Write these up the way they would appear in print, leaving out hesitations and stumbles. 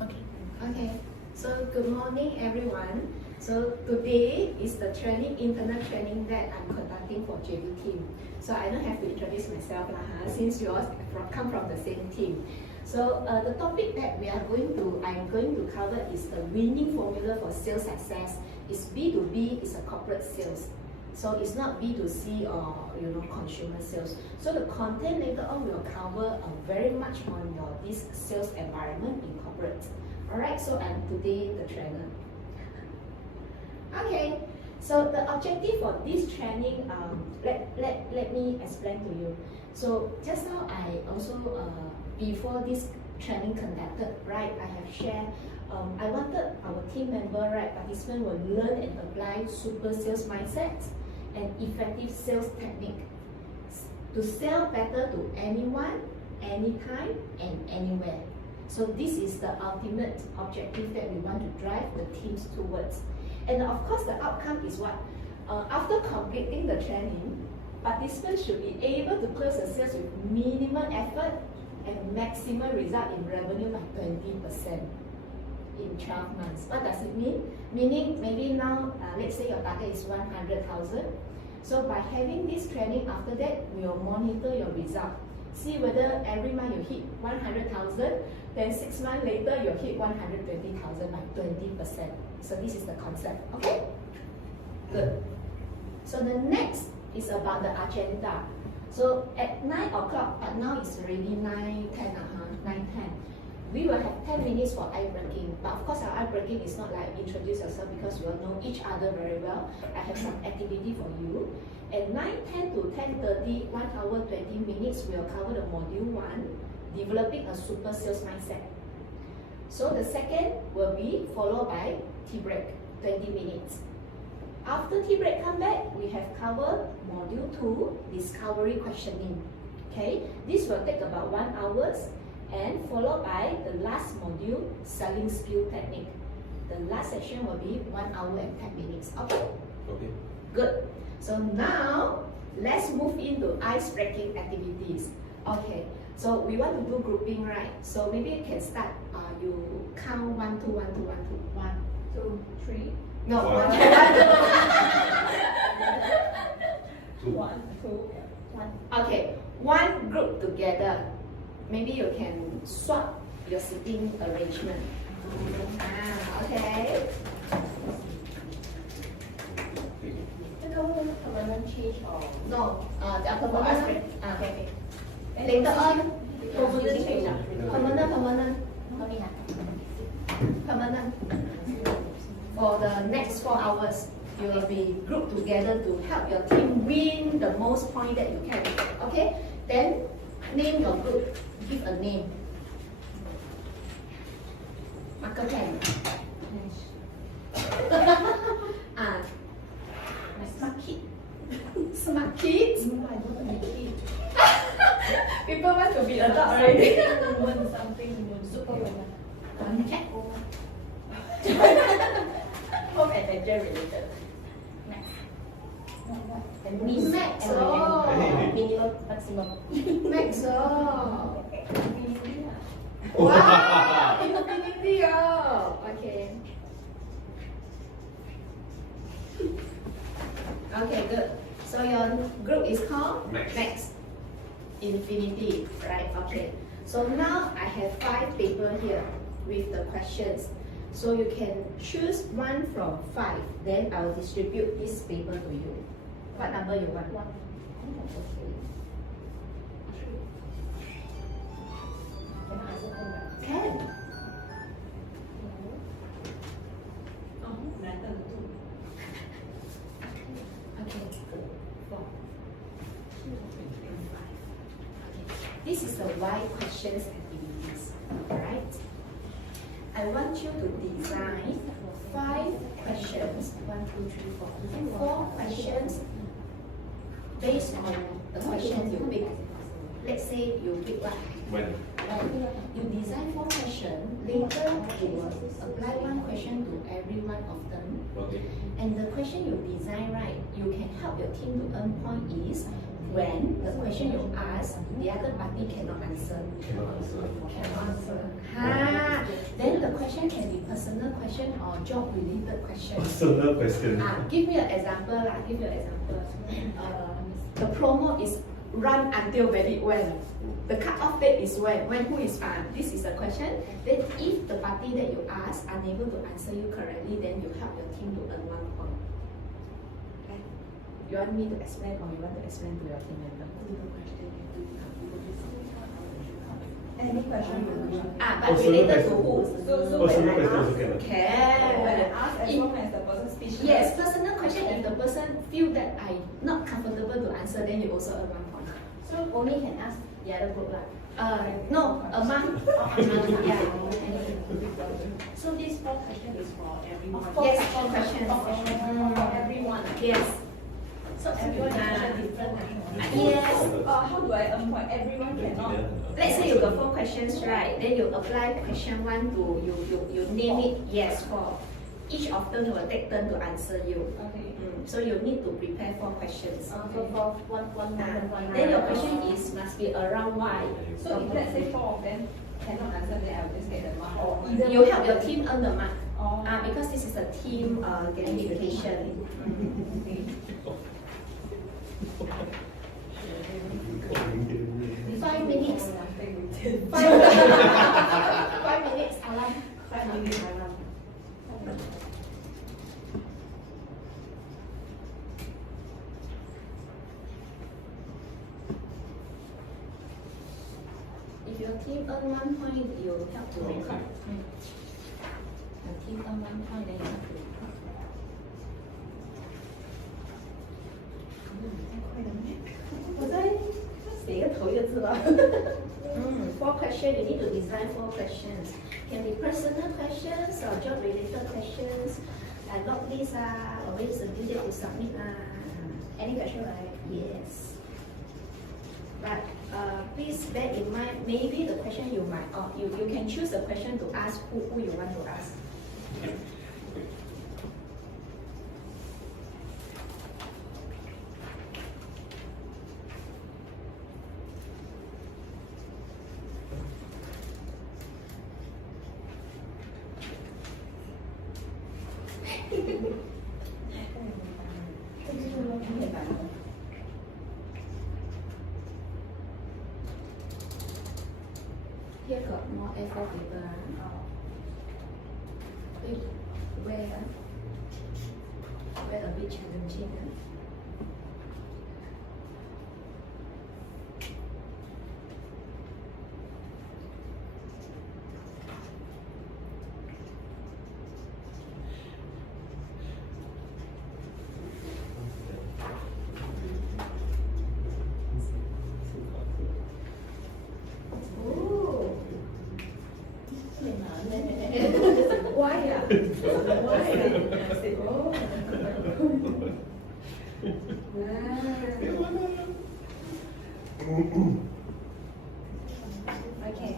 Okay. So good morning, everyone. So today is the internal training that I'm conducting for JB team. So I don't have to introduce myself since you all come from the same team. So the topic that I'm going to cover is the winning formula for sales success. It's B2B, it's a corporate sales. So it's not B2C or consumer sales. So the content later on will cover very much on this sales environment in corporate. Alright, so I'm today the trainer. Okay, so the objective for this training, let me explain to you. So just now I also, before this training conducted, right, I have shared, I wanted our team member, right, participant will learn and apply super sales mindset and effective sales technique to sell better to anyone, anytime, and anywhere. So this is the ultimate objective that we want to drive the teams towards. And of course, the outcome is what? After completing the training, participants should be able to close the sales with minimum effort and maximum result in revenue by 20% in 12 months. What does it mean? Meaning, maybe now, let's say your target is 100,000. So by having this training, after that, we will monitor your result. See whether every month you hit 100,000, then 6 months later you hit 120,000 by 20%. So this is the concept, okay? Good. So the next is about the agenda. So at 9 o'clock, but now it's already 9:10, 9:10. We will have 10 minutes for eye breaking. But of course our eye breaking is not like introduce yourself because you all know each other very well. I have some activity for you. At 9:10 to 10:30, 1 hour 20 minutes, we will cover the module 1, developing a super sales mindset. So the second will be followed by tea break, 20 minutes. After tea break come back, we have covered module 2, discovery questioning. Okay, this will take about 1 hour and followed by the last module, selling skill technique. The last session will be 1 hour and 10 minutes. Okay? Okay. Good. So now, let's move into ice-breaking activities. Okay, so we want to do grouping, right? So maybe you can start, you count 1, 2, 1, 2, 1, 2. 1, 2, 3. No, 1, 2, 1, 2. 1, 2, 1. Okay, one group together. Maybe you can swap your sitting arrangement. Okay. Permanent change or No, the permanent. Okay. Later on, permanent change. Permanent. For the next 4 hours, you will be grouped together to help your team win the most point that you can. Okay? Then name your group. Give a name. Marker pen. Smart kid. Smart kids? no, I don't want to be kid. People want to be adult already. Something superwoman. Cat. Home adventure related. Next. Max. Oh. Minimum, maximum. Max. Oh. Wow. Infinity. Oh. Okay. Okay, good. So your group is called Max. Infinity, right? Okay. So now I have 5 papers here with the questions. So you can choose 1 from 5. Then I will distribute this paper to you. What number you want? 1. Can I answer that? Can. Okay, good. 4. This is the why questions activities. Alright? I want you to design 5 questions. 1, 2, 3, 4. 4 questions based on the questions you pick. Let's say you pick what? When? You design 4 questions. Later, you will apply 1 question to every one of them. Okay. And the question you design, right, you can help your team to earn point is when the question you ask, the other party cannot answer. Cannot answer. Cannot answer. Then the question can be personal question or job related question. Personal question. Give me an example lah. Give me an example. The promo is run until very when. The cut-off date is when. When who is this is a question. Then if the party that you ask unable to answer you correctly, then you help your team to earn 1 point. Okay. You want me to explain or you want to explain to your team member? Any question you wish. But related to who? So Personal when I question also ask, can. when I ask, as long as the person speaks. Yes, personal question. If the person feel that I not comfortable to answer, then you also earn 1 point. So only can ask the other group lah. No, among. Yeah. So this 4 question is for everyone. Yes, 4 questions. For everyone. Yes. So everyone has a different. Yes. How do I earn point? Everyone cannot. Let's say you got 4 questions, right? Then you apply question 1 to you name it yes for each of them will take turn to answer you. Okay. So you need to prepare 4 questions. So for one. Then your question is must be around why. So if let's say 4 of them cannot answer, then I will just get the mark. Or either You help your team earn the mark. Oh. Because this is a team gamification. 5 minutes. 5 minutes, Alan. 5 minutes, Alan. If your team earn 1 point, you help to record. Your team earn 1 point, then you help to record. 我在写一个头一个字吧。4 questions, you need to design 4 questions. Can be personal questions or job related questions. Log this or when is the due date to submit Any question, right? Yes. But please bear in mind, maybe the question you might, you can choose a question to ask who you want to ask. Here got more A4 paper. Where a bit challenging. Why? Okay.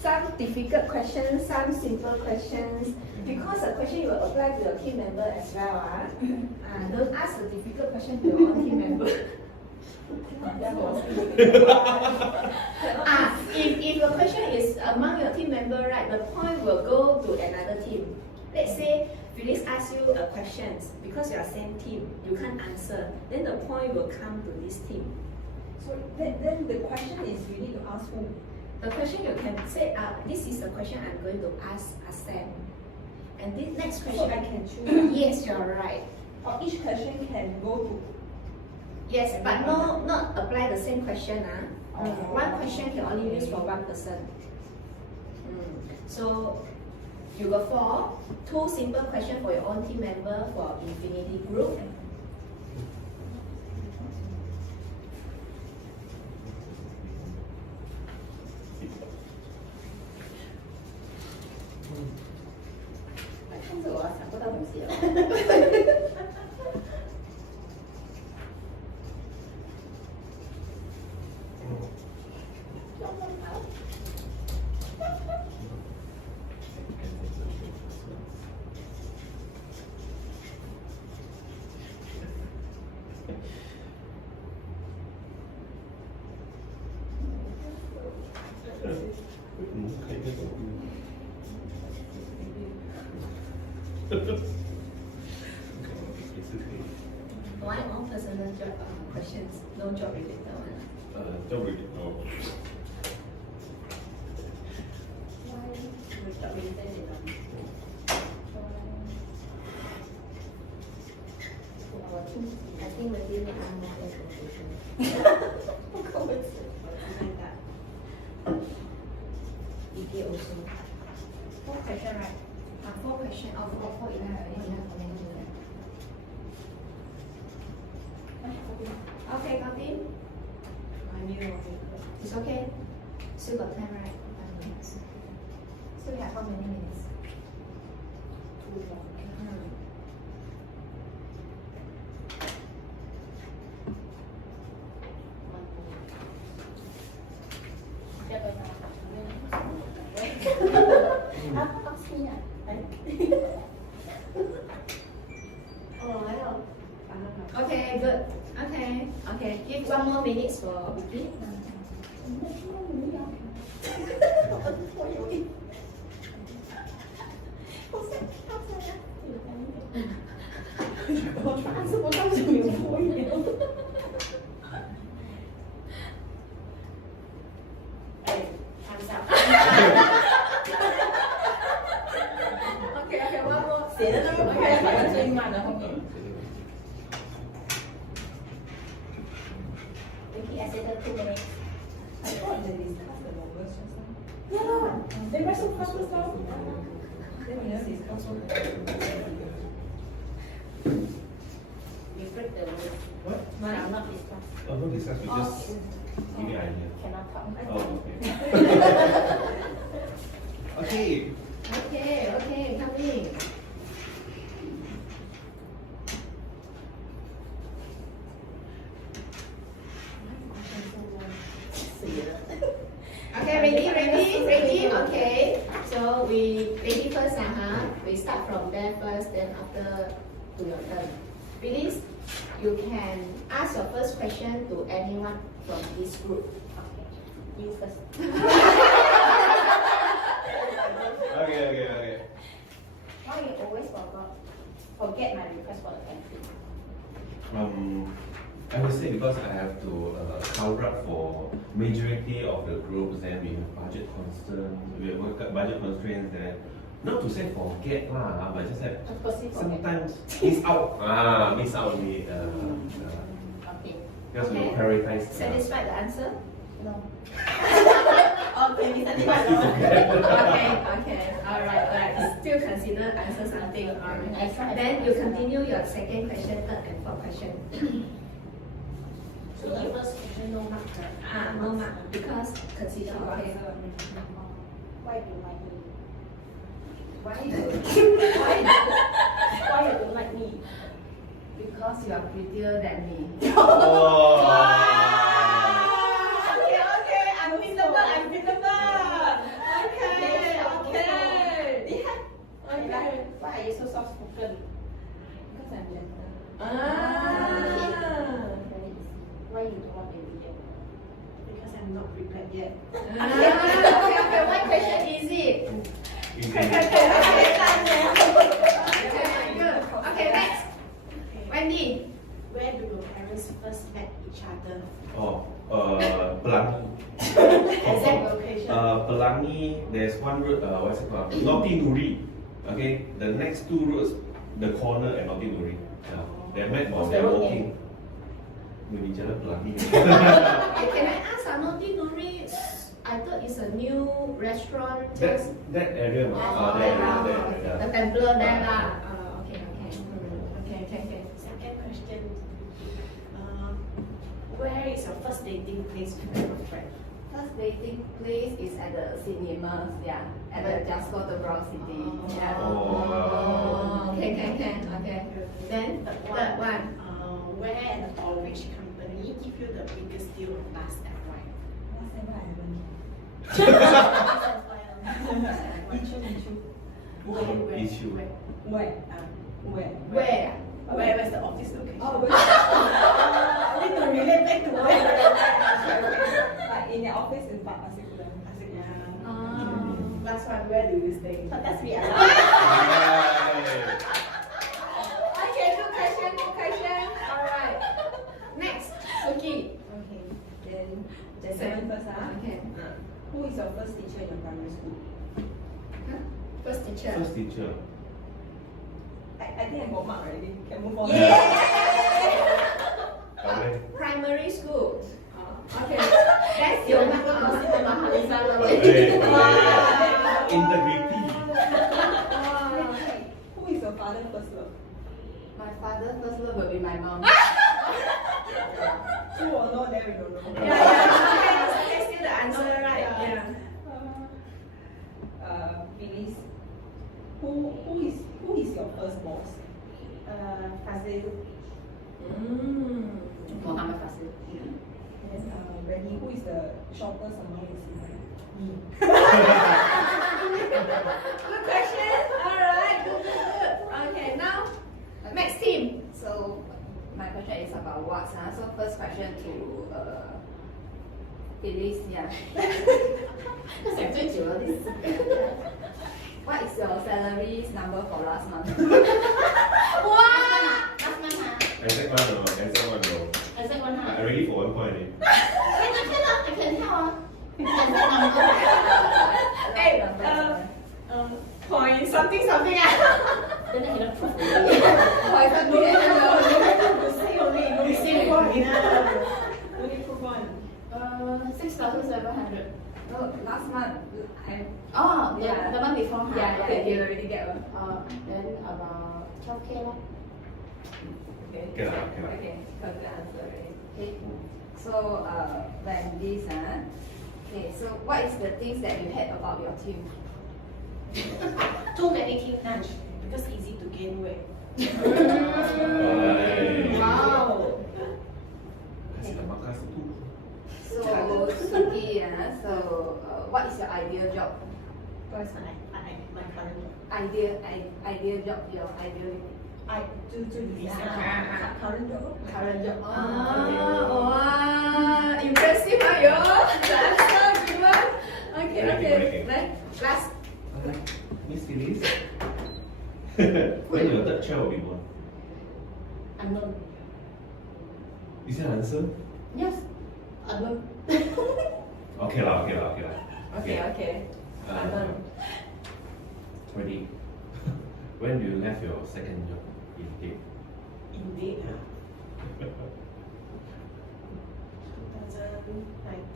Some difficult questions, some simple questions. Because the question you will apply to your team member as well. Don't ask the difficult question to your own team member. If your question is among your team member, right, the point will go to another team. Let's say Phyllis asks you a question because you are same team, you can't answer. Then the point will come to this team. So then the question is really to ask who? The question you can say, this is the question I'm going to ask Sam. And this next question So I can choose. Yes, you're right. Or each question can go to. Yes, but not apply the same question. Oh. One question can only use for one person. So you got 2 simple questions for your own team member for infinity group. It's okay. Why all personal job questions, no job related one? Don't really know. Job related I think we did need more information. EK also. 4 question, right? 4 question, oh, 4 Okay, got it? It's okay? Still got time, right? 5 minutes. So we have how many minutes? 2 more. Ask me. Okay, good. Okay. Give 1 more minutes for Vicky. Okay, 1 more. 写的那么快，好像最慢的后面。 Vicky, I said 2 minutes. I thought they discussed the longest just now. Yeah, They were so fast just now. Then we never discuss what. we break the rules. What? Shall not discuss. Oh, no discuss, we just give me idea. Cannot talk. Oh, okay. Okay. Okay, coming. Okay, ready? Okay. So we ready first, we start from there first, then after to your turn. Release, you can ask your first question to anyone from this group. Okay. You first. Okay. Why you always forget my request for the pantry? I would say because I have to cover up for majority of the groups, then we have budget constraints, then not to say forget lah, but just like sometimes miss out the Okay. because we Okay. prioritize. Satisfied the answer? No. Okay, we satisfied the answer. Okay. Alright. Still consider answer something. Alright. Then you continue your second question, third and fourth question. So the first question no mark. No mark because consider okay. Why do you like me? Why Why you don't like me? Because you are prettier than me. Oh. Okay. Unbeatable. Okay. Why are you so soft spoken? Because I'm gentle. Very easy. Why you don't want to be here? Because I'm not prepared yet. Okay. What question is it? Good. Okay, next. Wendy. Where do your parents first met each other? Pelangi. Exact location. Pelangi, there's one road, what's it called? Naughty Nuri. Okay, the next 2 roads, the corner and Naughty Nuri. They met while they're walking. Maybe Jalan Pelangi. Can I ask, Naughty Nuri, I thought it's a new restaurant. That area, there. The temple there lah. Okay. Second question. Where is your first dating place with your friend? First dating place is at the cinemas, at the Just Go to Brown City. Oh. Okay. Then third one. Where and or which company give you the biggest deal last and why? Issue. Where? Where? Where's the office location? Oh, where? I need to relate back to where. Like in the office in Pasir Gudang. Last one, where do you stay? But that's me. Hey. is your first teacher in your primary school? First teacher. First teacher. I think I got mark already. Can move on. Okay. Primary school. Okay. That's your number. Integrity. Who is your father first love? My father first love will be my mom. Who or not, then we don't know. That's still the answer, right? Yeah. Phyllis, who is your first boss? Fazil. Muhammad Fasil. Yes, Brandy, who is the shortest among your siblings? Me. Good question. Alright, good. Okay, now next team. So my question is about what? So first question to Phyllis, yeah. What is your salary number for last month? Exact one no. Exact one no. Exact one, I already for 1 point. Hey, point something. You say one enough. Only prove one. 6,700. No, last month. Yeah. The month before. Yeah, Okay, you already get one. Then about 12K lah. Okay lah. Okay, got the answer already. Okay. So, when this, okay, so what is the things that you hate about your team? Too many king lunch because easy to gain weight. Wow. Kasih nama kas tu. So, Suki, so what is your ideal job? What's my current job? Ideal job, your ideal. Current job. Current job. Wow, impressive, yo. The answer given. Okay. Last. Miss Phyllis. When your third child will be born? Unknown. Is that an answer? Yes. Unknown. Okay lah. Okay. Ready. When do you left your second job? Indeed. Indeed.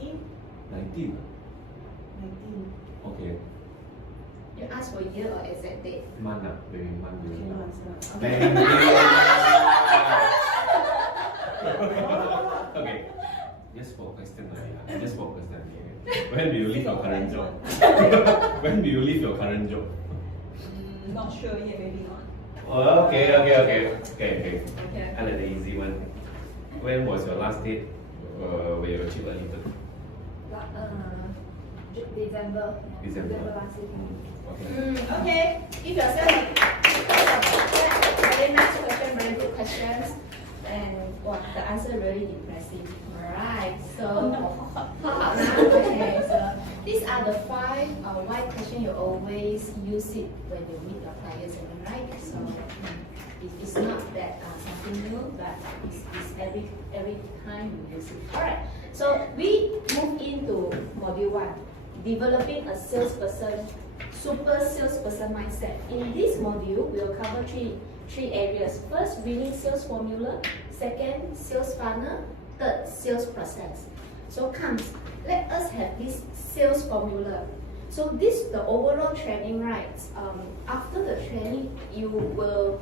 19. 19. Okay. You ask for year or exact date? Month lah. Maybe month. Okay, no answer. Thank you. Okay. Just for question lah. Just for question. When do you leave your current job? When do you leave your current job? Not sure yet, maybe not. Oh, okay. Okay. I like the easy one. When was your last date where you achieved a little? December. December. last week. Okay. Okay. Give yourself very nice question, very good questions, and the answer really impressive. Alright, so okay, so these are the 5 why question you always use it when you meet your clients, right? So it's not that something new, but it's every time you use it. Alright, so we move into module 1, developing a salesperson, super salesperson mindset. In this module, we'll cover three areas. First, winning sales formula. Second, sales funnel. Third, sales process. So let us have this sales formula. So this the overall training, right? After the training, you will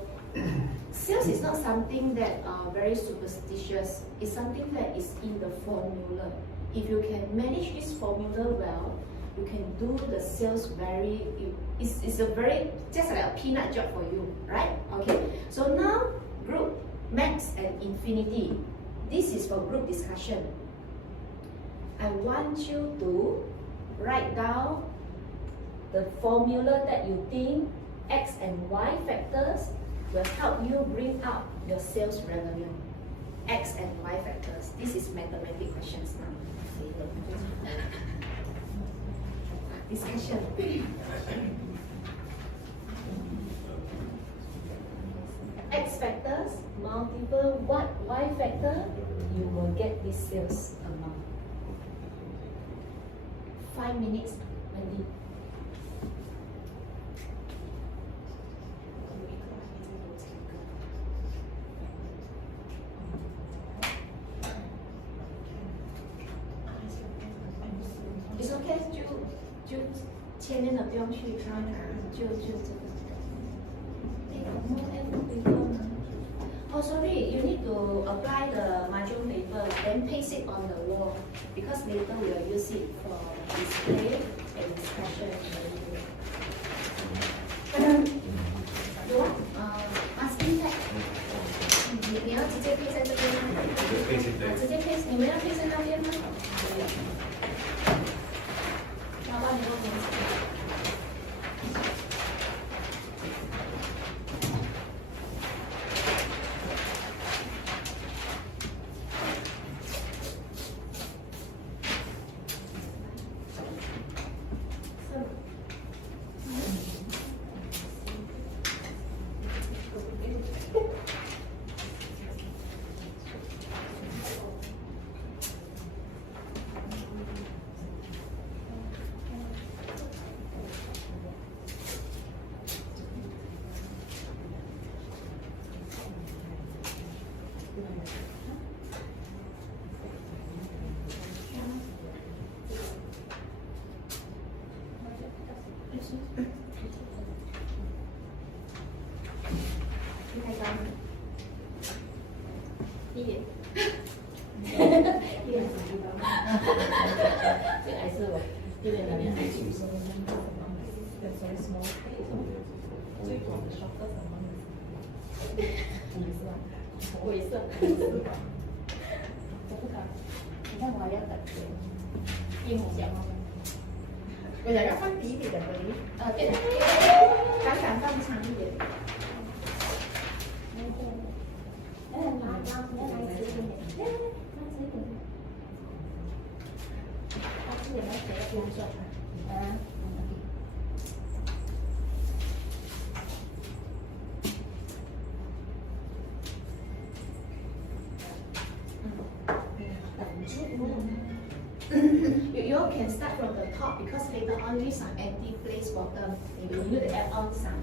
sales is not something that very superstitious. It's something that is in the formula. If you can manage this formula well, you can do the sales it's a very just like a peanut job for you, right? Okay. So now group, max, and infinity. This is for group discussion. I want you to write down the formula that you think X and Y factors will help you bring up your sales revenue. X and Y factors. This is mathematics questions now. Discussion. X factors multiple what Y factor, you will get this sales amount. 5 minutes, Wendy. It's okay，就前面的不用去看啊，就这个。Oh, sorry, you need to apply the mahjong paper, then paste it on the wall because later we will use it for display and discussion. You want masking tape？你要直接配在这边吗？直接配，你们要配在那边吗？老板，你给我名字。一点，一点知道，这个还是我这边里面还是灰色，我不敢，你看我还要等一模一样。我想要放低一点的，对，刚刚放长一点。You all can start from the top because later on with some empty place bottom, you need to add on some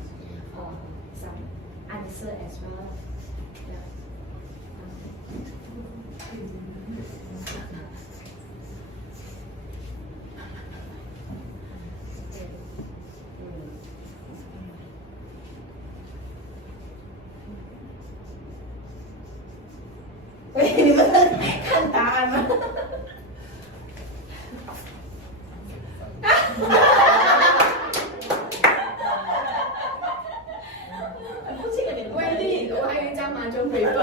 answer as well. Yeah. 喂，你们看答案吗？威力，我还有一张麻将paper。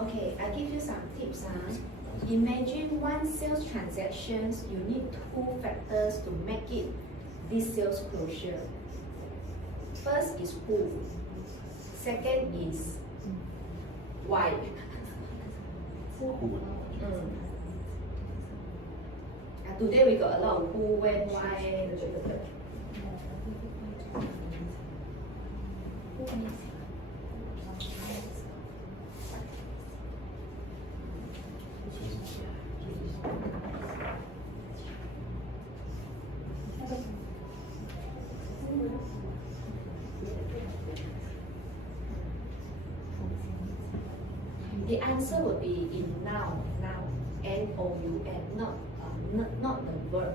Okay, I give you some tips. Imagine one sales transactions, you need 2 factors to make it this sales closure. First is who. Second is why. Today we got a lot of who, when, why. The answer will be in noun, N-O-U-N, not the verb.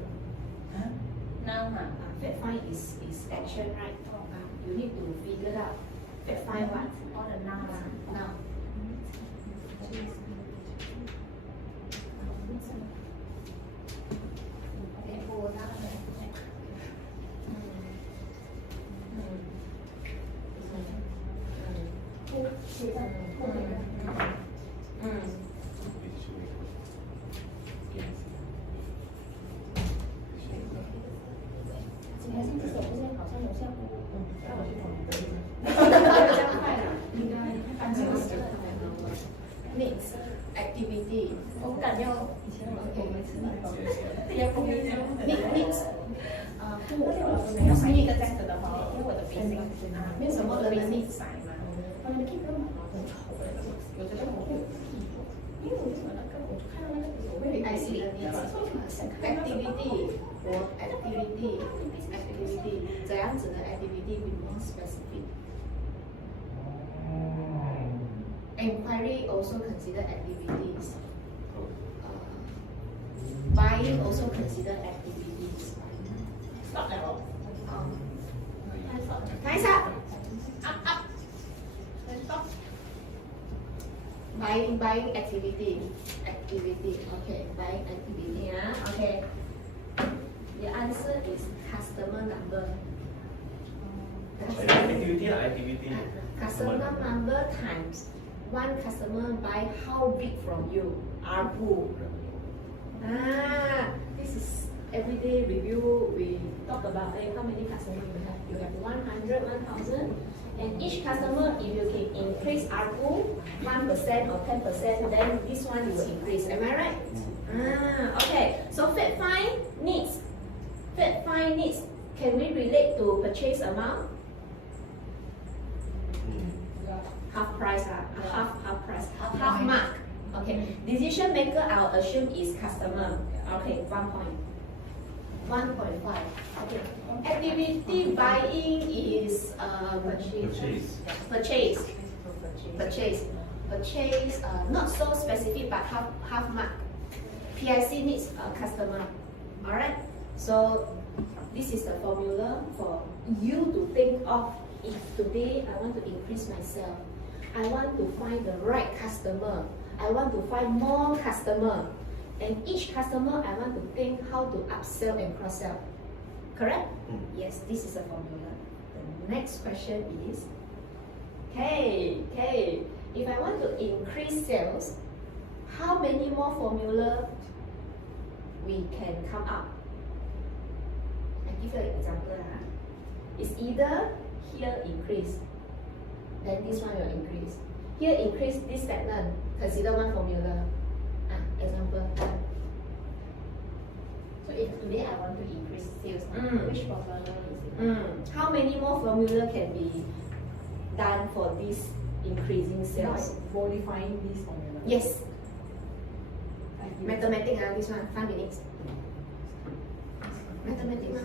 Noun Fact find is action, right? You need to figure out. Fact find what? all the nouns. Noun. Mm. 这首不是好像有效果？让我去找你的。加快了，应该按这个时候。Next activity。我不敢要以前我没吃也不会。Next，要买一个这样子的话，因为我没有什么人的 needs。我你们 keep 很丑的，我觉得我会有屁股，因为我就那个，我就看到那个我会 I see. Activity 或 activity 怎样子的 activity be more specific. Inquiry also consider activities. Buying also consider activities. stop 了，看一下 up. stop。 Buying activity. Okay, buying activity. Okay. The answer is customer number. Activity lah, activity. Customer number times one customer buy how big from you? ARPU. This is everyday review. We talk about how many customers you have. You have 100, 1,000. And each customer, if you can increase ARPU 1% or 10%, then this one will increase. Am I right? Okay. So Fed Find needs. Can we relate to purchase amount? Half price, half price, half mark. Okay. Decision maker, I'll assume is customer. Okay, 1 point. 1.5. Okay. Activity buying is purchase. Not so specific, but half mark. PIC needs a customer. All right. So this is the formula for you to think of. If today I want to increase myself, I want to find the right customer. I want to find more customer. And each customer, I want to think how to upsell and cross-sell. Correct? Yes, this is a formula. The next question is, okay, if I want to increase sales, how many more formula we can come up? I give you an example. It's either here increase, then this one will increase. Here increase, this stagnant, consider one formula. Example. So if today I want to increase sales, which formula is it? How many more formula can be done for this increasing sales? Modifying this formula. Yes. Mathematics, this one, 5 minutes. Mathematics.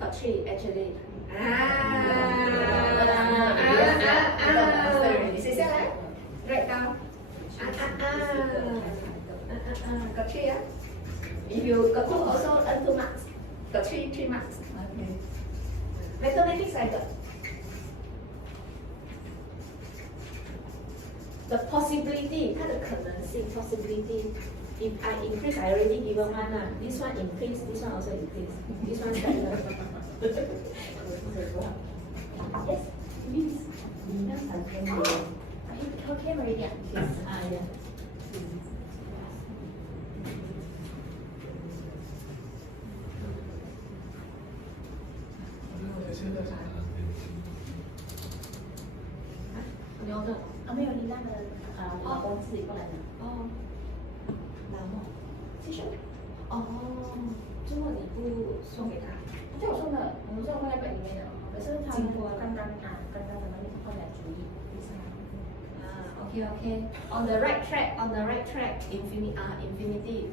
Got 3 actually. 写下来 write down. Got 3 If you got 2 also earn 2 marks. Got 3 marks. Okay. Mathematics I got. The possibility, 它的可能性 possibility. If I increase, I already given 1 lah. This one increase, this one also increase. This one stagnant. Yes, please. Okay, already. Yes. Yeah.你要的？没有，你那个老公自己过来的。哦，老莫，继续。哦，周末你不送给他？对，我送的，我们送放在本里面的，可是他刚刚咱们换了主意。Okay. On the right track. Infinity.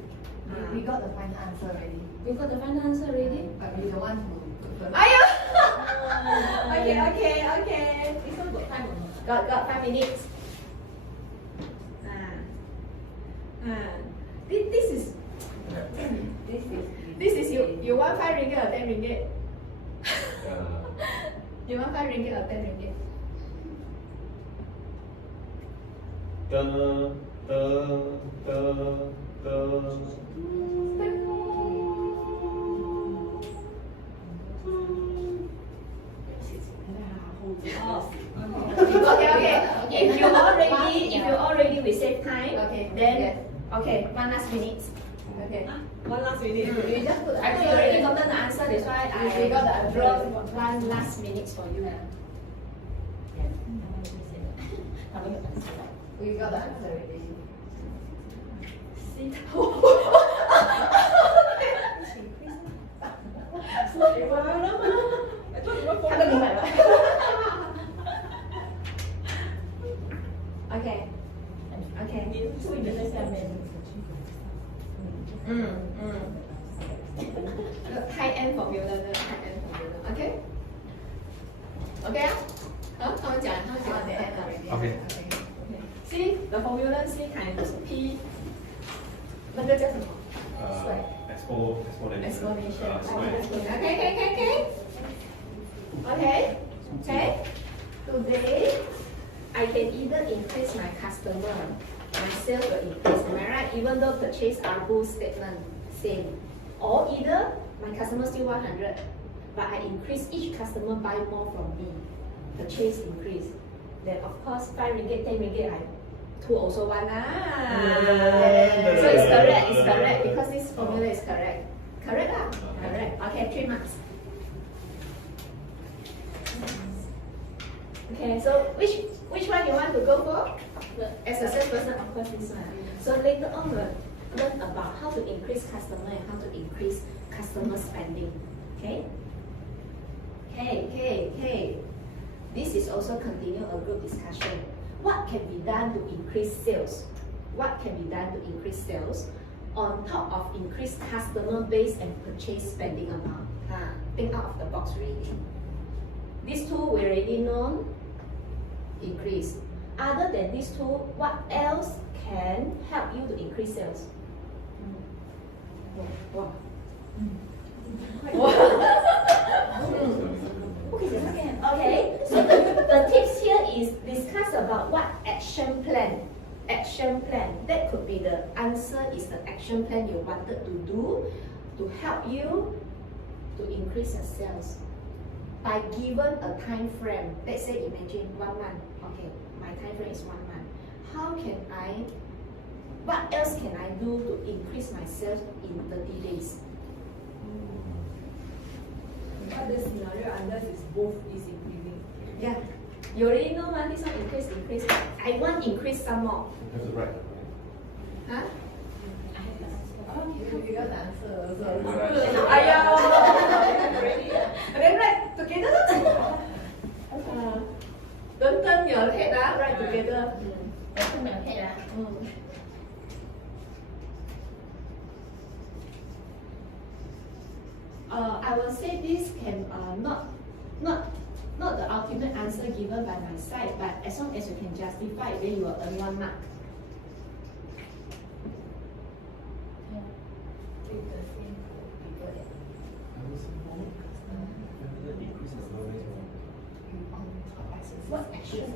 We got the final answer already. You got the final answer already? But we don't want to. Ayo. Okay. This one got time. Got 5 minutes. This is you want 5 ringgit or 10 ringgit? You want 5 ringgit or 10 ringgit? Okay. If you already we save time. Okay. Then one last minute. Okay. 1 last minute. You just put the I thought you already gotten the answer. That's why We got the I answer. brought 1 last minute for you. We got the answer already. See? 他都明白了。OK OK。你注意的在下面。High end formula 的 high end formula。OK OK 啊？好，他们讲。OK。 See the formula C times P， 那个叫什么？Explanation. Okay. Today, I can either increase my customer, my sales will increase. Am I right? Even though purchase ARPU statement same, or either my customer still 100, but I increase each customer buy more from me, purchase increase. Then of course 5 ringgit, 10 ringgit, I 2 also one So it's correct because this formula is correct. Correct lah. Correct. Okay, 3 marks. Okay, so which one you want to go for? As a salesperson, of course this one. So later on we'll learn about how to increase customer and how to increase customer spending. Okay? Okay. This is also continue a group discussion. What can be done to increase sales? What can be done to increase sales on top of increased customer base and purchase spending amount? Think out of the box really. These two we already know, increase. Other than these two, what else can help you to increase sales? Wow. Okay, so the tips here is discuss about what action plan. Action plan. That could be the answer is the action plan you wanted to do to help you to increase your sales. By given a time frame, let's say imagine 1 month. Okay, my time frame is 1 month. What else can I do to increase my sales in 30 days? But the scenario unless it's both is increasing. Yeah. You already know this one increase. I want increase some more. Have to write. Huh? You got the answer also. Then write together. Don't turn your head, write together. Turn your head. I will say this can not the ultimate answer given by my side, but as long as you can justify, then you will earn 1 mark. What action?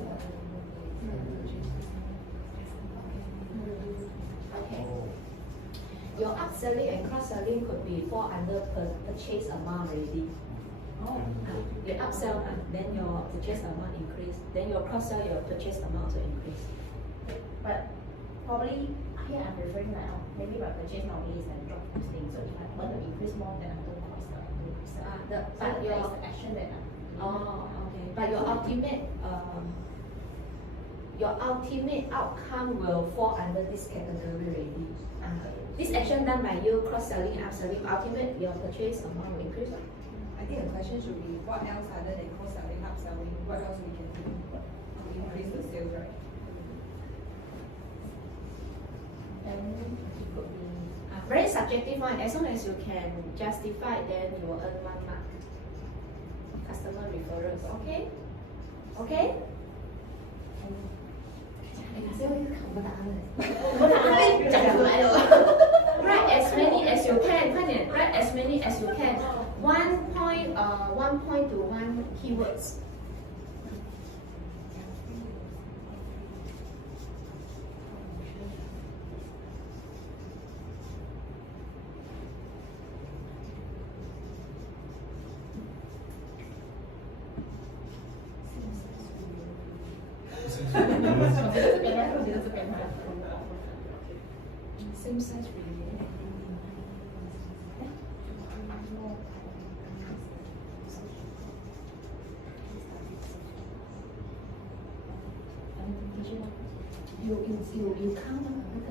Okay. Your upselling and cross-selling could be fall under purchase amount already. You upsell, then your purchase amount increase. Then your cross-sell, your purchase amount also increase. But probably here I'm referring now, maybe my purchase nowadays is drop this thing. So if I want to increase more, then I'm going to cost But your the action that okay. But your ultimate outcome will fall under this category already. This action done by you, cross-selling and upselling, ultimate your purchase amount will increase. I think the question should be what else other than cross-selling, upselling, what else we can do to increase the sales, right? then it could be Very subjective one. As long as you can justify, then you will earn 1 mark. Customer referrals, okay? Okay? Write as many as you can. Write as many as you can. 1 point to 1 keywords. Same size really. You count 那个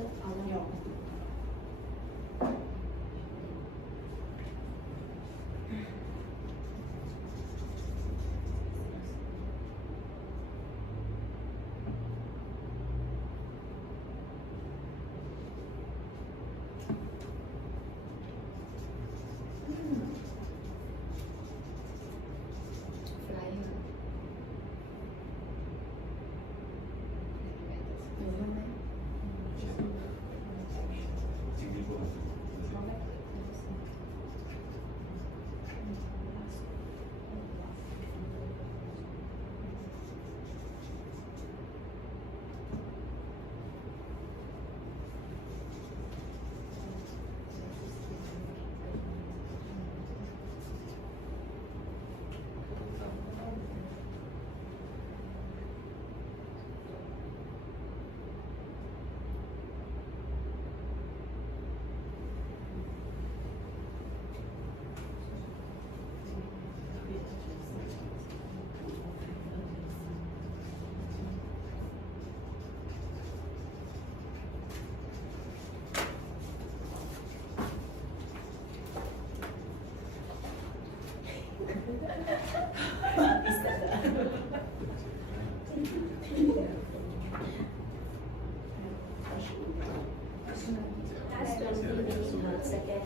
say 20 like that. minutes So, per second.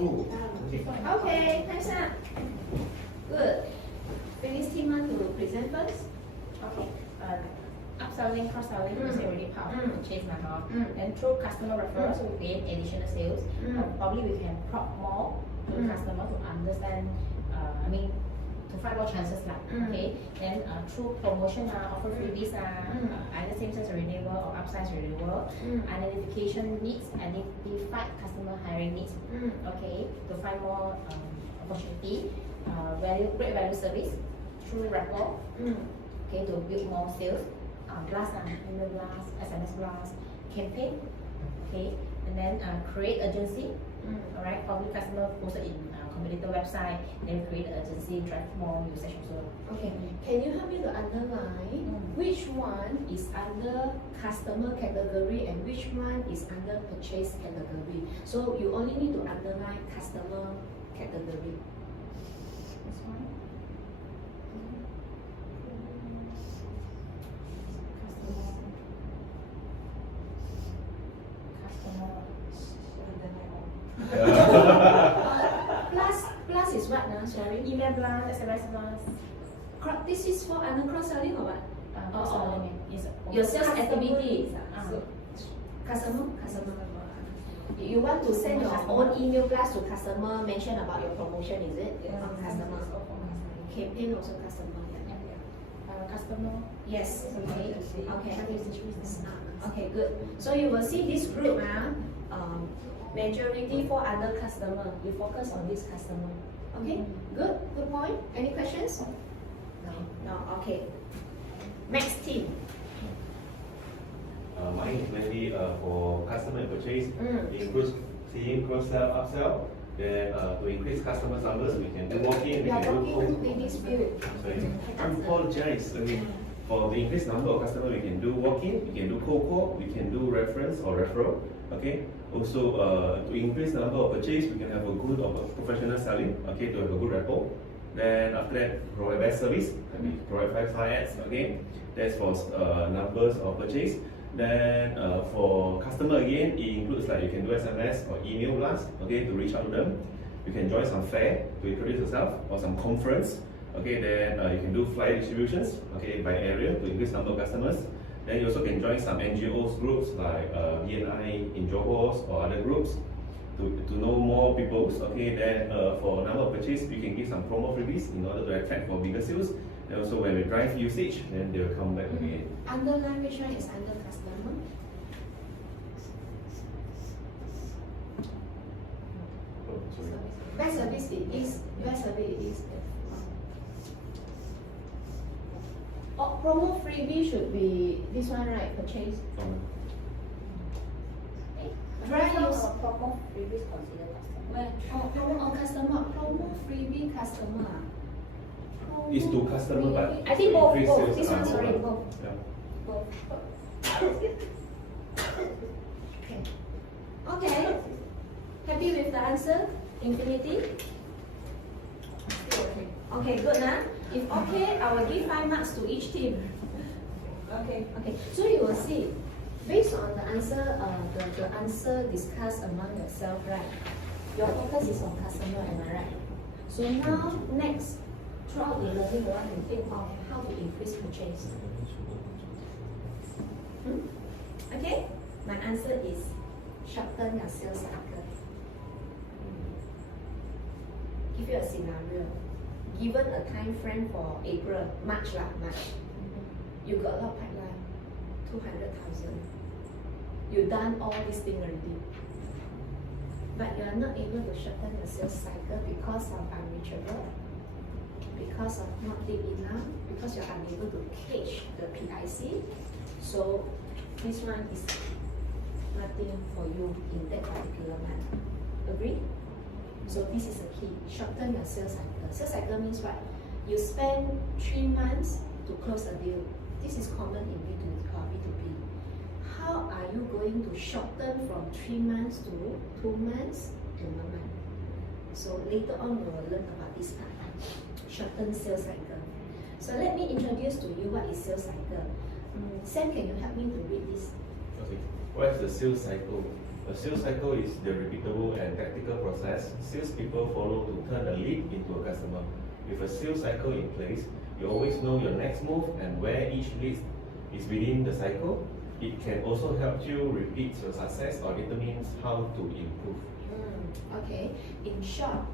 Oh, okay. Okay, time's up. Good. Finish team one to present first. Okay. Upselling, cross-selling is already part of the purchase now. Mm. And through customer referrals, we gain additional sales. Probably we can prop more to the customer to understand, to find more chances lah. Okay. Then through promotion, offer freebies, either same sex renewal or upsize renewal, identification needs, identified customer hiring needs. Okay. To find more opportunity, great value service through rapport. Okay, to build more sales, blast, email blast, SMS blast, campaign, okay, and then create urgency, all right, probably customer posted in competitor website, then create urgency, drive more usage also. Okay, can you help me to underline which one is under customer category and which one is under purchase category? So you only need to underline customer category. This one. Plus is what now? Sorry. Email blast, SMS blast, This is for under cross-selling or what? cross-selling is Your sales activity. So, Customer. You want to send your own email blast to customer, mention about your promotion, is it? Customer. Campaign also customer. customer. Yes. Okay. Okay. Okay. Okay. Good. So you will see this group, majority for other customer. You focus on this customer. Okay. Good. Good point. Any questions? No. No. Okay. Next team. Mine is mainly for customer and purchase. It includes seeing cross-sell, upsell. Then to increase customer numbers, we can do walk-in, we You are can do talking cold. in this field. Sorry, I apologize. Okay. For the increased number of customers, we can do walk-in, we can do cold call, we can do reference or referral. Okay. Also, to increase number of purchase, we can have a good or professional selling. Okay, to have a good rapport. Then after that, provide best service. We provide 5-star ads. Okay. That's for numbers of purchase. Then for customer again, it includes like you can do SMS or email blast, okay, to reach out to them. You can join some fair to introduce yourself or some conference, okay. Then you can do flyer distributions, okay, by area to increase number of customers. Then you also can join some NGOs groups like BNI in Johor or other groups to know more people, okay. Then for number of purchase, we can give some promo freebies in order to attract for bigger sales. And also when we drive usage, then they will come back again. Underline which one is under customer? Oh, sorry. Best service it is. Best service it is. Oh, promo freebie should be this one, right? Purchase. Drive use. promo previous consider customer. Where? Oh, customer. Promo freebie customer. It's to customer, but I think both. increase Both. sales This one, are sorry, more. both. Yeah. Both. Okay. Happy with the answer? Infinity? Still okay. Okay, good now. If okay, I will give 5 marks to each team. Okay. Okay, so you will see, based on the answer, the answer discussed among yourself, right? Your focus is on customer, am I right? So now, next, throughout the learning, you want to think of how to increase purchase. Okay? My answer is shorten your sales cycle. Give you a scenario. Given a time frame for April, March. You got a lot of pipeline, 200,000. You done all this thing already. But you are not able to shorten your sales cycle because of unreachable, because of not deep enough, because you are unable to catch the PIC. So this one is nothing for you in that particular month. Agree? So this is the key. Shorten your sales cycle. Sales cycle means what? you spend 3 months to close a deal. This is common in B2B. How are you going to shorten from 3 months to 2 months to 1 month? So later on we will learn about this part. Shorten sales cycle. So let me introduce to you what is sales cycle. Sam, can you help me to read this? Okay. What is the sales cycle? A sales cycle is the repeatable and tactical process salespeople follow to turn a lead into a customer. With a sales cycle in place, you always know your next move and where each lead is within the cycle. It can also help you repeat your success or determines how to improve. Okay. In short,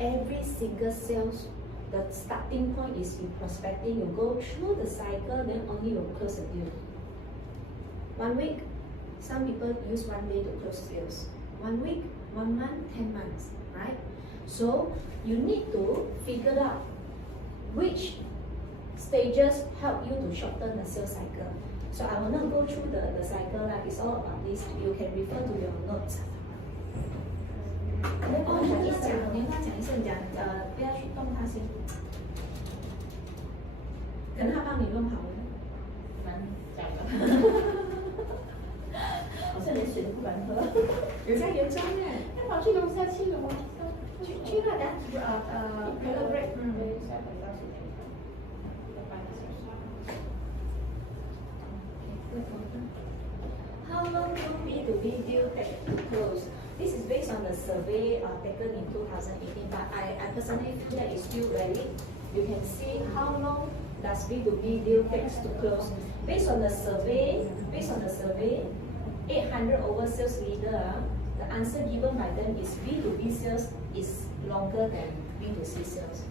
every single sales, the starting point is in prospecting. You go through the cycle, then only you close a deal. 1 week, some people use 1 day to close deals. 1 week, 1 month, 10 months, right? So you need to figure out which stages help you to shorten the sales cycle. So I will not go through the cycle, like it's all about this. You can refer to your notes. 你跟他讲一声，不要去动他先，等他帮你弄好了。蛮讲的。好像连水都不敢喝。有这样严重耶？要跑去楼下去了，我去那等break。对，下回到10点半，要半个小时。How long do B2B deal take to close? This is based on the survey taken in 2018, but I personally feel that it's still valid. You can see how long does B2B deal takes to close. Based on the survey, 800 over sales leader, the answer given by them is B2B sales is longer than B2C sales.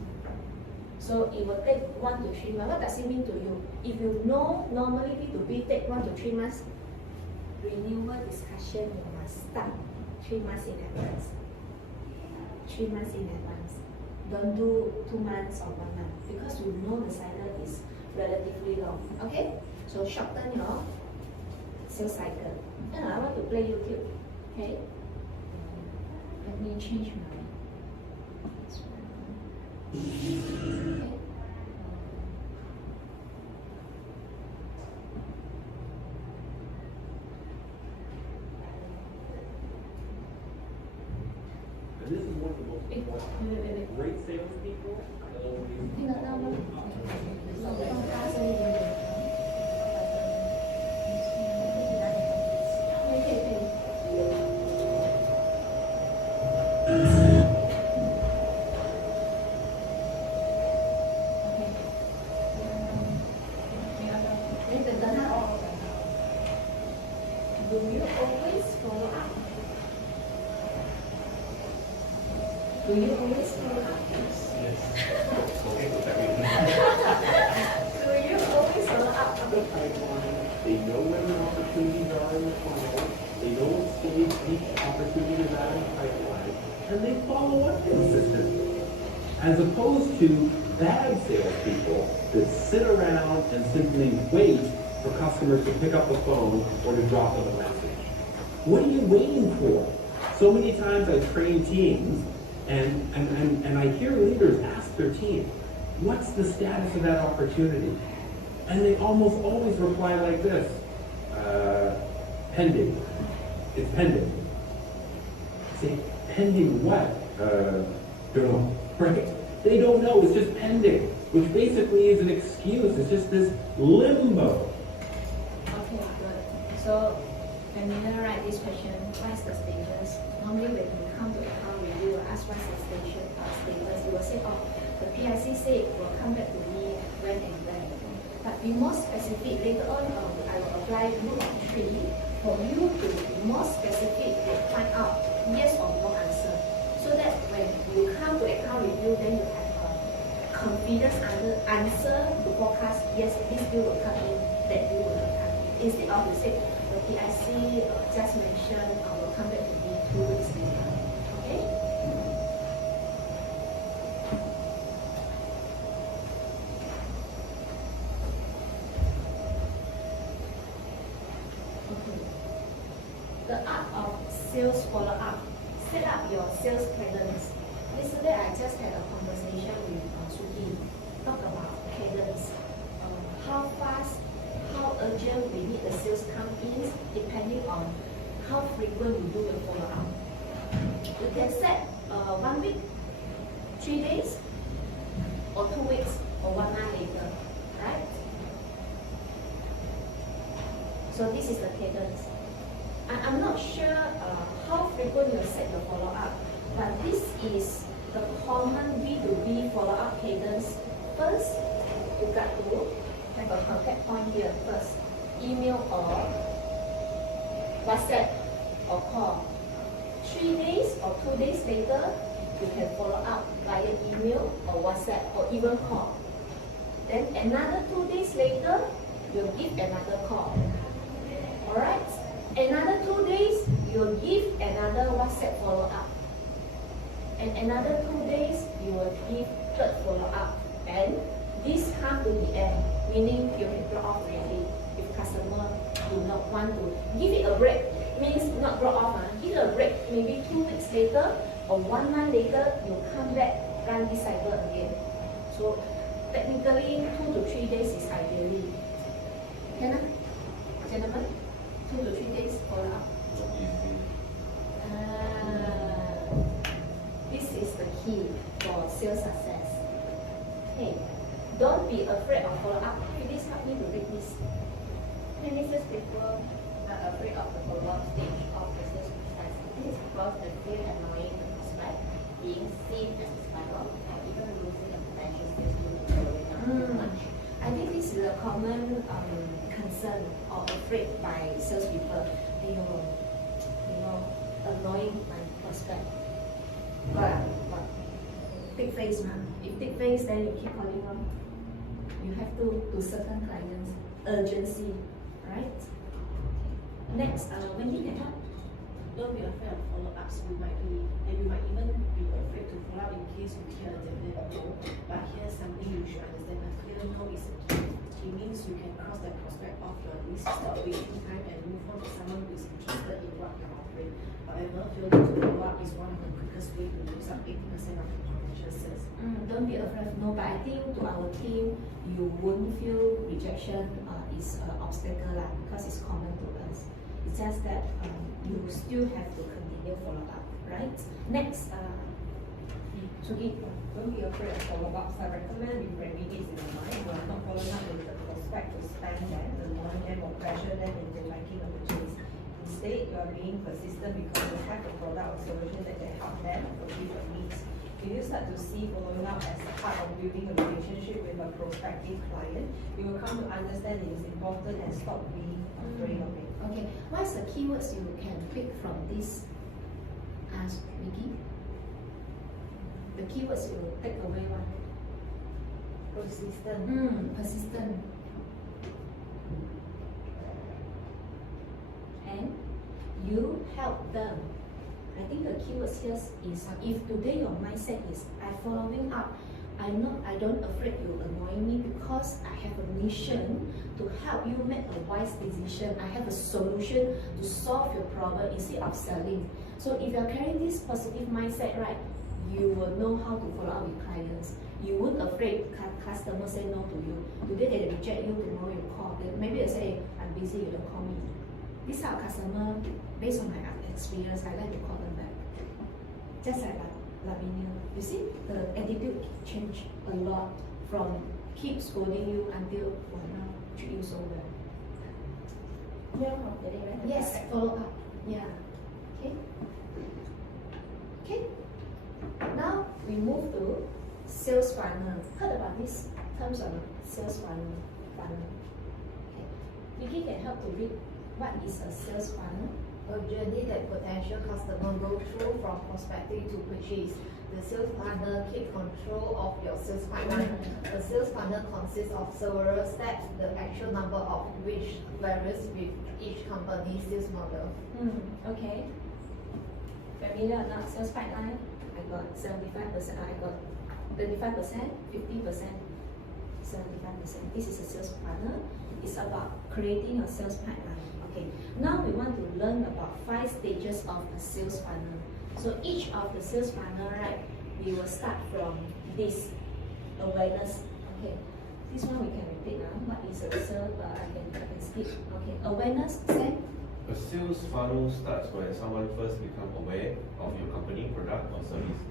So it will take 1 to 3 months. What does it mean to you? If you know normally B2B take 1 to 3 months, renewal discussion you must start 3 months in advance. 3 months in advance. Don't do 2 months or 1 month because you know the cycle is relatively long. Okay? So shorten your sales cycle. And I want to play YouTube. Okay? Let me change my. Okay. And this is one of the most important. Great salespeople always. Do you always follow up? Do you always follow up? Yes. Okay, so that means Do you always follow up? The pipeline, they know where the opportunities are in the funnel, they know what stage each opportunity is at in the pipeline, and they follow up consistently. As opposed to bad salespeople that sit around and simply wait for customers to pick up the phone or to drop them a message. What are you waiting for? So many times I train teams and I hear leaders ask their team, what's the status of that opportunity? And they almost always reply like this, pending. It's pending. Say, pending what? Don't know, right? They don't know, it's just pending, which basically is an excuse. It's just this limbo. Okay, good. So when you write this question, what is the status? Normally when you come to account review, ask what's the status. You will say, oh, the PIC said it will come back to me when and when. But be more specific. Later on, I will apply rule of 3 for you to be more specific and find out yes or no answer. So that when you come to account review, then you have a confidence answer to forecast, yes, this deal will come in, that deal will not come in. Instead of you say, the PIC just mentioned will come back to me 2 weeks later. Okay? The art of sales follow-up. Set up your sales plans. Yesterday I just had a conversation with Suki. on how frequent you do the follow-up. You can set 1 week, 3 days, or 2 weeks, or 1 month later, right? So this is the cadence. I'm not sure how frequent you set your follow-up, but this is the common B2B follow-up cadence. First, you got to have a contact point here first. Email or WhatsApp or call. 3 days or 2 days later, you can follow up via email or WhatsApp or even call. Then another 2 days later, you'll give another call. Alright? Another 2 days, you'll give another WhatsApp follow-up. And another 2 days, you will give third follow-up. And this come to the end, meaning you can drop off already. If customer do not want to give it a break, means not drop off, give it a break. Maybe 2 weeks later or 1 month later, you come back, run this cycle again. So technically, 2 to 3 days is ideally. Can I? Gentlemen? 2 to 3 days follow up. Not easy. This is the key for sales success. Hey, don't be afraid of follow up. Please help me to read this. Many salespeople are afraid of the follow-up stage of the sales process. This is because they feel annoying the prospect, being seen as a spiral, and even losing a potential sales due to following up too much. I think this is a common concern or afraid by salespeople. They will, annoying my prospect. But big face, man. If big face, then you keep calling on. You have to certain clients. Urgency, right? Next, Wendy can help. Don't be afraid of follow-ups. We might even be afraid to follow up in case you hear a definite no. But here's something you should understand: a clear no is a key. It means you can cross that prospect off your list, stop wasting time, and move on to someone who is interested in what you're offering. However, failing to follow up is one of the quickest ways to lose up 80% of your potential sales. Don't be afraid of no, but I think to our team, you won't feel rejection is an obstacle lah, because it's common to us. It's just that you still have to continue follow up, right? Next, Sugi. Don't be afraid of follow-ups. I recommend with remedies in mind. You are not following up with the prospect to spam them, annoy them, or pressure them into liking a purchase. Instead, you are being persistent because you have a product or solution that can help them achieve their needs. When you start to see following up as part of building a relationship with a prospective client, you will come to understand it is important and stop being afraid of it. Okay, what's the keywords you can pick from this? Ask Vicky. The keywords you take away one. Persistent. Persistent. And you help them. I think the keywords here is if today your mindset is I'm following up, I don't afraid you annoy me because I have a mission to help you make a wise decision. I have a solution to solve your problem instead of selling. So if you're carrying this positive mindset, right, you will know how to follow up with clients. You won't afraid customers say no to you. Today they reject you, tomorrow you call. Maybe they say, I'm busy, you don't call me. These are customer, based on my experience, I like to call them back. Just like Lavinia. You see, the attitude change a lot from keep scolding you until now treat you so well. Yes, follow up. Yeah. Okay. Okay. Now we move to sales funnel. Heard about this terms of sales funnel? Okay. Vicky can help to read what is a sales funnel. A journey that potential customer go through from prospecting to purchase. The sales funnel keeps control of your sales pipeline. The sales funnel consists of several steps, the actual number of which varies with each company's sales model. Okay. Familiar or not? Sales pipeline. I got 75%. I got 35%, 50%, 75%. This is a sales funnel. It's about creating a sales pipeline. Okay. Now we want to learn about 5 stages of a sales funnel. So each of the sales funnel, right, we will start from this awareness. Okay. This one we can repeat now. What is a sales? I can skip. Okay. Awareness, set. A sales funnel starts when someone first becomes aware of your company, product, or service.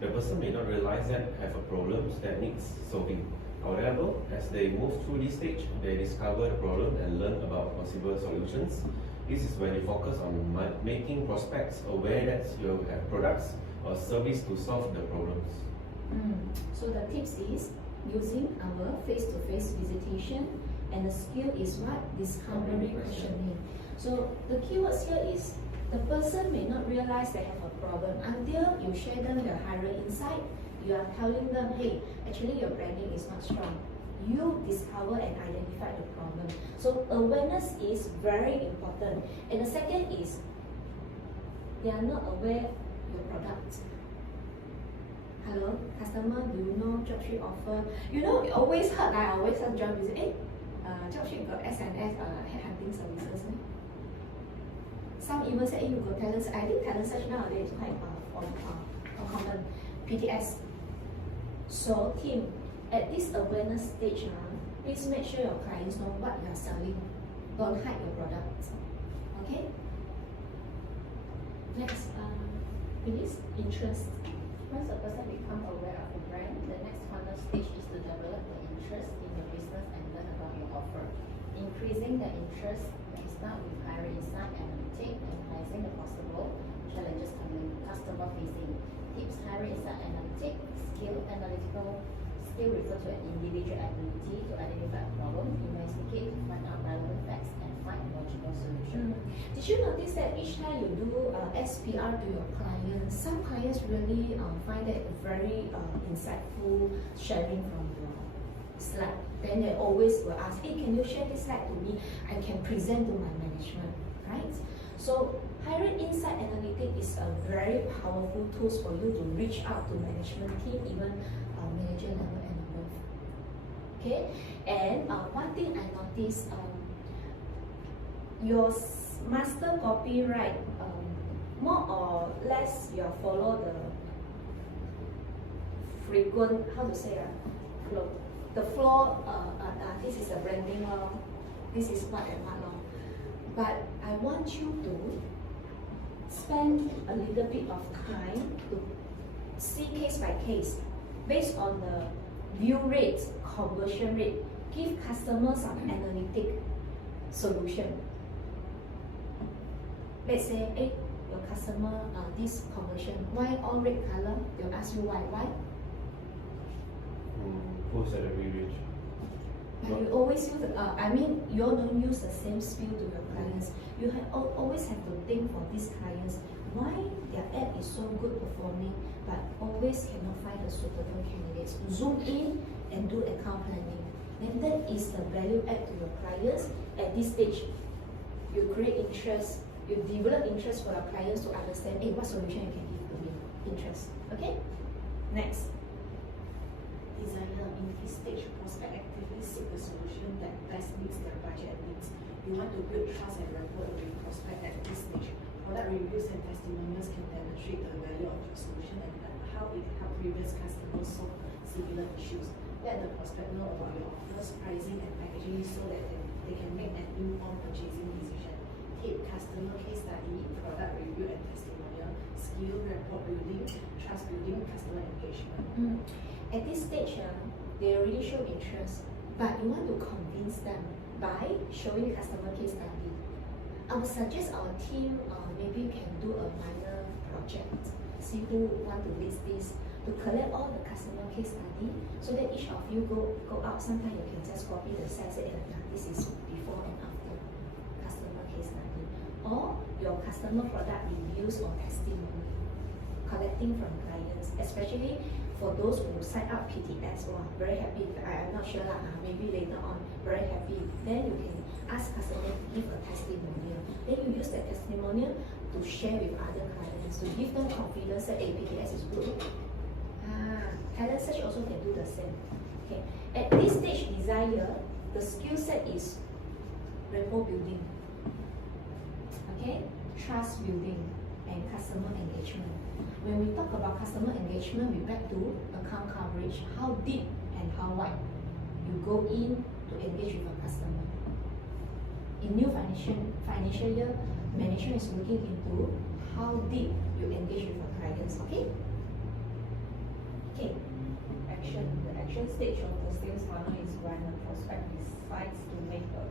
The person may not realize that have a problem that needs solving. However, as they move through this stage, they discover the problem and learn about possible solutions. This is when you focus on making prospects aware that you have products or service to solve the problems. So the tips is using our face-to-face visitation, and the skill is what? Discovery questioning. So the keywords here is the person may not realize they have a problem until you share them your higher insight. You are telling them, hey, actually your branding is not strong. You discover and identify the problem. So awareness is very important. And the second is they are not aware your product. Hello, customer, do you know JobStreet offer? You know, you always heard, I always heard job is, JobStreet got SNS headhunting services. Some even say, you go talent search. I think talent search nowadays is quite common. PTS. So team, at this awareness stage, please make sure your clients know what you are selling. Don't hide your products. Okay? Next, please, interest. Once a person becomes aware of the brand, the next funnel stage is to develop the interest in your business and learn about your offer. Increasing the interest may start with higher insight and analytics, analyzing the possible challenges coming customer facing. Tips: higher insight analytics, analytical skill refer to an individual ability to identify a problem, investigate to find out relevant facts, and find a logical solution. Did you notice that each time you do SPR to your clients, some clients really find that very insightful sharing from your slide. Then they always will ask, hey, can you share this slide to me? I can present to my management, right? So higher insight analytics is a very powerful tool for you to reach out to management team, even manager level and above. Okay, and one thing I noticed, your master copyright, more or less you follow the frequent, how to say, flow. The flow, this is a branding law, this is what and what law. But I want you to spend a little bit of time to see case by case, based on the view rate, conversion rate, give customers some analytic solution. Let's say, hey, your customer, this conversion, why all red color? They'll ask you why. Poor salary range. But you always use, you all don't use the same spiel to your clients. You always have to think for these clients, why their ad is so good performing, but always cannot find the suitable candidates. Zoom in and do account planning. Then that is the value add to your clients. At this stage, you create interest, you develop interest for your clients to understand, hey, what solution you can give to me. Interest. Okay? Next. Designer, in this stage, prospect actively seek the solution that best meets their budget and needs. You want to build trust and rapport with prospect at this stage. Product reviews and testimonials can demonstrate the value of your solution and how it helped previous customers solve similar issues. Let the prospect know about your offers, pricing, and packaging so that they can make an informed purchasing decision. Tip: customer case study, product review and testimonial, skill, rapport building, trust building, customer engagement. At this stage, they already show interest, but you want to convince them by showing customer case study. I would suggest our team maybe can do a minor project, see who want to list this, to collect all the customer case study, so that each of you go out. Sometimes you can just copy the slide, say, this is before and after customer case study, or your customer product reviews or testimony, collecting from clients, especially for those who sign up PTS. Very happy. I'm not sure maybe later on, very happy. Then you can ask customer to give a testimonial. Then you use that testimonial to share with other clients, to give them confidence that PTS is good. Talent search also can do the same. Okay. At this stage, desire, the skill set is rapport building, okay, trust building, and customer engagement. When we talk about customer engagement, we back to account coverage, how deep and how wide you go in to engage with a customer. In new financial year, management is looking into how deep you engage with your clients. Okay? Okay. Action. The action stage of the sales funnel is when a prospect decides to make a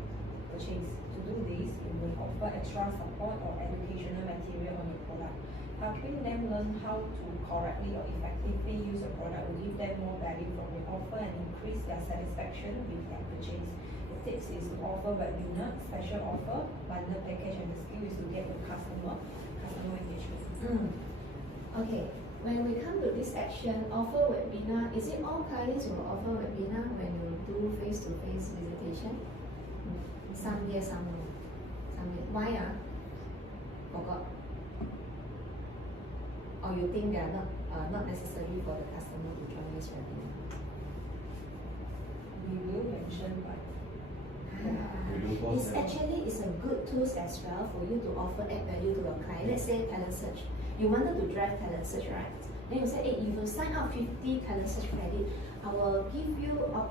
purchase. To do this, you may offer extra support or educational material on your product. Helping them learn how to correctly or effectively use a product will give them more value from your offer and increase their satisfaction with their purchase. The tips is to offer webinar, special offer, bundle package, and the skill is to get the customer engagement. Okay. When we come to this action, offer webinar, is it all clients will offer webinar when you do face-to-face visitation? Some yes, some no. Some yes. Why? Forgot. Or you think they are not necessary for the customer to join this webinar? We will mention but It's actually a good tool as well for you to offer add value to your client. Let's say talent search. You wanted to drive talent search, right? Then you say, hey, if you sign up 50 talent search credit, I will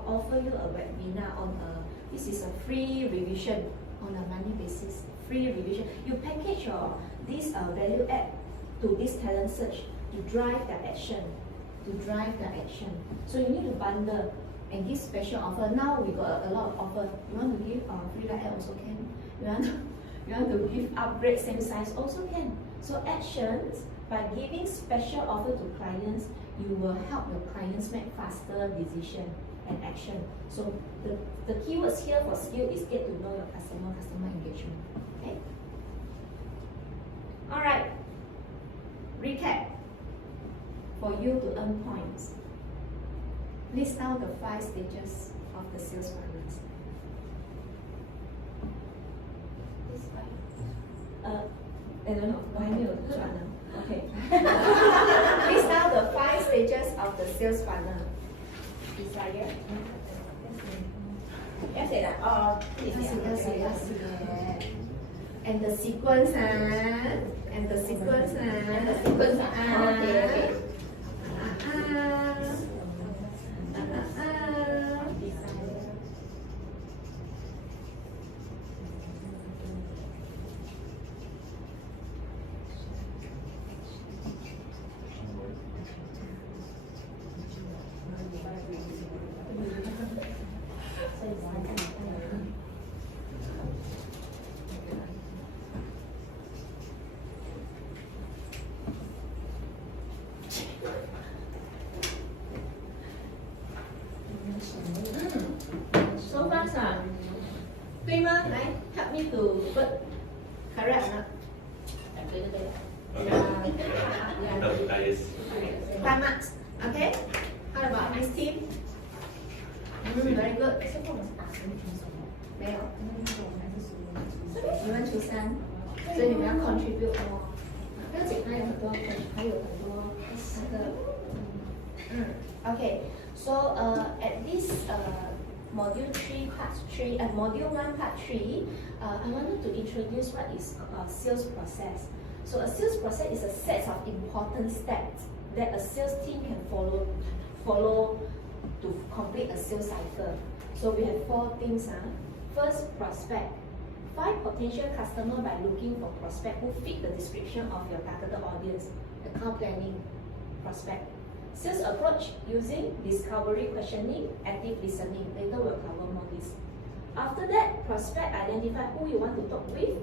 offer you a webinar on this is a free revision on a monthly basis. Free revision. You package this value add to this talent search to drive their action. So you need to bundle and give special offer. Now we got a lot of offer. You want to give free like add also can. You want to give upgrade same size also can. So actions, by giving special offer to clients, you will help your clients make faster decision and action. So the keywords here for skill is get to know your customer engagement. Okay. All right. Recap for you to earn points. List down the 5 stages of the sales funnels. I don't know. Okay. List down the 5 stages of the sales funnel. Desire. Yes, and the sequence, and the sequence, okay. So fast 对吗？来 help me to put correct 吗？对。5 marks. Okay. How about Miss Tim? Very good. 没有。你们初三，所以你们要 contribute more。不要紧，还有很多那个。Okay. So at this module 3 part 3 and module 1 part 3, I wanted to introduce what is a sales process. So a sales process is a set of important steps that a sales team can follow to complete a sales cycle. So we have 4 things. First, prospect. Find potential customer by looking for prospect who fit the description of your targeted audience. Account planning, prospect. Sales approach using discovery questioning, active listening. Later we'll cover more this. After that, prospect identify who you want to talk with.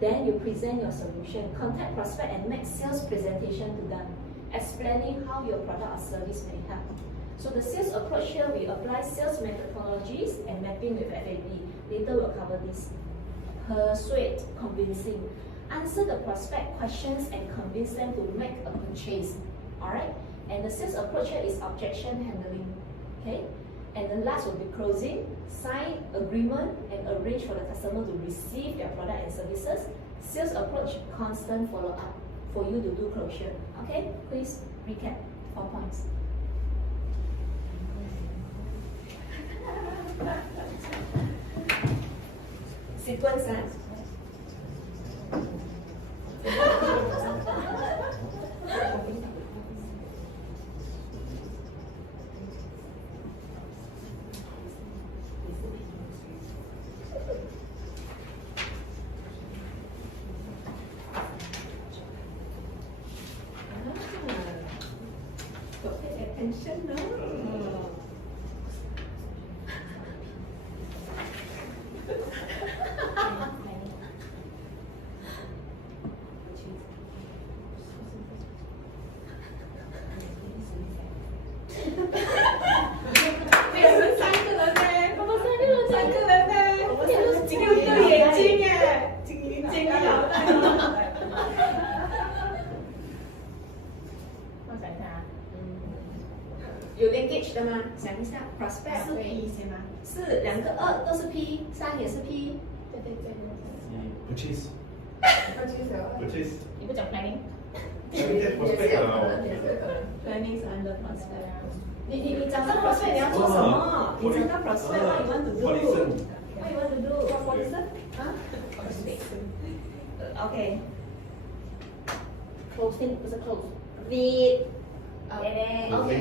Then you present your solution. Contact prospect and make sales presentation to them, explaining how your product or service may help. So the sales approach here, we apply sales methodologies and mapping with FAB. Later we'll cover this. Persuade, convincing. Answer the prospect questions and convince them to make a purchase. Alright? And the sales approach here is objection handling. Okay? And the last will be closing, sign agreement and arrange for the customer to receive their product and services. Sales approach, constant follow-up for you to do closure. Okay? Please recap 4 points. Sequence, question now.有 linkage 的吗？想一下 prospect 是 P 先吗？是两个2都是 P， 3也是 P。对对对。 Purchase. 要举手。 Purchase. 你不讲 planning？ 也是有可能，也是有可能。 Planning is under prospect。你找到 prospect 你要做什么？你找到 prospect what you want to do? What listen? What you want to do? What listen? 啊 ？OK。 closing 不是 close。lead。OK， 可以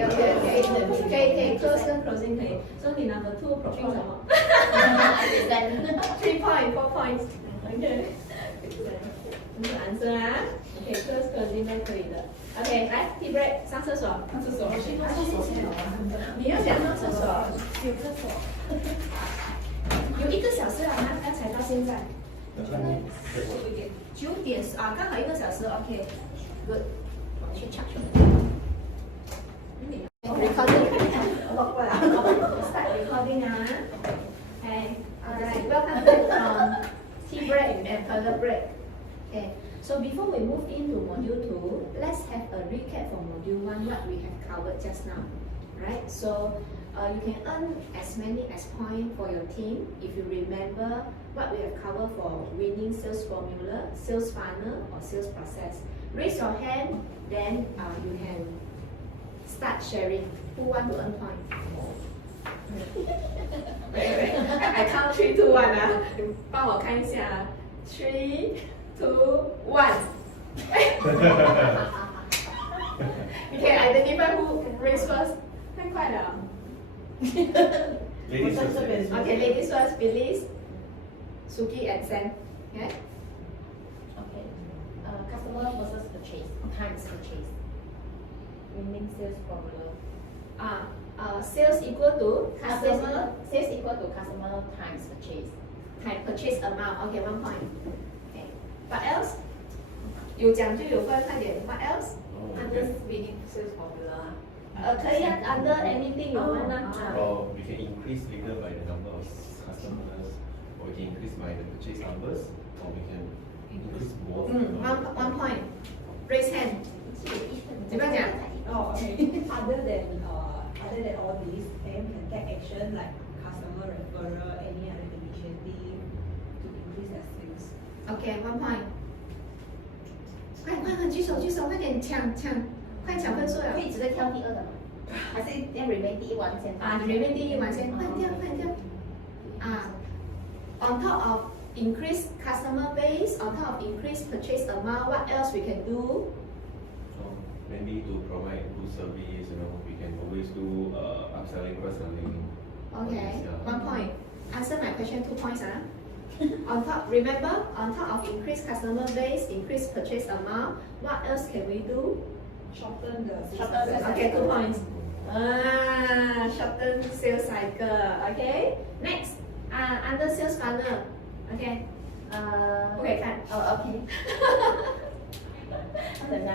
close 跟 closing 可以。所以你 number 2 propose 什么？3 point 4 points。OK。这是 answer 啊。OK close closing 都可以的。OK， 来 tea break 上厕所。上厕所，我去上厕所先。你要讲上厕所？有厕所。有1个小时了吗？刚才到现在。9点啊，刚好1个小时。OK。Good。我去 charge。Start recording 啊。Okay. Alright. Welcome back from tea break and toilet break. Okay. So before we move into module 2, let's have a recap for module 1 what we have covered just now. Right? So you can earn as many as points for your team if you remember what we have covered for winning sales formula, sales funnel, or sales process. Raise your hand, then you can start sharing. Who want to earn points? Wait. I count 3, 2, 1啊，你帮我看一下。3, 2, 1. You can identify who raise first. 太快了。Ladies first. Okay, ladies first. Belize, Suki, and Sam. Okay. Okay. Customer versus purchase. Times purchase. Winning sales formula. Sales equal to customer Sales equal to customer times purchase. time purchase amount. Okay, 1 point. Okay. What else? 有奖就有分，快点。What else? Oh, Under okay. winning sales formula. 可以啊，under anything 有分啊。 Or we can increase later by the number of customers, or we can increase by the purchase numbers, or we can increase both. 1 point. Raise hand. 怎么样讲？ Oh, okay. Other than all these, AM can take action like customer referral, any other initiative to increase their sales. Okay, 1 point. 快举手，快点抢，快抢分数了可。以直接挑第2的吗？还是要 remain 第1完先？你 remain 第1完先，快掉。On top of increased customer base, on top of increased purchase amount, what else we can do? Maybe to provide good service, we can always do upselling, cross-selling. Okay, 1 point. Answer my question 2 points. On top, remember, on top of increased customer base, increased purchase amount, what else can we do? Shorten the Okay, 2 points. Shorten sales cycle. Okay. Next, under sales funnel. Okay. 不可以看。OK。等一下。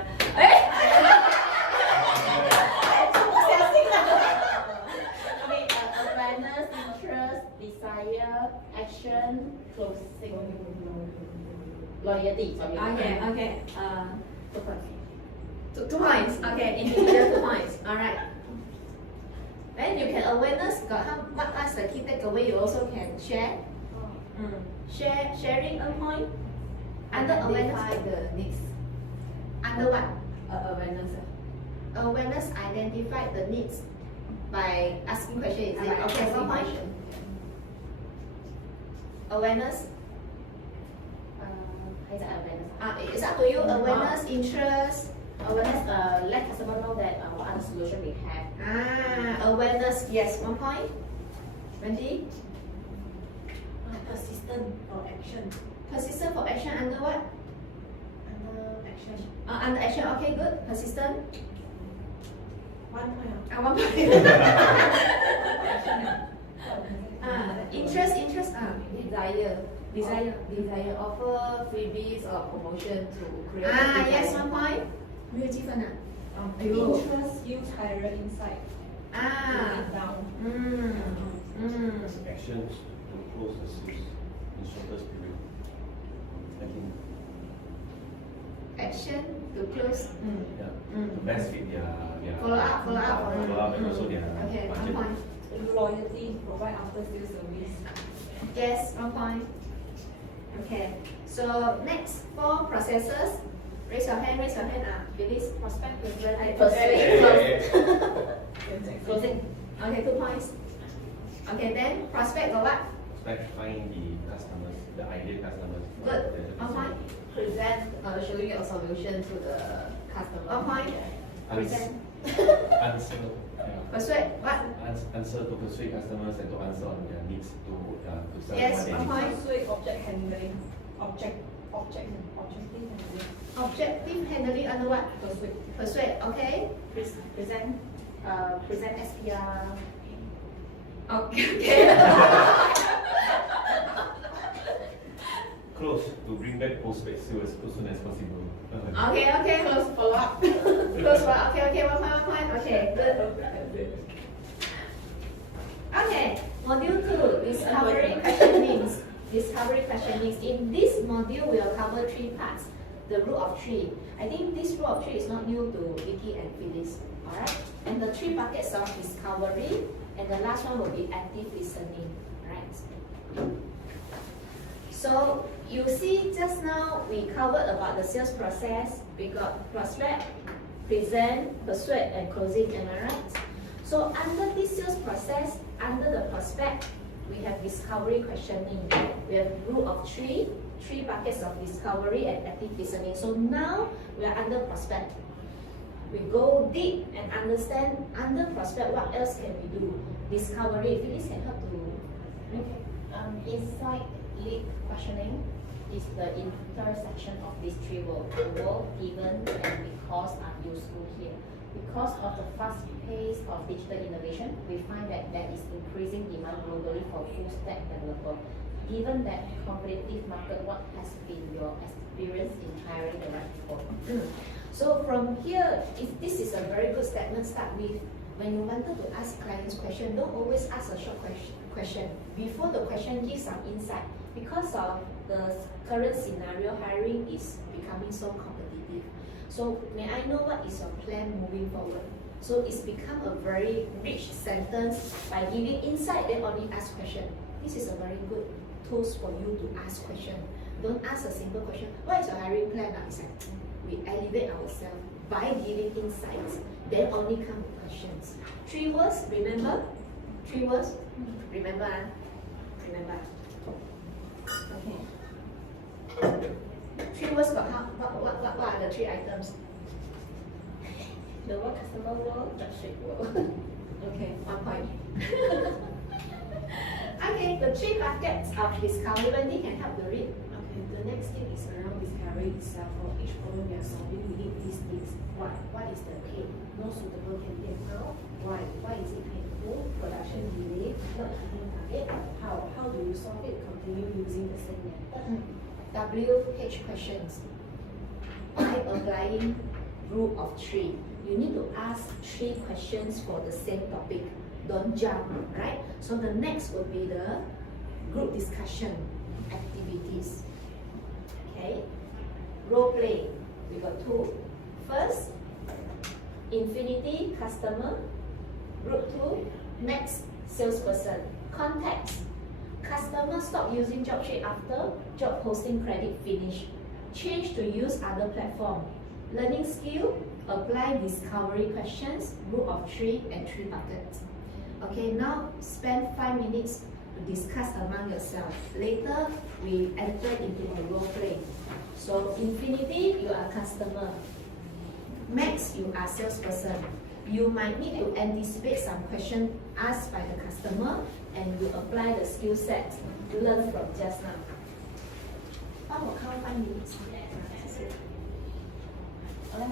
Awareness, interest, desire, action, closing. Loyalty. Sorry. Okay. 2 points. 2 points. Okay, individual 2 points. Alright. Then you can awareness. What's the key takeaway? You also can share. Sharing a point. Under awareness. Identify the needs. Under what? Awareness. Awareness identify the needs by asking questions. Is it? Right, Okay, 1 point. question. Awareness. 还是 awareness. It's up to you. Awareness, interest. Awareness. Let customer know that what other solution we have. Awareness. Yes, 1 point. Wendy. Persistent or action. Persistent for action under what? Under action. Under action. Okay, good. Persistent. 1 point. One point. Interest. Desire offer freebies or promotion to create. Yes, 1 point. 没有积分啊？ Interest use higher insight. Ah. Down. Actions to close the sales in shortest period. I think, Action to close. yeah, to best fit their Follow up. follow up and also their Okay, 1 budget. point. Loyalty, provide after sales service. Yes, 1 point. Okay. So next, 4 processes. Raise your hand. Phyllis. Prospect, present, and Very Hey, close. closing. Okay, 2 points. Okay, then prospect or what? Like find the customers, the ideal customers. Good. The 1 point. Present, showing your solution to the customer. 1 point. Present. Answer. Yeah. Persuade. What? Answer to persuade customers and to answer on their needs to sell Yes, what they 1 need. point. Persuade, object handling. Objective handling. Objective handling under what? Persuade. Persuade. Okay. Present, present SPR. Okay. Close to bring back postpaid sales as soon as possible. Okay. Close. Follow up. Close. Follow up. Okay. 1 point. Okay. Good. Okay. Module 2. Discovery questionings. In this module, we'll cover 3 parts. The rule of 3. I think this rule of 3 is not new to Vicky and Phyllis. Alright? And the 3 buckets of discovery, and the last one will be active listening. Right? So you see just now we covered about the sales process. We got prospect, present, persuade, and closing. Am I right? So under this sales process, under the prospect, we have discovery questioning. We have rule of 3 buckets of discovery and active listening. So now we are under prospect. We go deep and understand under prospect what else can we do. Discovery. Phyllis can help to. Okay. Insight, lead, questioning is the intersection of these 3 words. The word, given, and because are useful here. Because of the fast pace of digital innovation, we find that there is increasing demand globally for full stack developer. Given that competitive market, what has been your experience in hiring the right people? So from here, if this is a very good statement start with. When you wanted to ask clients question, don't always ask a short question. Before the question, give some insight. Because of the current scenario, hiring is becoming so competitive. So may I know what is your plan moving forward? So it's become a very rich sentence by giving insight, then only ask question. This is a very good tools for you to ask question. Don't ask a simple question. What is your hiring plan? It's like we elevate ourselves by giving insights. Then only come with questions. 3 words, remember? 3 words, remember. Remember. Okay. 3 words got how? What are the 3 items? The word customer world, job street world. Okay, 1 point. Okay, the 3 buckets of discovery. Wendy can help to read. Okay, the next thing is around discovery itself. For each problem we are solving, we need these things. Why? What is the pain? No suitable candidate found. Why? Why is it painful? Production delay, not hitting target. How? How do you solve it? Continue using the same method. WH questions. By applying rule of 3, you need to ask 3 questions for the same topic. Don't jump, right? So the next would be the group discussion activities. Okay. Role play. We got 2. First, infinity customer. Group 2, next salesperson. Context. Customer stop using JobSheet after job posting credit finish. Change to use other platform. Learning skill, apply discovery questions, rule of 3 and 3 buckets. Okay, now spend 5 minutes to discuss among yourself. Later, we enter into a role play. So infinity, you are customer. Max, you are salesperson. You might need to anticipate some questions asked by the customer and you apply the skill set learned from just now. 帮我 count 5 minutes. 好嘞。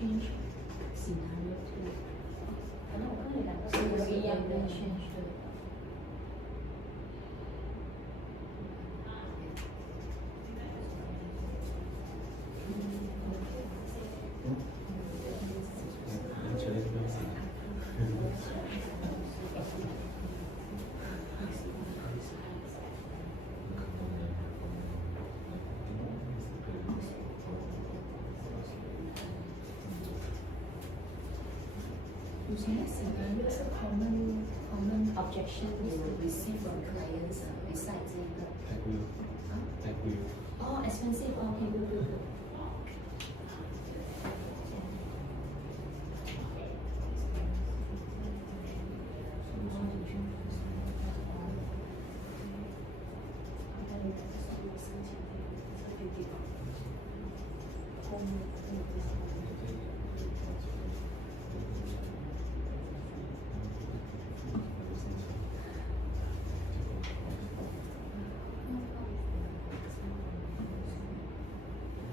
change scenario too. 可能我看有两个 So 是 we 不一样的 will。change the scenario 是 common objection you will receive from clients beside 这个。太贵了。哦，expensive。Okay, good, good, good.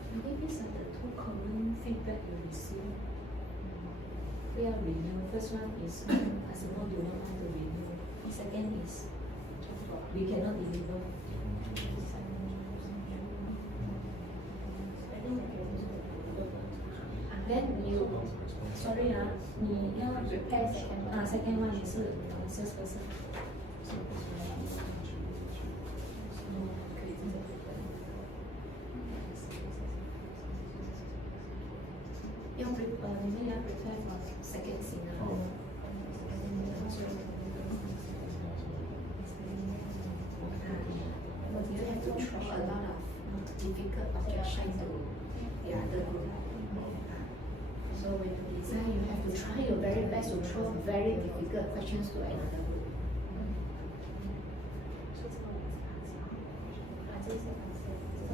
I think these are the two common feedback you receive. We are renew. First one is customer do not want to renew. Second is we cannot deliver. Then you sorry 你要 prepare second one 也是 sales person. 你们要 prepare for second scenario. You have to throw a lot of difficult objection to the other group. So when you design, you have to try your very best to throw very difficult questions to another group. 这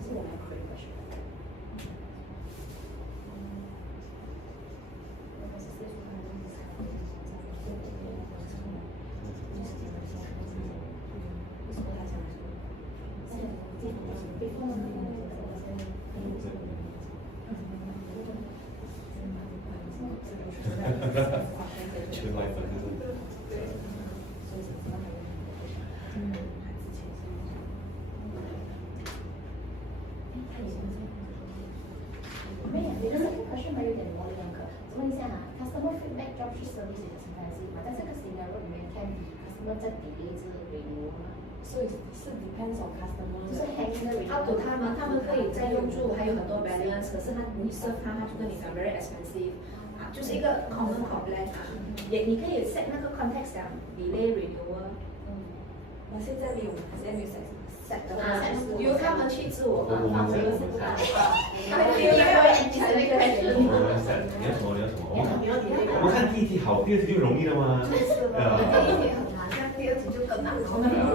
是我来 create question. Customer feedback job service 也是关系嘛，在这个 scenario 里面看 customer 在 delay 这个 renewal 嘛，所以是 depends on customer 就是 hanging 的 Up to renewal。他们可以再用住，还有很多 balance， 可是你 serve 他就跟你讲 very expensive， 就是一个 common complaint 你可以 set 那个 context 讲 delay renewal。我现在没有 set 的话，由他们去自我放飞。你要什么？我们看第一题好，第二题就容易了吗？第一题很难，像第二题就更难。我们容易的。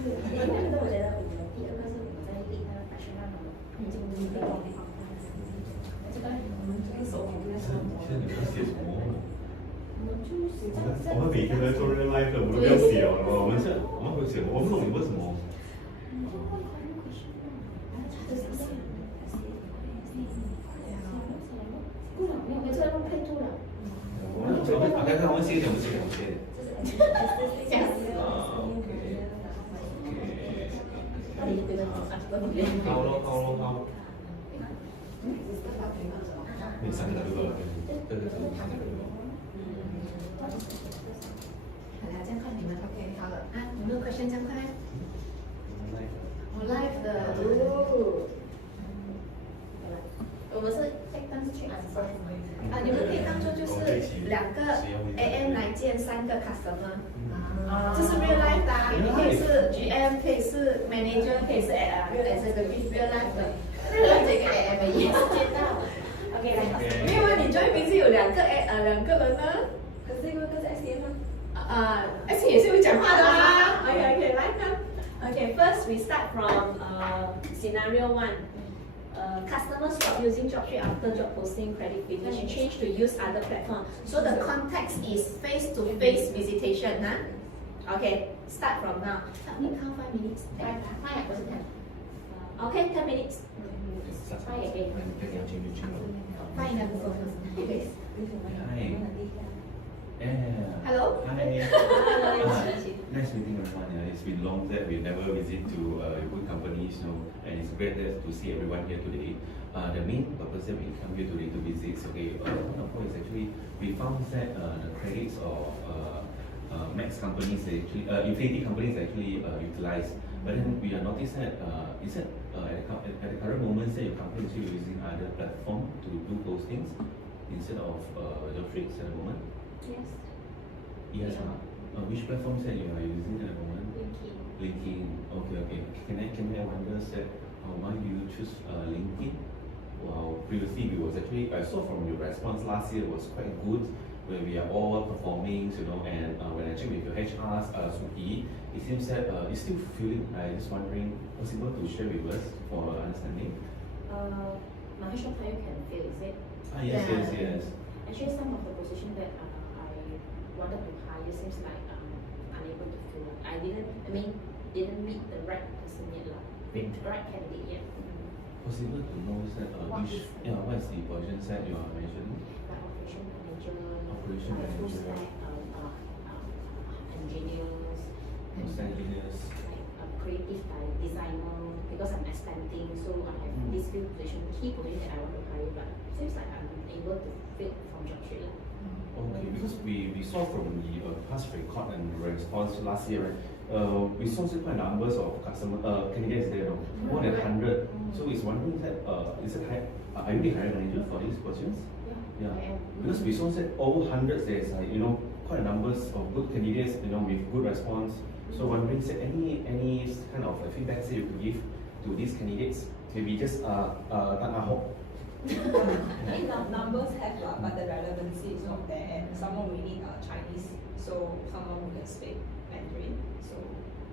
因为我觉得第二个是我在第一个把学那种已经努力了。这个我们这个手法应该是。现在你们写什么？我们每天都在做 real life 的，我们都要写了，我们会写，我不懂你为什么。没有，这个用配图了。我们写一点，我们写一点。好。你3个打对了，对。好了，这样看你们 OK 好了，有没有 question 这样快？我 live 的，我们是但是去 answer 你们可以当做就是2个 AM 来见3个 customer， 这是 real life 的，你可以是 GM， 可以是 manager， 可以是 real life 的，这个 AM 也是见到。OK 来，没有你 join 名字有2个人呢，可是因为都是 SDM 而且也是有讲话的啊。OK 来看。Okay, first we start from scenario 1. Customers stop using Dropship after job posting credit finish, change to use other platform. So the context is face-to-face visitation. Okay, start from now. Help me count 5 minutes. 5 不是 10。Okay, 10 minutes. Try again. Fine, I will go first. Okay. Hi. Yeah. Hello? Hi. Nice meeting everyone. It's been long that we never visit to good companies, and it's great to see everyone here today. The main purpose that we come here today to visit, one of them is actually we found that the credits of max companies actually, utility companies actually utilize. But then we are noticed that is it at the current moment that your company is still using other platform to do postings instead of job streets at the moment? Yes. Yes. Which platforms that you are using at the moment? LinkedIn. Okay. Can I wonder that why do you choose LinkedIn? Well, previously I saw from your response last year was quite good, where we are all performing, and when I check with your HR, Suki, it seems that it's still fulfilling. I just wondering, possible to share with us for understanding? My HR plan can fill, is it? Yes. Actually, some of the position that I wanted to hire seems like unable to fill. Didn't meet the right person yet, the right candidate yet. Possible to know that what is the position that you are mentioning? Like operation manager, Operation full manager. stack engineers, Engineers. like creative designer. Because I'm expanding, so I have this few key position that I want to hire, but seems like I'm able to fit from job street. Okay, because we saw from the past record and response last year, right? We saw quite numbers of candidates there, more than 100. So it's wondering that are you the hiring manager for these positions? Yeah. I am. Because we saw that over hundreds there's quite numbers of good candidates, with good response. So wondering any kind of feedback that you could give to these candidates? Maybe just tan ahok. Numbers have but the relevancy is not there. And someone we need Chinese, so someone who can speak Mandarin. So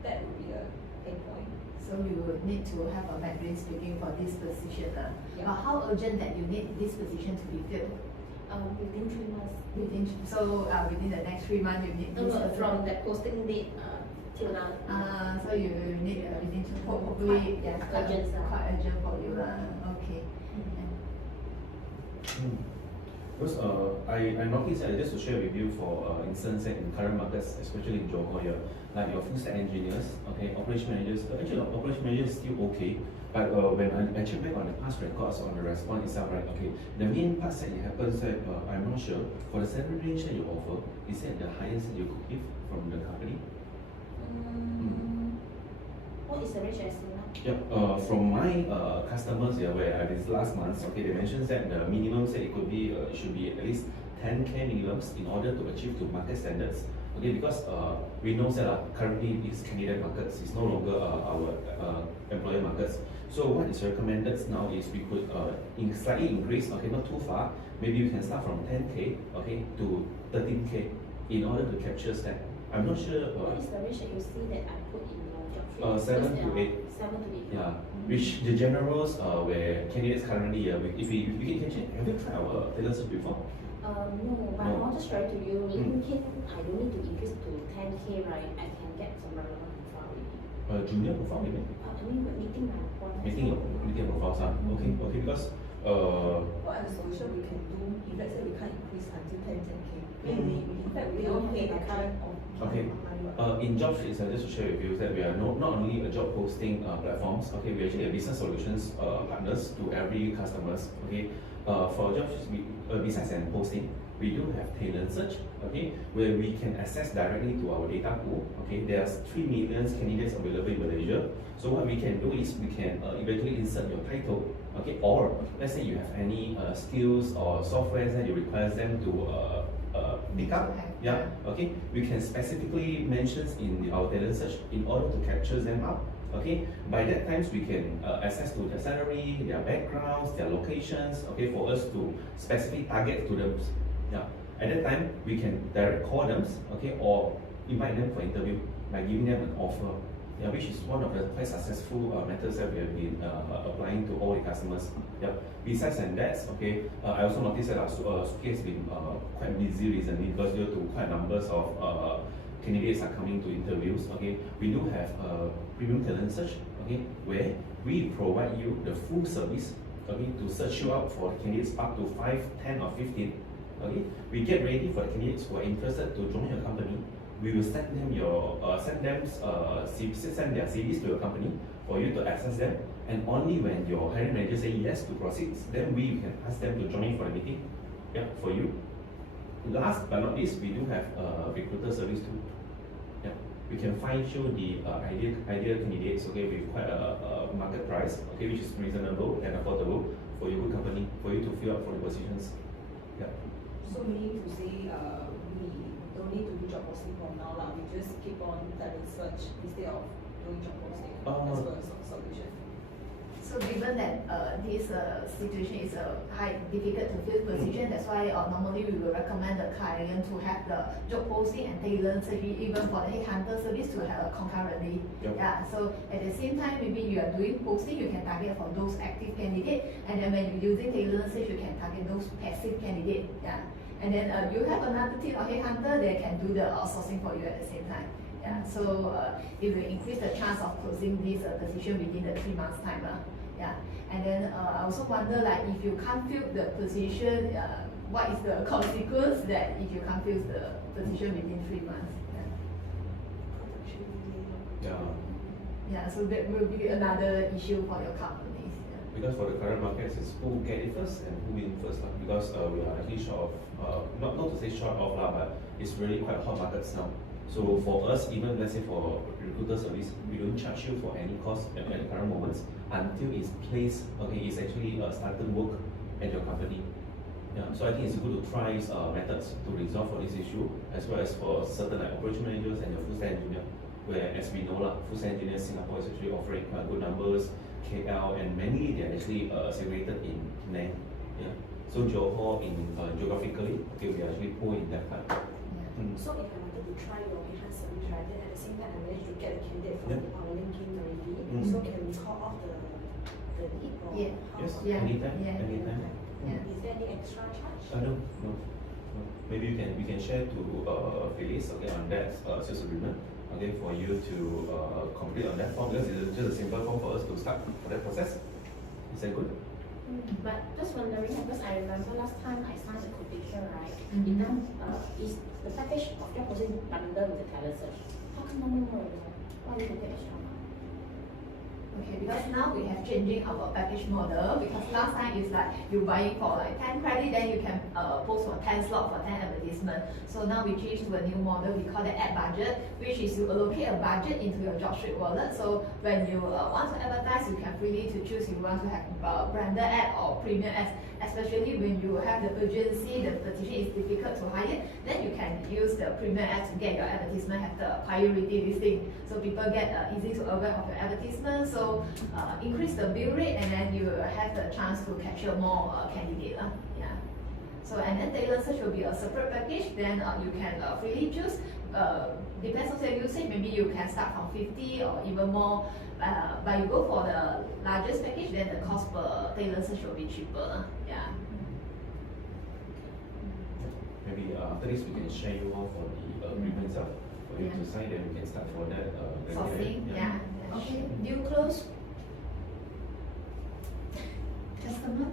that would be a pain point. So you would need to have a Mandarin speaking for this position. Yeah. But how urgent that you need this position to be filled? Within 3 months. Within the next 3 months you need this person? From that posting date till now. So you need within hopefully Quite urgent, quite urgent for you. Okay. Because I noticed that just to share with you for instance in current markets, especially in Johor here, like your full stack engineers, operation managers, actually operation managers is still okay, but when I check back on the past records on the response itself, right, the main part that it happens that I'm not sure, for the salary range that you offer, is that the highest that you could give from the company? What is the range I see now? Yeah, from my customers here, where I visited last month, they mentioned that the minimum say it could be it should be at least 10K minimums in order to achieve to market standards. Because we know that currently it's candidate markets, it's no longer our employer markets. So what is recommended now is we could slightly increase, not too far. Maybe we can start from 10K, to 13K in order to capture that. I'm not sure. What is the range that you see that I put in your job street? 7 to 8. 7 to 8. Yeah, which the generals where candidates currently, if we can check, have you tried our tailor search before? No, but I No. want to share to you, LinkedIn, I don't need to increase to 10K, right? I can get some relevant profile already. Junior profile, maybe? But meeting my point. Meeting profiles, okay, because What are the solution we can do if let's say we can't increase until 10K? In fact, we don't pay the current Okay. In job streets, just to share with you that we are not only a job posting platforms, we actually are business solutions partners to every customers. For job streets, besides and posting, we do have tailored search, where we can access directly to our data pool. There's 3 million candidates available in Malaysia. So what we can do is we can eventually insert your title, or let's say you have any skills or software that you require them to pick up. We can specifically mention in our talent search in order to capture them up. By that times we can access to their salary, their backgrounds, their locations. For us to specifically target to them. At that time we can direct call them. Or invite them for interview by giving them an offer. Which is one of the quite successful methods that we have been applying to all the customers. Besides that, I also noticed that Suki has been quite busy recently because due to quite numbers of candidates are coming to interviews. We do have premium talent search. okay, where we provide you the full service, okay, to search you out for the candidates up to 5, 10 or 15. Okay, we get ready for the candidates who are interested to join your company. We will send them send their CVs to your company for you to access them. And only when your hiring manager say yes to proceed, then we can ask them to join for the meeting. Yeah, for you. Last but not least, we do have a recruiter service too. Yeah, we can find you the ideal candidates, okay, with quite a market price, okay, which is reasonable and affordable for your good company, for you to fill up for the positions. Yeah. So meaning to say, we don't need to do job posting from now lah. We just keep on talent search instead of doing job posting. That's the solution. So given that this situation is a high difficult to fill position, that's why normally we will recommend the client to have the job posting and tailored search, even for the headhunter service to have concurrently. Yep. Yeah. So at the same time, maybe you are doing posting, you can target for those active candidates, and then when you're using tailored search, you can target those passive candidates. Yeah. And then you have another team of headhunter, they can do the outsourcing for you at the same time. Yeah. So it will increase the chance of closing this position within the 3 months time. Yeah. And then I also wonder, like, if you can't fill the position, what is the consequence that if you can't fill the position within 3 months? Yeah. Yeah, so that will be another issue for your companies. Yeah. Because for the current markets, it's who get it first and who win first. Because we are actually short of, not to say short of, but it's really quite hot markets now. So for us, even let's say for recruiter service, we don't charge you for any cost at the current moments until it's placed, okay, it's actually started work at your company. Yeah, so I think it's good to try methods to resolve for this issue, as well as for certain like operation managers and your full stack engineer, where as we know, full stack engineers Singapore is actually offering quite good numbers, KL, and mainly they are actually situated in Penang. Yeah, so Johor in geographically, okay, we are actually poor in that part. So if I wanted to try your enhanced service, right, then at the same time I managed to get a candidate from our LinkedIn already. So can we call off the lead or Yeah. how Yes, about Yeah. anytime, Yeah. anytime. Yeah. Is there any extra charge? No. Maybe we can share to Phyllis, okay, on that sales agreement, okay, for you to complete on that form, because it's just a simple form for us to start for that process. Is that good? But just wondering, because I remember last time I signed the quotation, right? Mhm. Is the package of job posting bundled with the talent search? How come no more? Why do you pay extra amount? Okay, because now we have changing our package model, because last time is like you buying for like 10 credit, then you can post for 10 slot for 10 advertisement. So now we change to a new model, we call it ad budget, which is you allocate a budget into your JobStreet wallet. So when you want to advertise, you can freely to choose you want to have branded ad or premium ads. Especially when you have the urgency, the position is difficult to hire, then you can use the premium ads to get your advertisement have the priority listing. So people get easy to aware of your advertisement. So increase the bill rate, and then you have the chance to capture more candidate. Yeah. So and then tailored search will be a separate package. Then you can freely choose. Depends on your usage. Maybe you can start from 50 or even more. But you go for the largest package, then the cost per tailored search will be cheaper. Yeah. Maybe after this we can share you all for the agreement itself, for you to sign, then we can start for that. Sourcing. Yeah. Okay. Deal close. Customer.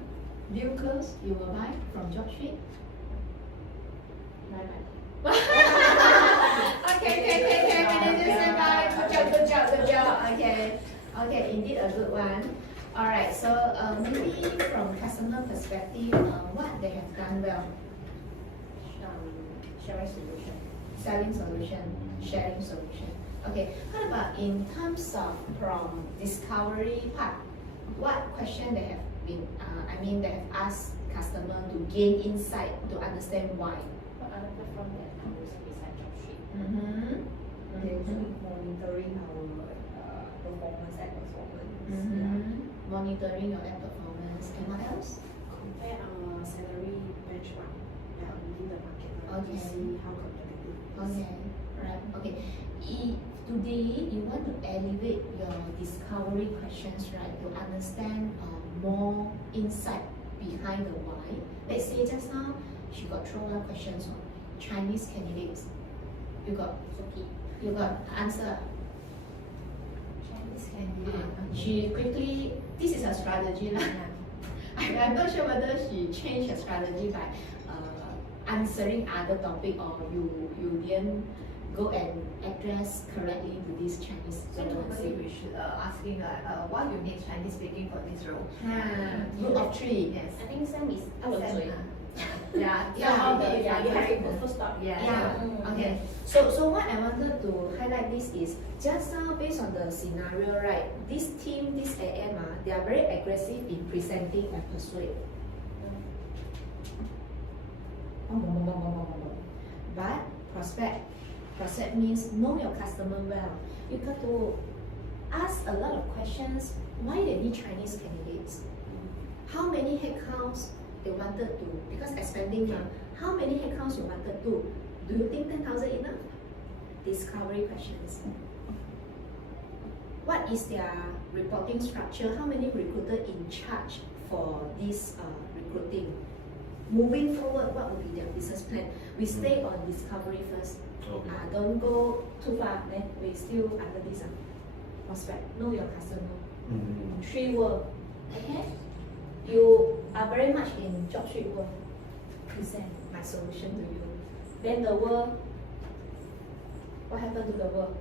Deal close. You will buy from JobStreet. Bye. Okay. Manager say bye. Good job. Okay, indeed a good one. All right, so maybe from customer perspective, what they have done well? Sharing solution. Selling solution, sharing solution. Okay, how about in terms of from discovery part? What question they have been, they have asked customer to gain insight to understand why? What other platform that I use besides JobStreet? They also monitoring our performance ad performance. Monitoring your ad performance. And what else? Compare our salary benchmark within the market Okay. to see how competitive it is. Okay, right. Okay. Today you want to elevate your discovery questions, right? To understand more insight behind the why. Let's say just now she got thrown out questions on Chinese candidates. You got answer. Chinese candidate. She quickly, this is her strategy lah. I'm not sure whether she changed her strategy by answering other topic or you didn't go and address correctly to this Chinese So normally fluency. we should asking like, why you need Chinese speaking for this role? Group of three. Yes. I think Sam is Sam, 2嘴. Yeah, Yeah, yeah, yeah, you yeah. have to Full stop. Yeah. Yeah. Okay. So what I wanted to highlight this is just now based on the scenario, right? This team, this AM, they are very aggressive in presenting and persuade. But prospect means know your customer well. You got to ask a lot of questions. Why they need Chinese candidates? How many headcounts they wanted to? Because expanding, how many headcounts you wanted to? Do you think 10,000 enough? Discovery questions. What is their reporting structure? How many recruiters in charge for this recruiting? Moving forward, what would be their business plan? We stay on discovery first. Okay. Don't go too far. Then we still under this prospect. Know your customer. 3 words. Okay? You are very much in job street world. Present my solution to you. Then the world. What happened to the world?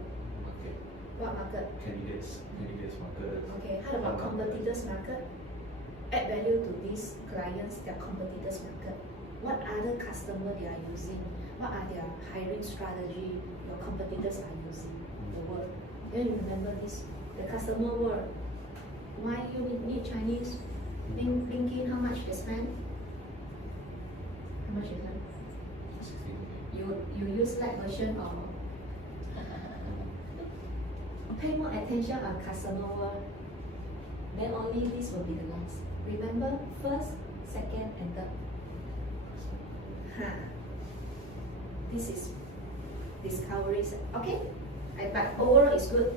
Okay. What market? Candidates market. Okay, how about competitors market? Add value to these clients, their competitors market. What other customer they are using? What are their hiring strategy your competitors are using? The word. Then you remember this, the customer word. Why you need Chinese? LinkedIn, how much they spend? How much you spend? 16. You use light version or pay more attention on customer word. Then only this will be the last. Remember first, second, and third. This is discoveries. Okay, but overall it's good.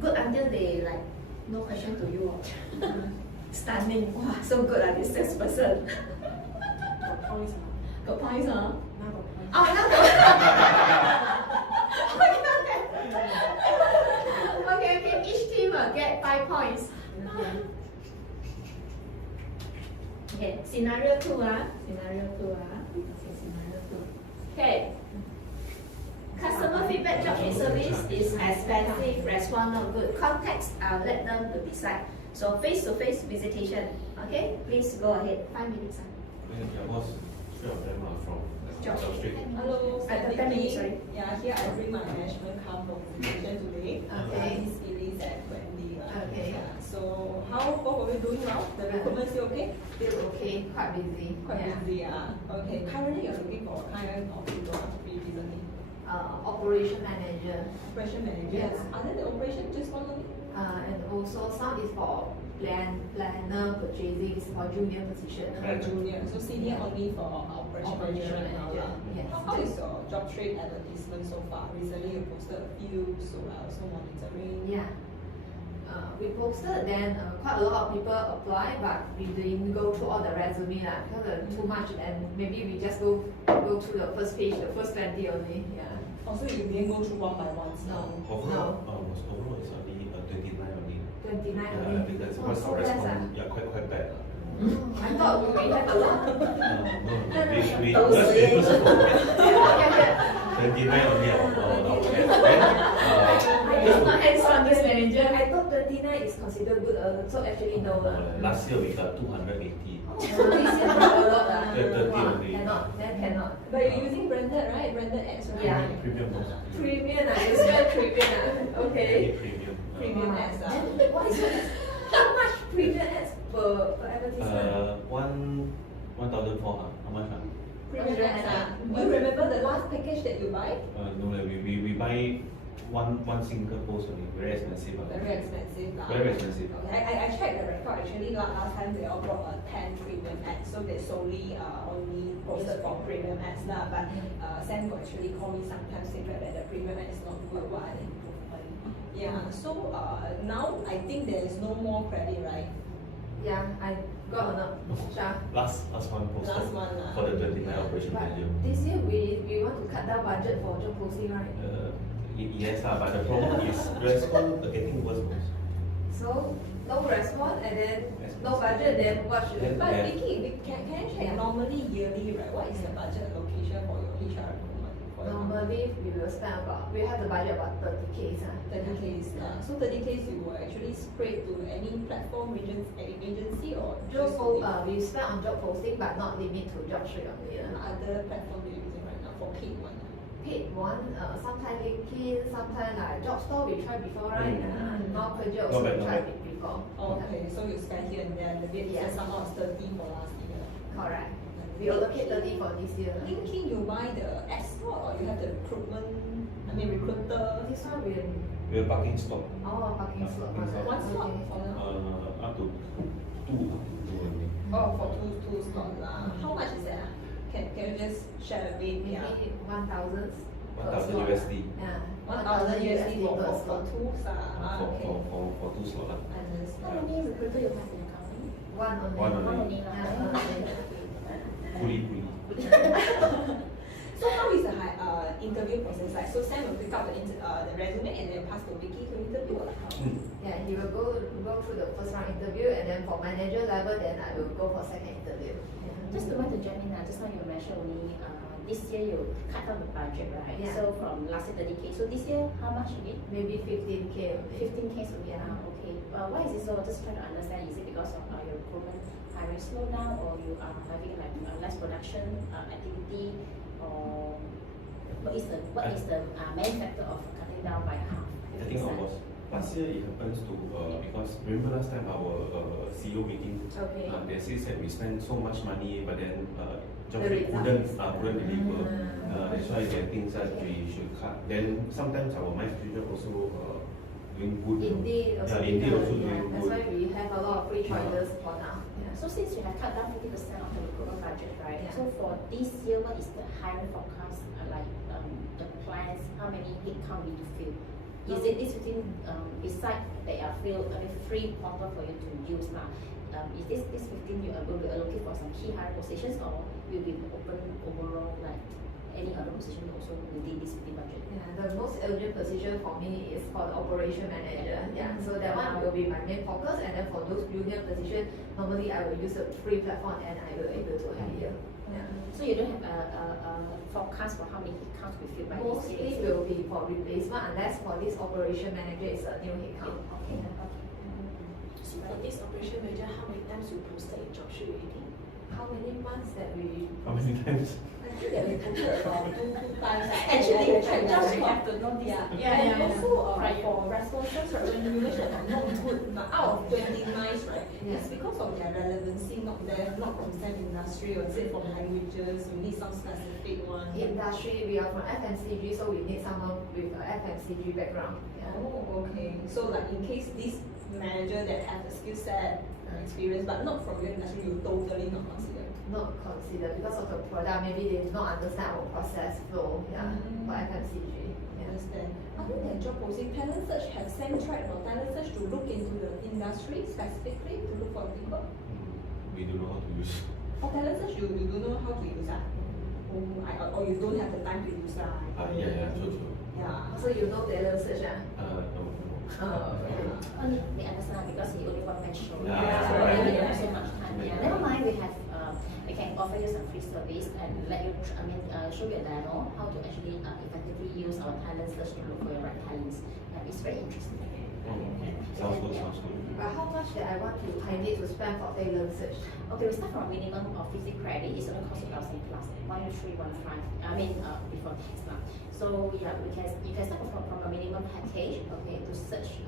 Good until they like no question to you. Stunning. Wow, so good at this salesperson. Got points, Got points, huh? now got points. Oh, now okay. Each team will get 5 points. Okay, scenario 2, Scenario 2, Okay, scenario 2. Okay. Customer feedback job in service is expensive, response not good. Context, I'll let them to decide. So face-to-face visitation. Okay, please go ahead. 5 minutes. Yeah, boss, 3 of them are from Job Street. Hello, At the 10 minutes, sorry. Yeah, here I bring my management come for presentation today. Okay. This Elise and Wendy. Okay. Yeah, so how both of you doing now? The recruitment still okay? Still okay, quite busy. Quite Yeah. busy, Okay, currently you're looking for what kind of people recently? Operation manager. Operation manager. Yes. Are there the operation just one only? And also some is for planner purchasing, is for junior position. Junior, so senior only for operation Operation manager now manager, lah. yes. How is your job trade advertisement so far? Recently you posted a few, so I also monitoring. Yeah. We posted, then quite a lot of people apply, but we didn't go through all the resume lah, because too much, and maybe we just go through the first page, the first 20 only. Yeah. Also, you didn't go through one by one. Overall, overall it's only 29 only. 29 Yeah, only. because Oh, once so our less response, yeah, quite bad. I thought we had a lot. No, we first of all, 29 only our I'm not hands-on this manager. I thought 29 is considered good, so actually no. Last year we got 280. So this year got a lot. Yeah, 30 Wow, only. cannot, that cannot. But you're using branded, right? Branded ads, right? Yeah. Premium boss. Premium, you spell premium. Okay. Premium. Premium ads. Then what is it? How much premium ads per advertisement? 1,400. How much? Premium ads. Do you remember the last package that you buy? No, we buy one single post only. Very expensive. Very expensive. Very expensive. Okay, I checked the record. Actually, last time they all brought 10 premium ads, so they solely only posted for premium ads lah. But Sam will actually call me sometimes saying that the premium ad is not good. What are the improvement? Yeah. So now I think there is no more credit, right? Yeah, I got enough. Sure. Last one posted. Last one lah. For the 29 operation But manager. this year we want to cut down budget for job posting, right? Yes, but the problem is response getting worse. So no response and then no budget, then what should we Then- But Yeah. Vicky, can I check normally yearly, right? What is the budget allocation for your HR recruitment? For your Normally we will spend about, we have the budget about 30K. 30K. So 30K you will actually spread to any platform, agency or Job just we spend on job posting but not limit to job straight only. other platform you're using right now for paid one? Paid one, sometimes LinkedIn, sometimes like job store we try before, right? Now Kerja Not also bad, we not try bad. before. Okay, so you spend here and there a bit, Yeah. so somehow it's 30 for last year. Correct. We allocate 30 for this year. LinkedIn, you buy the export or you have the recruiter? This one we, We're parking stop. parking slot. Parking slot. One slot for Up to two only. for two slots lah. How much is that? Can you just share a bit? Maybe Yeah. 1,000 per 1,000 slot. USD. Yeah. 1,000 USD per for slot. two lah. Okay. For two slot lah. How Understand. many recruiter you have in the company? One only. One One only. only lah. Yeah. Fully. So how is the interview process like? So Sam will pick up the resume and then pass to Vicky to interview or like how? Yeah, he will go through the first round interview and then for manager level then I will go for second interview. Just to want to jump in, just now you mentioned only this year you cut down the budget, right? Yeah. So from last year 30K. So this year how much again? Maybe 15K only. 15K only. Okay. Why is it so? Just trying to understand. Is it because of your recruitment hiring slow down, or you are having like less production activity, or what is the main factor of cutting down by half? I think almost. Last year it happens to because remember last time our CEO meeting, Okay. they said we spend so much money, but then job The results. couldn't deliver. That's why they think that we should cut. Then sometimes our my future also doing good. Indeed also. Yeah, Indeed also yeah, doing that's good. why we have a lot of free choices for now. Yeah. So since you have cut down 50% of the recruitment budget, right? Yeah. So for this year, what is the hiring forecast? Like the plans, how many headcount we need to fill? Is it this within beside there are free portal for you to use now? Is this 15 you will be allocate for some key hiring positions, or will be open overall like any other position also within this 15 budget? Yeah, the most urgent position for me is for the operation manager. Yeah, so that one will be my main focus. And then for those junior position, normally I will use a free platform and I will able to hire. Yeah. So you don't have a forecast for how many headcounts we fill by this year? Mostly will be for replacement unless for this operation manager is a new headcount. Okay, okay. So for this operation manager, how many times you posted in job street already? How many months that we? How many times? I think that we posted around two times. Actually, I just you have to know this. Yeah. And also for responses, right, when you mentioned not good, but out of 29, right? It's because of their relevancy, not from same industry or say from languages. You need some specific one. Industry, we are from FMCG, so we need someone with a FMCG background. Yeah. Oh, okay. So like in case this manager that has a skill set, experience, but not from your industry, you totally not consider. Not consider because of the product, maybe they do not understand our process flow. Yeah, for FMCG. Yeah. Understand. Other than job posting, talent search has Sam tried or talent search to look into the industry specifically to look for people. We don't know how to use. For talent search, you don't know how to use that. Or you don't have the time to use that. Yeah, true. Yeah. So you know the search, No. Only they understand because he only one man show. Yeah, So right. we don't have so much time. Yeah. Never mind, we can offer you some free service and let you show you a demo how to actually effectively use our talent search to look for your right talents. It's very interesting. Sounds good. But how much that I want I need to spend for talent search? Okay, we start from a minimum of 50 credit. It's only cost 2,000 plus 1,315. Before tax now. So yeah, you can start from a minimum package. Okay, to search.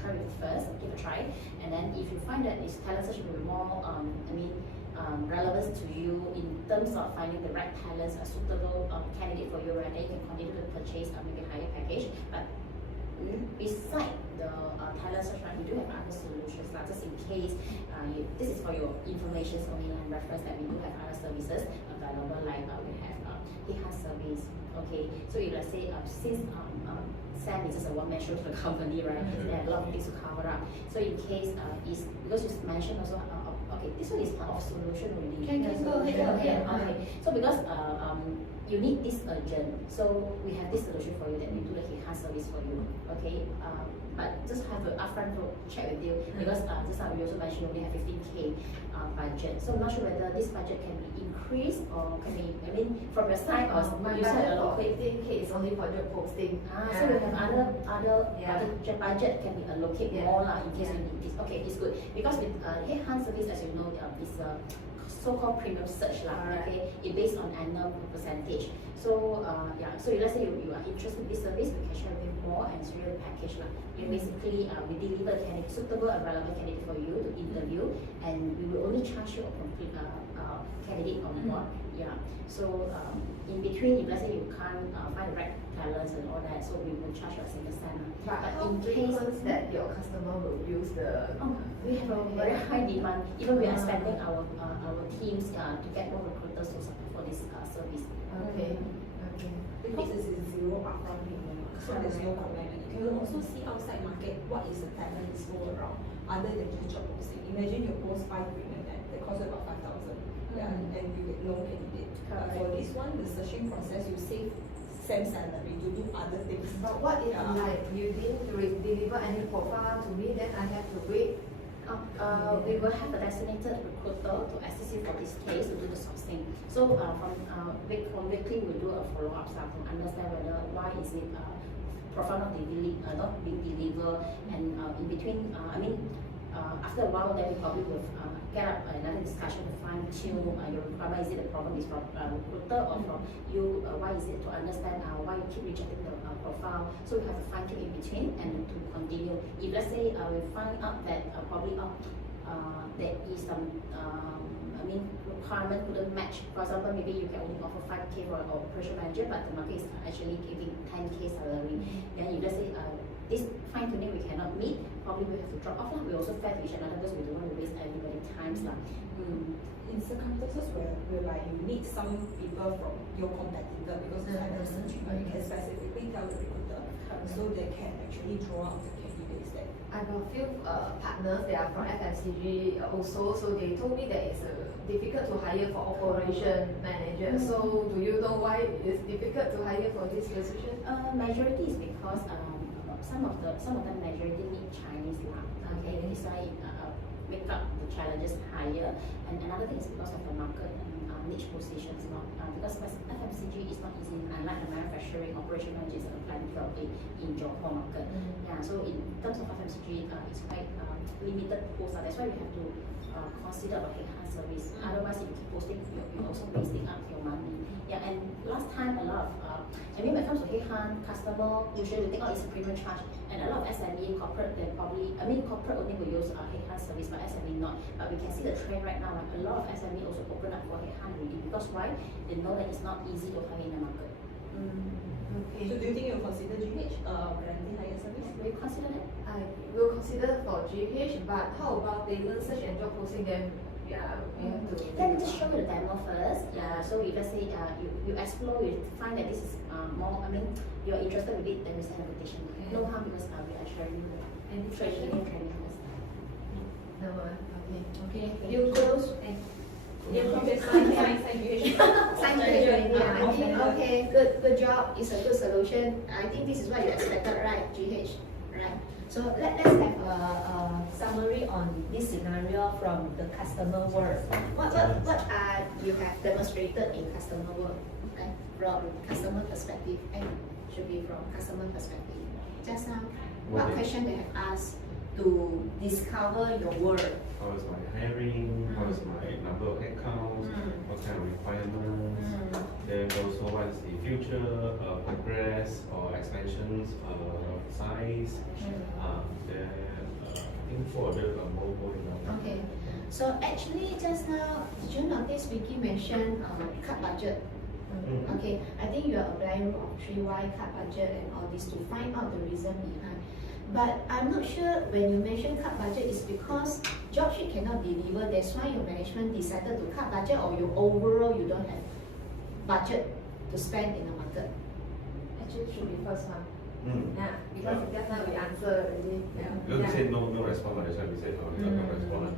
Try it first, give a try, and then if you find that this talent search will be more, relevant to you in terms of finding the right talents, a suitable candidate for you, right? Then you can continue to purchase maybe higher package. But beside the talent search, right, we do have other solutions. Like just in case, this is for your information only and reference that we do have other services available. Like we have headhunt service. Okay, so if let's say since Sam is just a one-man show to the company, right? They have a lot of things to cover up. So in case is because you mentioned also, okay, this one is part of solution already. Can go ahead. Okay. So because you need this urgent, so we have this solution for you, that we do the headhunt service for you, okay? But just have to upfront to check with you, because just now we also mentioned we have 15K budget, so I'm not sure whether this budget can be increased or can be, I mean, from your side, or My you said budget for allocate. 15K is only for job posting. So we have other Yeah. budget can be allocated Yeah. more in case Yeah. you need this. Okay, it's good, because with headhunt service, as you know, is a so-called premium search lah. Alright. Okay, it based on annual percentage. So yeah, so let's say you are interested in this service, we can share with you more and show you the package lah. You basically we deliver candidate, suitable and relevant candidate for you to interview, and we will only charge you a complete candidate on board. Yeah. So in between, if let's say you can't find the right talents and all that, so we will charge you a single cent. But how in case frequent that your customer will use the... we have a very high demand. Even we are expanding our teams to get more recruiters to support for this service. Okay. Okay. Because this is zero upfront payment, so there's no commitment. You can also see outside market what is the talent is go around other than just job posting. Imagine you post 5 premium ad that costs about 5,000, yeah, and you get no candidate. But for this one, the searching process, you save same salary to do other things. But what if Yeah. like you didn't deliver any profile to me, then I have to wait? We will have a designated recruiter to assist you for this case to do the sourcing. So from weekly, we do a follow-up to understand whether why is it profile not being delivered, and in between, after a while, then we probably will get up another discussion to fine-tune your requirement. Is it the problem is from recruiter or from you? Why is it, to understand why you keep rejecting the profile? So we have to fine-tune in between and to continue. If let's say we find out that probably there is some requirement couldn't match. For example, maybe you can only offer 5K for an operation manager, but the market is actually giving 10K salary. Then if let's say this fine tuning we cannot meet, probably we have to drop off lah. We also fair to each another because we don't want to waste anybody's time lah. In circumstances whereby you need some people from your competitor because it's like a search, you can specifically tell the recruiter so they can actually draw out the candidates that. I got a few partners, they are from FMCG also, so they told me that it's difficult to hire for operation manager. So do you know why it's difficult to hire for this position? Majority is because some of them majority need Chinese lah. Okay, this why make up the challenges higher. And another thing is because of the market and niche positions, because FMCG is not easy. Unlike the manufacturing, operation manager is applying for in Johor market. Yeah, so in terms of FMCG, it's quite limited posts. That's why we have to consider about headhunt service. Otherwise, if you keep posting, you're also wasting up your money. Yeah, and last time a lot of when it comes to headhunt, customer usually will think, it's a premium charge, and a lot of SME corporate, they probably, corporate only will use headhunt service, but SME not. But we can see the trend right now. A lot of SME also open up for headhunt really, because why? They know that it's not easy to hire in the market. Okay. So do you think you'll consider GH branding hire service? Will you consider that? I will consider for GH, but how about talent search and job posting? Then yeah, we have to. Let me just show you the demo first. Yeah. So if let's say you explore, you find that this is more. You're interested with it, then we send an invitation. Okay. No harm because we are sharing Any training. No, okay. Okay. You close. Yeah, sign GH. Sign already. Okay, good job. It's a good solution. I think this is what you expected, right? GH, right? So let's have a summary on this scenario from the customer world. What you have demonstrated in customer world, okay? From customer perspective, and should be from customer perspective. Just now, what question they have asked to discover your world? How is my hiring? How is my number of headcounts? What kind of requirements? Then also what is the future progress or expansions size? Then I think 4 other more going on. Okay. So actually, just now, did you notice Vicky mentioned cut budget? Okay, I think you are applying on 3Y cut budget and all this to find out the reason behind. But I'm not sure when you mention cut budget is because job sheet cannot deliver, that's why your management decided to cut budget, or you overall you don't have budget to spend in the market? Actually, should be first one. Yeah. Because just now we answer already. Because we said no response, that's why we said no response.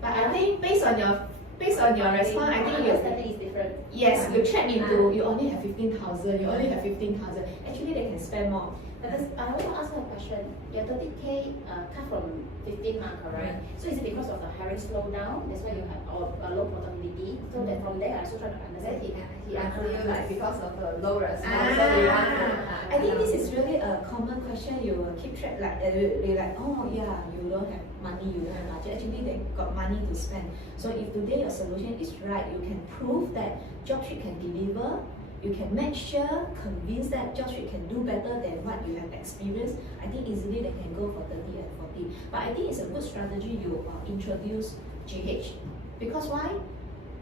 But I think based on your response, I think your understanding is different. different. Yes, you check into you only have 15,000, you only have 15,000. Actually, they can spend more. Because I want to ask you a question. Your 30K cut from 15 mark, correct? So is it because of the hiring slowdown? That's why you have a low portability. So that from there, I also try to Then understand. he answered you like because of the low response, so Ah. we want to. I think this is really a common question. You will keep track like they like, oh yeah, you don't have money, you don't have budget. Actually, they got money to spend. So if today your solution is right, you can prove that JobStreet can deliver. You can make sure, convince that JobStreet can do better than what you have experienced. I think easily they can go for 30 and 40. But I think it's a good strategy you introduce GH. Because why?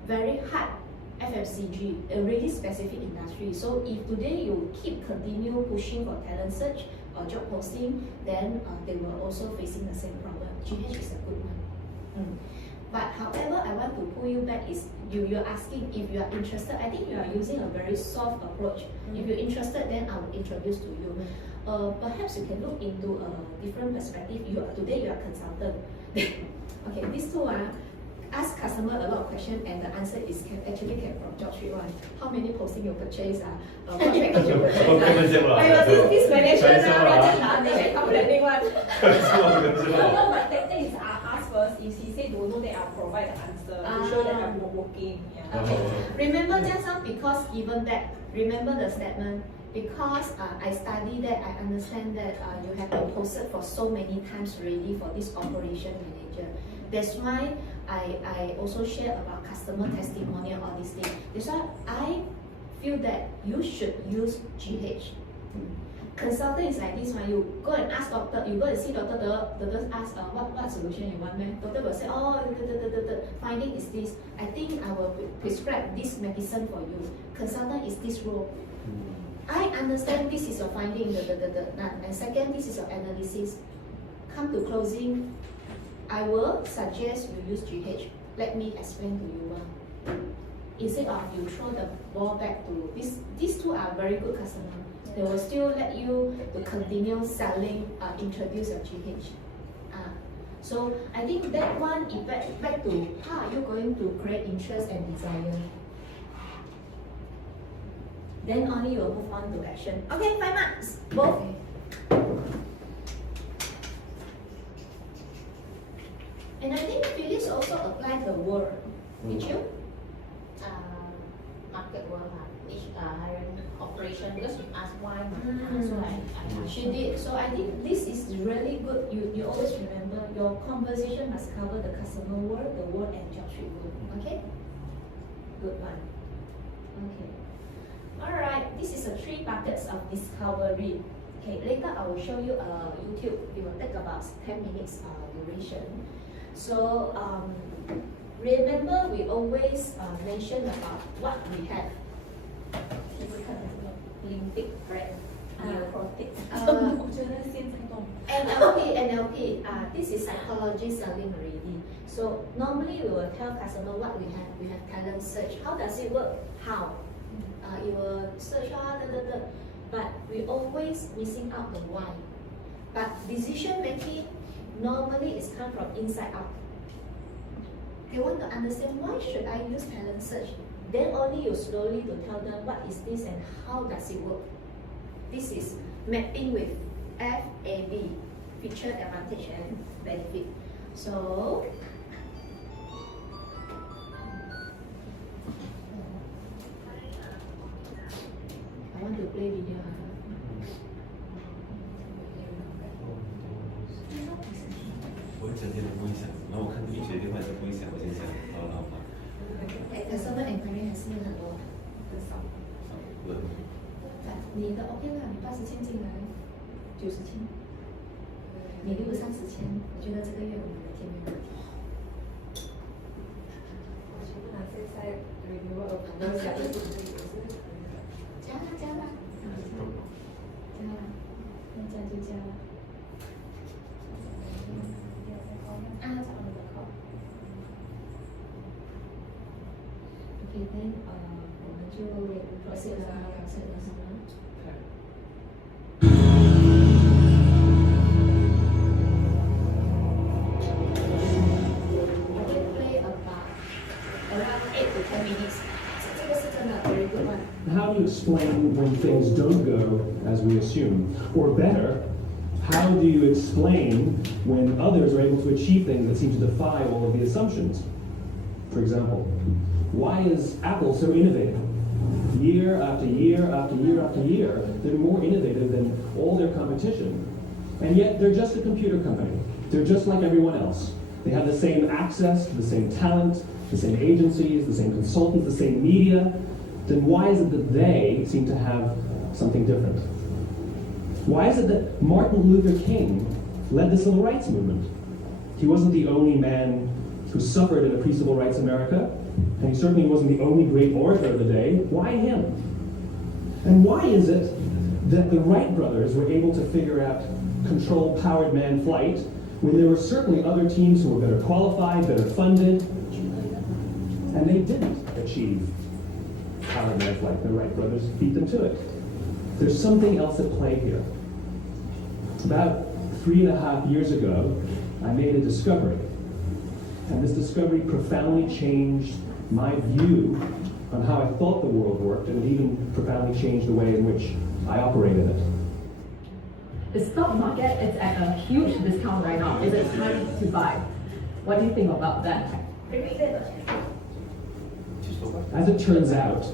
Very hard FMCG, a really specific industry. So if today you continue pushing for talent search or job posting, then they will also facing the same problem. GH is a good one. But however, I want to pull you back is you're asking if you are interested. I think you are using a very soft approach. If you're interested, then I will introduce to you. Perhaps you can look into a different perspective. Today you are consultant. Okay, these two ask customer a lot of questions and the answer is actually came from JobStreet one. How many posting you purchase? What package you purchase? This manager now, they complaining one. No, but that is ask first. If he say don't know, then I'll provide the answer to show that I'm working. Yeah. Okay. Remember just now because given that, remember the statement, because I study that, I understand that you have been posted for so many times already for this operation manager. That's why I also share about customer testimonial, all these things. That's why I feel that you should use GH. Consultant is like this one. You go and ask doctor, you go and see doctor, the doctor ask what solution you want, man. Doctor will say, oh, the finding is this. I think I will prescribe this medicine for you. Consultant is this role. I understand this is your finding, and second, this is your analysis. Come to closing, I will suggest you use GH. Let me explain to you. Instead of you throw the ball back to these two are very good customers. They will still let you to continue selling, introduce your GH. So I think that one is back to how are you going to create interest and desire. Then only you will move on to action. Okay, 5 marks, both. And I think Phyllis also applied the word. Did you? Market work, each hiring operation, because you asked why. She did. So I think this is really good. You always remember your conversation must cover the customer word, the word, and JobStreet word. Okay? Good one. Okay. Alright, this is the 3 buckets of discovery. Okay, later I will show you YouTube. It will take about 10 minutes duration. So remember we always mention about what we have. Olympic brand, neurotics. NLP. This is psychology selling already. So normally we will tell customer what we have. We have talent search. How does it work? How? You will search but we always missing out the why. But decision making normally is come from inside out. They want to understand why should I use talent search. Then only you slowly to tell them what is this and how does it work. This is mapping with FAB, feature, advantage, and benefit. So I want to play video. 我一整天都不会想，然后我看你学电话就不会想，我就想，好。Customer enquiry 还是很多，很少。你的 OK 啦，你80千进来，90千，你留30千，我觉得这个月我们的天没问题。加啦，那加啦，要加就加啦。找你的号。Okay, then 我们就 proceed 了，proceed 了什么？I will play about around 8 to 10 minutes。这个 How do you explain when things don't go as we assume? Or better, how do you explain when others are able to achieve things that seem to defy all of the assumptions? For example, why is Apple so innovative? Year after year after year after year, they're more innovative than all their competition. And yet they're just a computer company. They're just like everyone else. They have the same access to the same talent, the same agencies, the same consultants, the same media. Then why is it that they seem to have something different? Why is it that Martin Luther King led the civil rights movement? He wasn't the only man who suffered in a pre-civil rights America, and he certainly wasn't the only great orator of the day. Why him? And why is it that the Wright brothers were able to figure out controlled powered manned flight when there were certainly other teams who were better qualified, better funded, and they didn't achieve powered manned flight? The Wright brothers beat them to it. There's something else at play here. About 3.5 years ago, I made a discovery. And this discovery profoundly changed my view on how I thought the world worked, and it even profoundly changed the way in which I operated it. The stock market is at a huge discount right now. Is it time to buy? What do you think about that? As it turns out,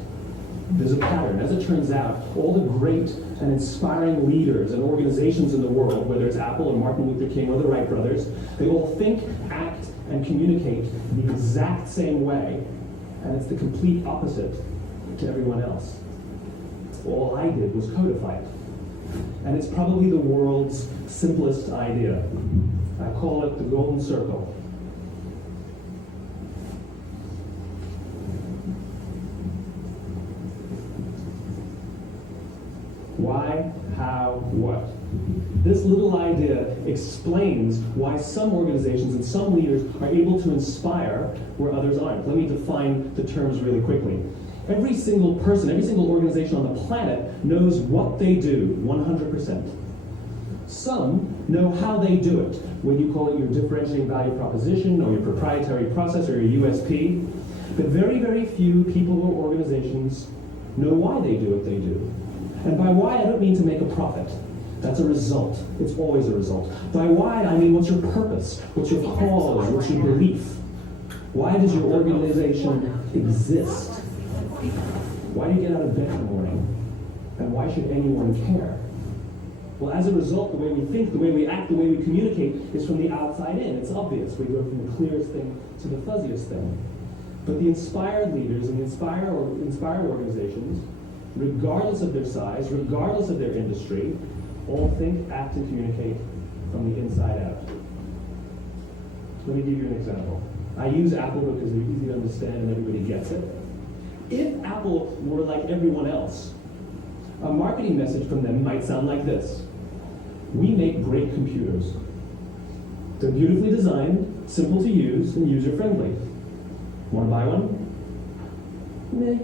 there's a pattern. As it turns out, all the great and inspiring leaders and organizations in the world, whether it's Apple or Martin Luther King or the Wright brothers, they all think, act, and communicate the exact same way, and it's the complete opposite to everyone else. All I did was codify it. And it's probably the world's simplest idea. I call it the golden circle. Why, how, what? This little idea explains why some organizations and some leaders are able to inspire where others aren't. Let me define the terms really quickly. Every single person, every single organization on the planet knows what they do, 100%. Some know how they do it, whether you call it your differentiating value proposition or your proprietary process or your USP. But very, very few people or organizations know why they do what they do. And by why, I don't mean to make a profit. That's a result. It's always a result. By why, I mean what's your purpose? What's your cause? What's your belief? Why does your organization exist? Why do you get out of bed in the morning? And why should anyone care? Well, as a result, the way we think, the way we act, the way we communicate is from the outside in. It's obvious. We go from the clearest thing to the fuzziest thing. But the inspired leaders and the inspired organizations, regardless of their size, regardless of their industry, all think, act, and communicate from the inside out. Let me give you an example. I use Apple because they're easy to understand and everybody gets it. If Apple were like everyone else, a marketing message from them might sound like this. We make great computers. They're beautifully designed, simple to use, and user-friendly. Want to buy one? Meh.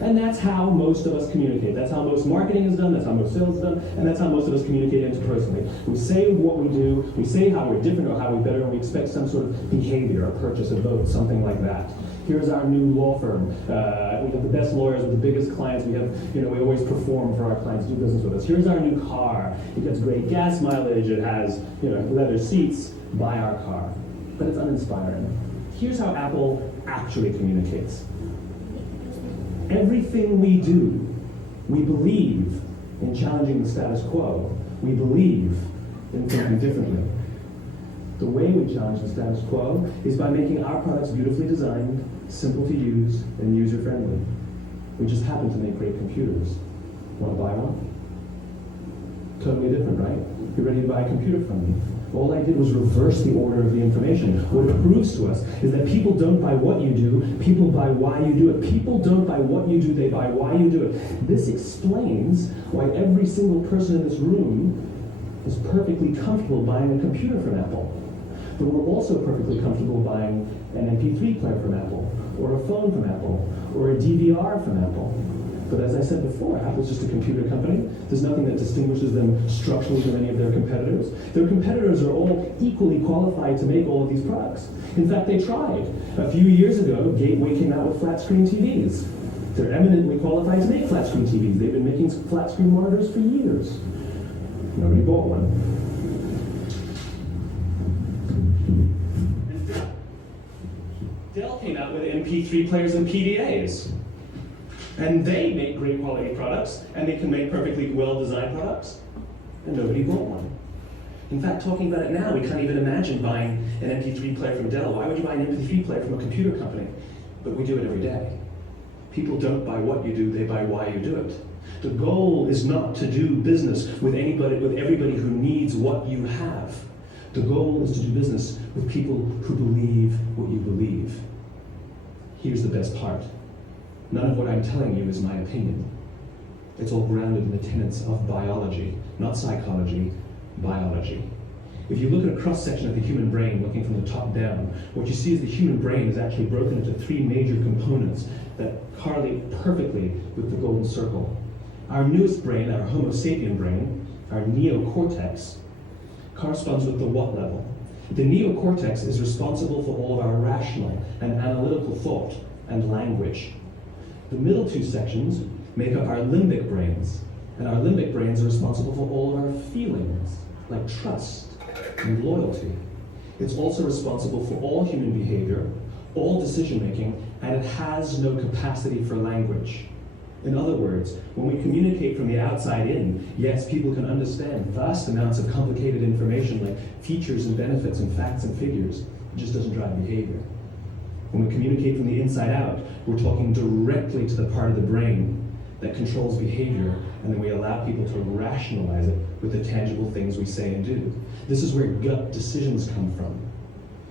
And that's how most of us communicate. That's how most marketing is done, that's how most sales is done, and that's how most of us communicate interpersonally. We say what we do, we say how we're different or how we're better, and we expect some sort of behavior, a purchase, a vote, something like that. Here's our new law firm. We have the best lawyers with the biggest clients. We have, we always perform for our clients, do business with us. Here's our new car. It gets great gas mileage. It has, leather seats. Buy our car. But it's uninspiring. Here's how Apple actually communicates. Everything we do, we believe in challenging the status quo. We believe in thinking differently. The way we challenge the status quo is by making our products beautifully designed, simple to use, and user-friendly. We just happen to make great computers. Want to buy one? Totally different, right? You're ready to buy a computer from me. All I did was reverse the order of the information. What it proves to us is that people don't buy what you do, people buy why you do it. People don't buy what you do, they buy why you do it. This explains why every single person in this room is perfectly comfortable buying a computer from Apple. But we're also perfectly comfortable buying an MP3 player from Apple, or a phone from Apple, or a DVR from Apple. But as I said before, Apple's just a computer company. There's nothing that distinguishes them structurally from any of their competitors. Their competitors are all equally qualified to make all of these products. In fact, they tried. A few years ago, Gateway came out with flat screen TVs. They're eminently qualified to make flat screen TVs. They've been making flat screen monitors for years. Nobody bought one. Dell came out with MP3 players and PDAs. And they make great quality products, and they can make perfectly well-designed products, and nobody bought one. In fact, talking about it now, we can't even imagine buying an MP3 player from Dell. Why would you buy an MP3 player from a computer company? But we do it every day. People don't buy what you do, they buy why you do it. The goal is not to do business with everybody who needs what you have. The goal is to do business with people who believe what you believe. Here's the best part. None of what I'm telling you is my opinion. It's all grounded in the tenets of biology, not psychology, biology. If you look at a cross-section of the human brain, looking from the top down, what you see is the human brain is actually broken into three major components that correlate perfectly with the golden circle. Our newest brain, our Homo sapien brain, our neocortex, corresponds with the what level. The neocortex is responsible for all of our rational and analytical thought and language. The middle two sections make up our limbic brains, and our limbic brains are responsible for all of our feelings, like trust and loyalty. It's also responsible for all human behavior, all decision-making, and it has no capacity for language. In other words, when we communicate from the outside in, yes, people can understand vast amounts of complicated information like features and benefits and facts and figures. It just doesn't drive behavior. When we communicate from the inside out, we're talking directly to the part of the brain that controls behavior, and then we allow people to rationalize it with the tangible things we say and do. This is where gut decisions come from.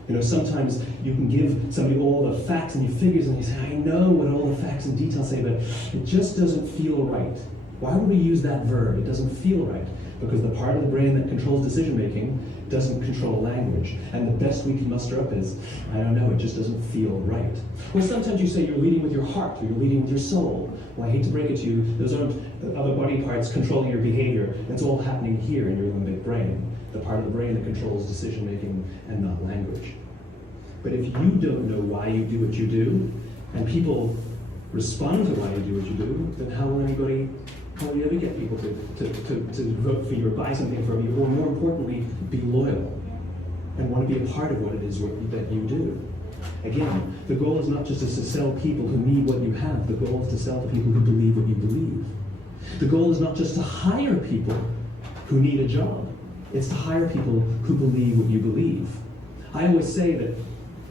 You know, sometimes you can give somebody all the facts and your figures and you say, I know what all the facts and details say, but it just doesn't feel right. Why would we use that verb? It doesn't feel right. Because the part of the brain that controls decision making doesn't control language. And the best we can muster up is, I don't know, it just doesn't feel right. Or sometimes you say you're leading with your heart, or you're leading with your soul. Well, I hate to break it to you, those aren't other body parts controlling your behavior. It's all happening here in your limbic brain, the part of the brain that controls decision making and not language. But if you don't know why you do what you do, and people respond to why you do what you do, then how will you ever get people to vote for you or buy something from you, or more importantly, be loyal and want to be a part of what it is that you do? Again, the goal is not just to sell people who need what you have. The goal is to sell to people who believe what you believe. The goal is not just to hire people who need a job. It's to hire people who believe what you believe. I always say that,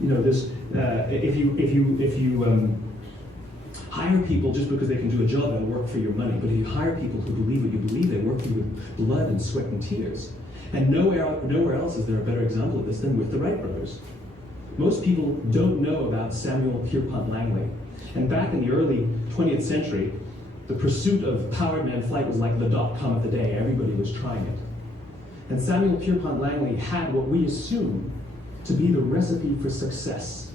you know, this if you hire people just because they can do a job and work for your money, but if you hire people who believe what you believe, they work for you with blood and sweat and tears. And nowhere else is there a better example of this than with the Wright brothers. Most people don't know about Samuel Pierpont Langley. And back in the early 20th century, the pursuit of powered man flight was like the .com of the day. Everybody was trying it. And Samuel Pierpont Langley had what we assume to be the recipe for success.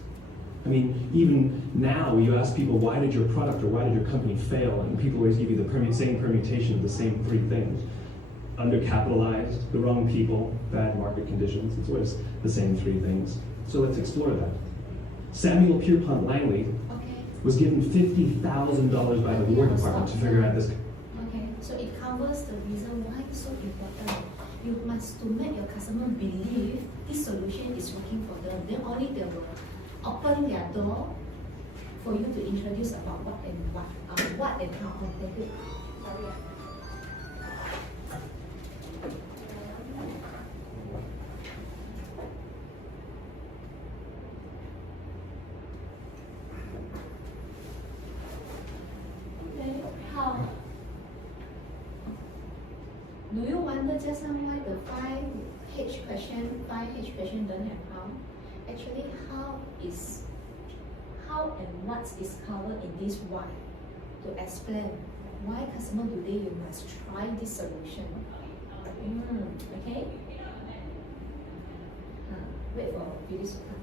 I mean, even now, you ask people, why did your product or why did your company fail? And people always give you the same permutation of the same three things. Undercapitalized, the wrong people, bad market conditions. It's always the same three things. So let's explore that. Samuel Pierpont Langley was given $50,000 by the War Department to figure out this. Okay, so it covers the reason why it's so important. You must to make your customer believe this solution is working for them. Then only they will open their door for you to introduce about what and how. Thank you. Sorry. Okay, how? Do you wonder just now why the 5H question don't have how? Actually, how and what is covered in this why to explain why customer today you must try this solution. Okay? Wait for Phyllis to come.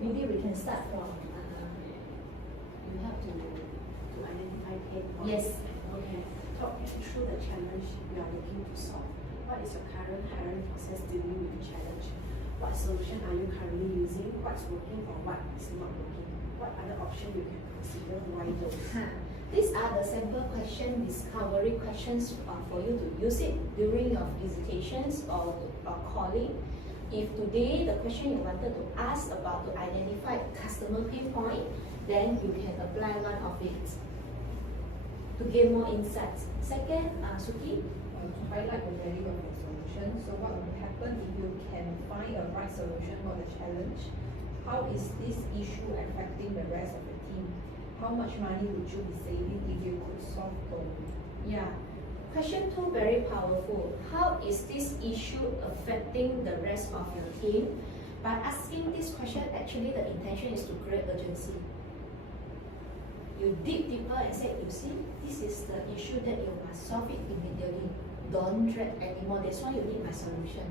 Maybe we can start from you have to identify pain points. yes. Okay. Talk through the challenge you are looking to solve. What is your current hiring process dealing with the challenge? What solution are you currently using? What's working or what is not working? What other option you can consider? Why those? These are the sample question, discovery questions for you to use it during your visitations or calling. If today the question you wanted to ask about to identify customer pain point, then you can apply one of it to gain more insights. Second, Suki? To highlight the value of the solution. So what will happen if you can find a right solution for the challenge? How is this issue affecting the rest of the team? How much money would you be saving if you could solve the problem? Yeah. Question 2, very powerful. How is this issue affecting the rest of your team? By asking this question, actually the intention is to create urgency. You dig deeper and say, you see, this is the issue that you must solve it immediately. Don't drag anymore. That's why you need my solution.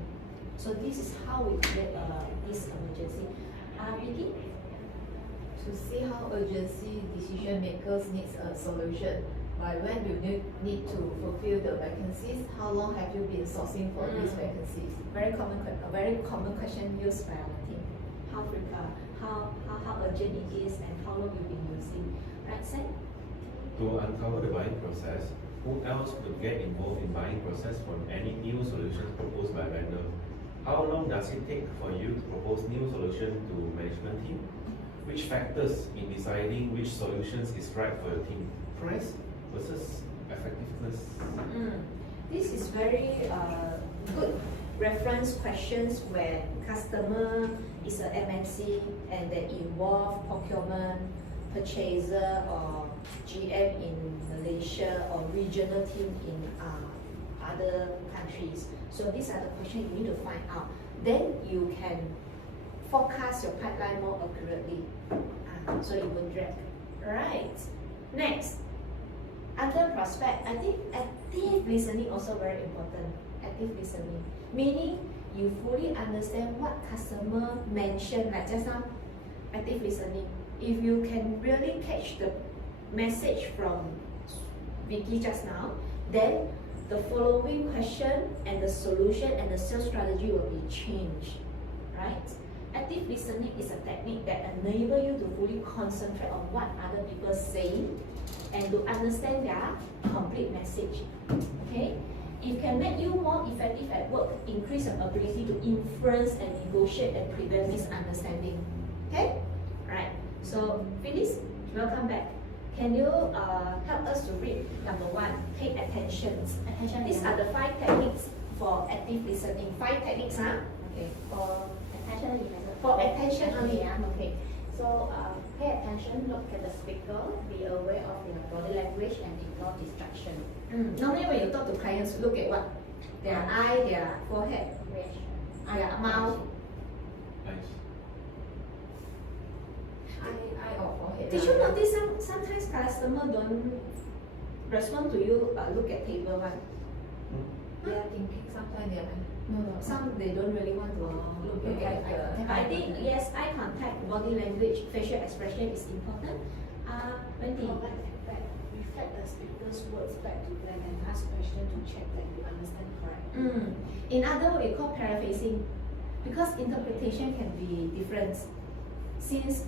So this is how we create this emergency. Vicky? To see how urgency decision makers needs a solution. By when you need to fulfill the vacancies, how long have you been sourcing for these vacancies? Very common question used by our team. How urgent it is and how long you've been using. Right, Sam? To uncover the buying process, who else would get involved in buying process for any new solutions proposed by vendor? How long does it take for you to propose new solution to management team? Which factors in deciding which solutions is right for your team? Price versus effectiveness. This is very good reference questions where customer is a MNC and they involve procurement, purchaser or GM in Malaysia or regional team in other countries. So these are the questions you need to find out. Then you can forecast your pipeline more accurately. So it won't drag. Right. Next, under prospect, I think active listening also very important. Active listening, meaning you fully understand what customer mentioned, like just now, active listening. If you can really catch the message from Vicky just now, then the following question and the solution and the sales strategy will be changed, right? Active listening is a technique that enables you to fully concentrate on what other people are saying and to understand their complete message, okay? It can make you more effective at work, increase your ability to influence and negotiate and prevent misunderstanding, okay? Right, so Phyllis, welcome back. Can you help us to read number 1, pay attention. These are the 5 techniques for active listening. 5 techniques, huh? Okay, for attention, For attention only. Yeah, okay. So pay attention, look at the speaker, be aware of their body language and ignore distraction. Normally when you talk to clients, look at what? Their eye, their forehead, Reaction. their mouth. Nice. Eye or forehead. Did you notice sometimes customer don't respond to you, look at table one? They are thinking sometimes they are like, No, some they don't really want to look at the I think yes, eye contact, body language, facial expression is important. Wendy. Reflect the speaker's words back to them and ask questions to check that you understand correct. In other words, we call paraphrasing because interpretation can be different since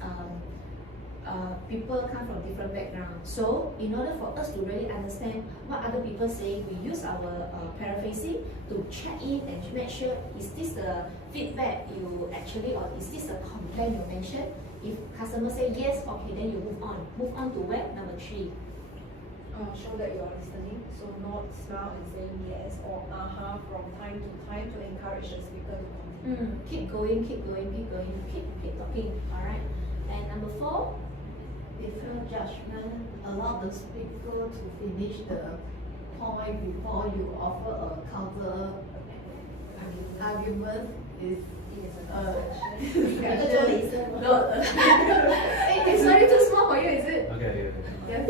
people come from different backgrounds. So in order for us to really understand what other people say, we use our paraphrasing to check in and to make sure is this the feedback you actually or is this a complaint you mentioned? If customer say yes, okay, then you move on. Move on to where? Number 3. Show that you are listening, so not smile and saying yes or from time to time to encourage the speaker to continue. Keep going, keep talking. Alright. And number 4. without judgment, allow the speaker to finish the point before you offer a counter argument. Is It's very too small for you, is it? Okay. Yes.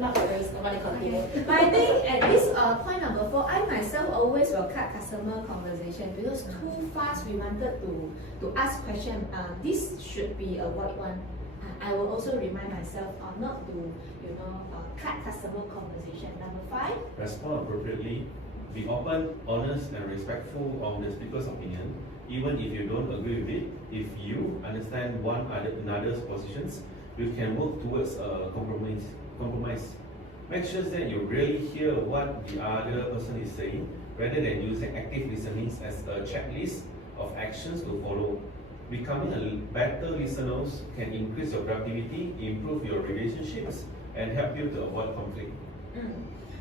Not always, nobody continue. But I think at this point number 4, I myself always will cut customer conversation because too fast we wanted to ask question. This should be a white one. I will also remind myself not to, cut customer conversation. Number 5. Respond appropriately. Be open, honest, and respectful of the speaker's opinion, even if you don't agree with it. If you understand one another's positions, we can work towards a compromise. Make sure that you really hear what the other person is saying, rather than using active listening as a checklist of actions to follow. Becoming a better listeners can increase your productivity, improve your relationships, and help you to avoid conflict.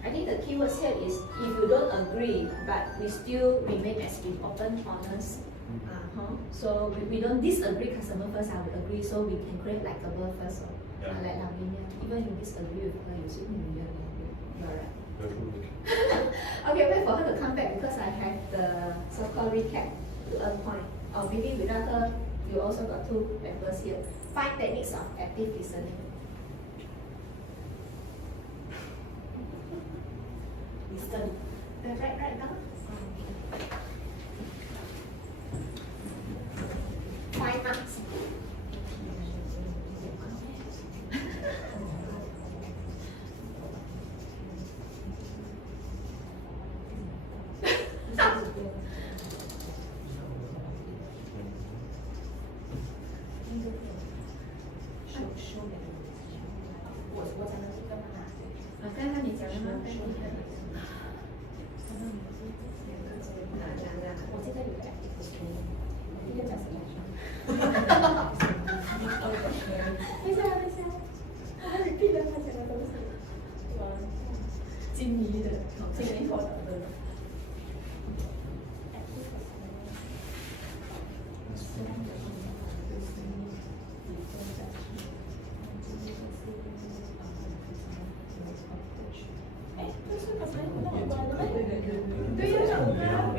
I think the key words here is if you don't agree, but we still remain as with open, honest. So we don't disagree customer first, I would agree, so we can create likable first. Yeah. Like Lavinia, even you disagree with her, you say, you're right. Okay, wait for her to come back because I have the so-called recap to earn point. Or maybe without her, you also got 2 members here. 5 techniques of active listening. Listen. Right now. 5 marks.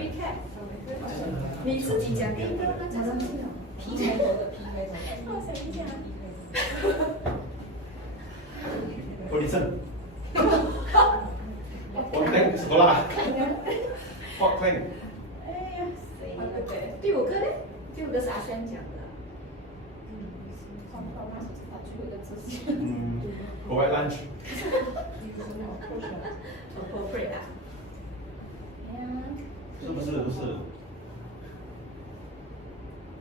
recap。你自己讲第一个，那讲什么？P开头的，P开头。我想一下。Listen. Online sekolah. Online. 第5个呢？第5个是阿轩讲的。Provide lunch. Appropriate 啊。不是。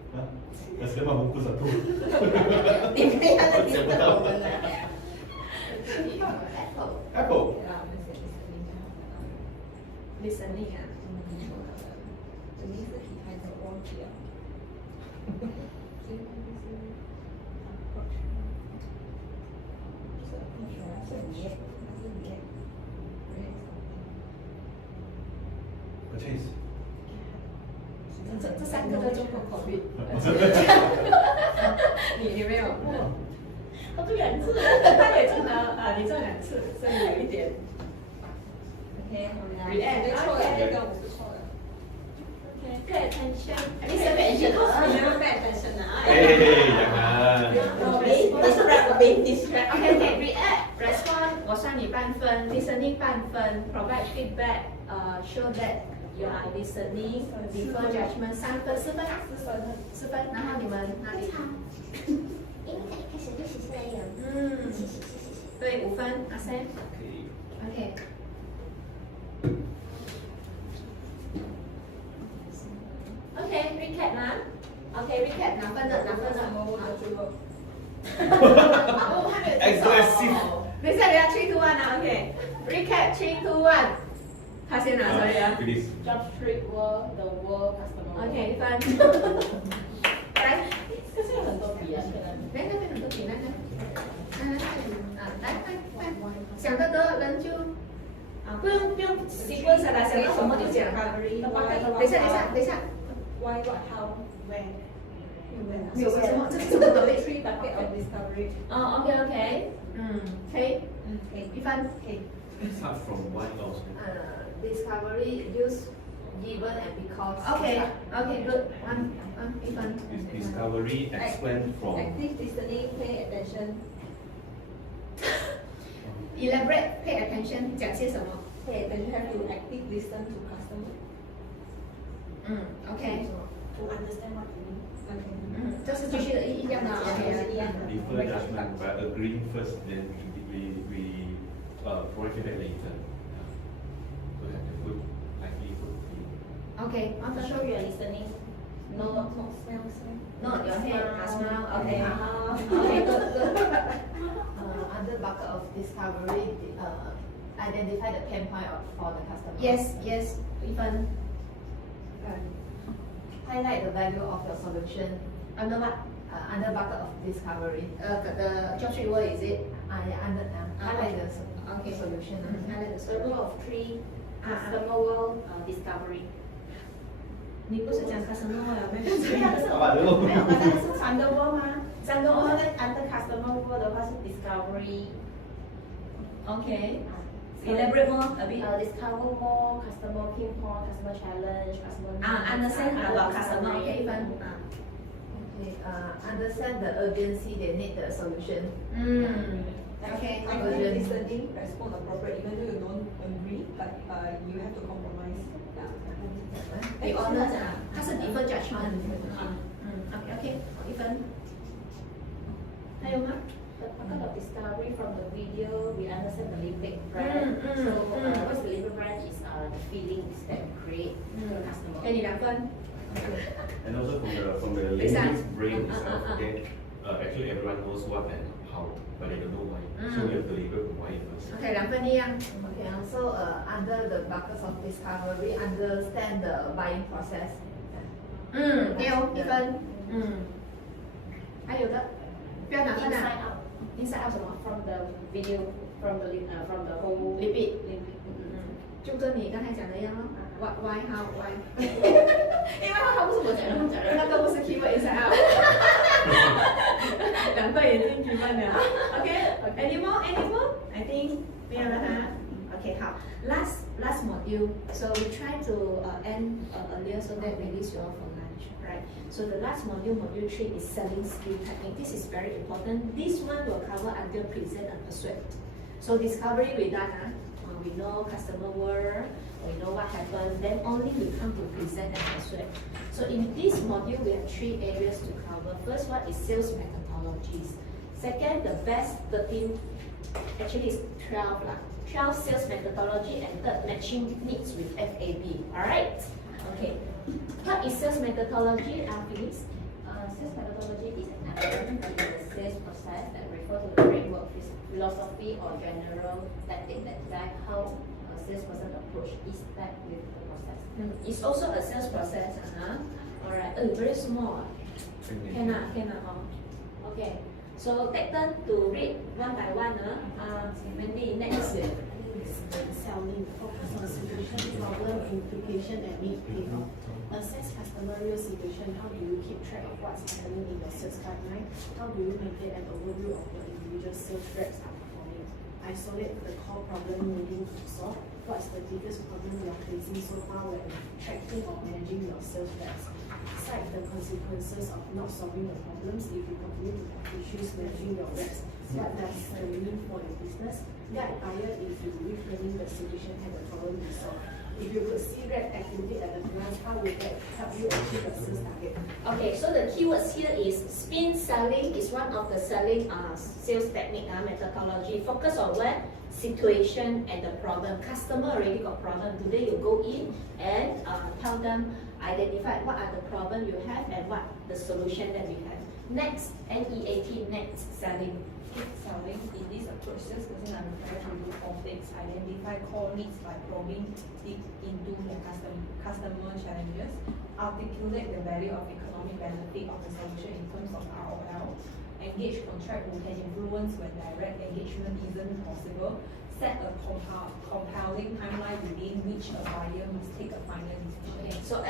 啊？Nasi lemak bungkus 1. 你没他的想不到。Apple. Listening 啊。肯定是 P 开头，忘记了。Purchase. 这3个都中国口语。你没有？我做2次，他也中了啊，你中2次，所以有一点。OK， 我们来。没错的，这个我是错的。Pay attention. Never pay attention 啊。jangan. Distract. Okay, react, respond. 我算你半分 ，listening 半分 ，provide feedback. Show that you are listening. Defer judgment 3分，4分，4分。然后你们哪里？因为他一开始就写那样。对，5分，阿森。OK。recap 啦。recap 哪分的？Aggressive. 等一下，3, 2, 1啊 ，OK。recap 3, 2, 1。他先拿所以啊。Job street world the world customer. OK， 分。来，可是有很多笔啊，可能。来，那边很多笔，来。想得的人就不用sequence啦，想到什么就讲。等一下。Why, what, how, when? 没有为什么？这是什么能力 Three bucket of discovery. OK， 可以，一分。Start from why also. Discovery, use, given and because. OK，good， 一分。Discovery, explain from. Active listening, pay attention. Elaborate, pay attention， 讲些什么 Pay attention, have to active listen to customer. OK， To understand what you mean. 这是继续的一样的 Defer judgment by agreeing first, then we provide feedback later. To have a good livelihood. OK， To show you are listening, No, smell. No, your head, smile. Okay. Ah. Okay, good. Under bucket of discovery, identify the pain point for the customer. Yes, even Highlight the value of your solution. under what? Under bucket of discovery. The job street word is it? Highlight the Okay. solution. Highlight the So rule of three, customer world discovery. 你不是讲 customer 吗？没有啊，对喽。没有，刚才是三个 word 吗？三个 word 然后在 under customer world 的话是 discovery。 Okay. So, Elaborate more a bit. Discover more, customer pain point, customer challenge, customer needs. Understand about customer. Discovery. Okay, even. Okay. Understand the urgency they need the solution. Okay. Active listening, respond appropriate, even though you don't agree, but you have to compromise. Be honest 它是 different judgment. Okay. Even. 还有吗？ The bucket of discovery from the video, we understand the Olympic brand. So, what's the Olympic brand is the feelings that we create to the customer. 给你2分。 And also from the language brain itself, okay, actually everyone knows what and how, but they don't know why. So we have to label the why first. Okay, 2分一样。 Okay. Also, under the buckets of discovery, understand the buying process. 对哦，1分。还有的，不要拿分 Inside 啊。 out. Inside out 什么 From the video, from the whole？Repeat. Olympic. 就跟你刚才讲的一样咯。Why how why？ 因为它不是我讲的，他讲的那个不是 keyword inside out。2分已经 given 了。Okay. Any more? I think 没有了哈。Okay, 好。Last module. So we try to end earlier so that release you all for lunch, right? So the last module, module 3, is selling skill technique. This is very important. This one will cover until present and persuade. So discovery we done. We know customer word, we know what happened, then only we come to present and persuade. So in this module, we have 3 areas to cover. First one is sales methodologies. Second, the best 13, actually it's 12 lah. 12 sales methodology, and third, matching needs with FAB. Alright? Okay. What is sales methodology, Phyllis? Sales methodology is an element in the sales process that refer to the framework, philosophy, or general tactic that guide how a salesperson approach each step with the process. It's also a sales process. Alright. Very small. Cannot. Okay. So take turn to read one by one. Mandy, next. Selling, focus on solution, problem, implication, and need payoff. Assess customer real situation. How do you keep track of what's happening in your sales pipeline? How do you maintain an overview of your individual sales reps are performing? Isolate the core problem needing to solve. What's the biggest problem you are facing so far when tracking or managing your sales reps? Cite the consequences of not solving the problems if you continue to have issues managing your reps. What does it mean for your business? Guide buyer if you reframing the solution and the problem you solve. If you could see rep activity at a glance, how would that help you achieve your sales target? Okay, so the keywords here is spin selling is one of the selling sales technique methodology. Focus on what? Situation and the problem. Customer already got problem. Today you go in and tell them, identify what are the problem you have and what the solution that we have. Next, NEAT, next selling. Selling, in this approach, salesperson are required to do 4 things: identify core needs by probing deep into the customer challenges, articulate the value of economic benefit of the solution in terms of ROL, engage contract who can influence when direct engagement isn't possible, set a compelling timeline within which a buyer must take a final decision. Okay, so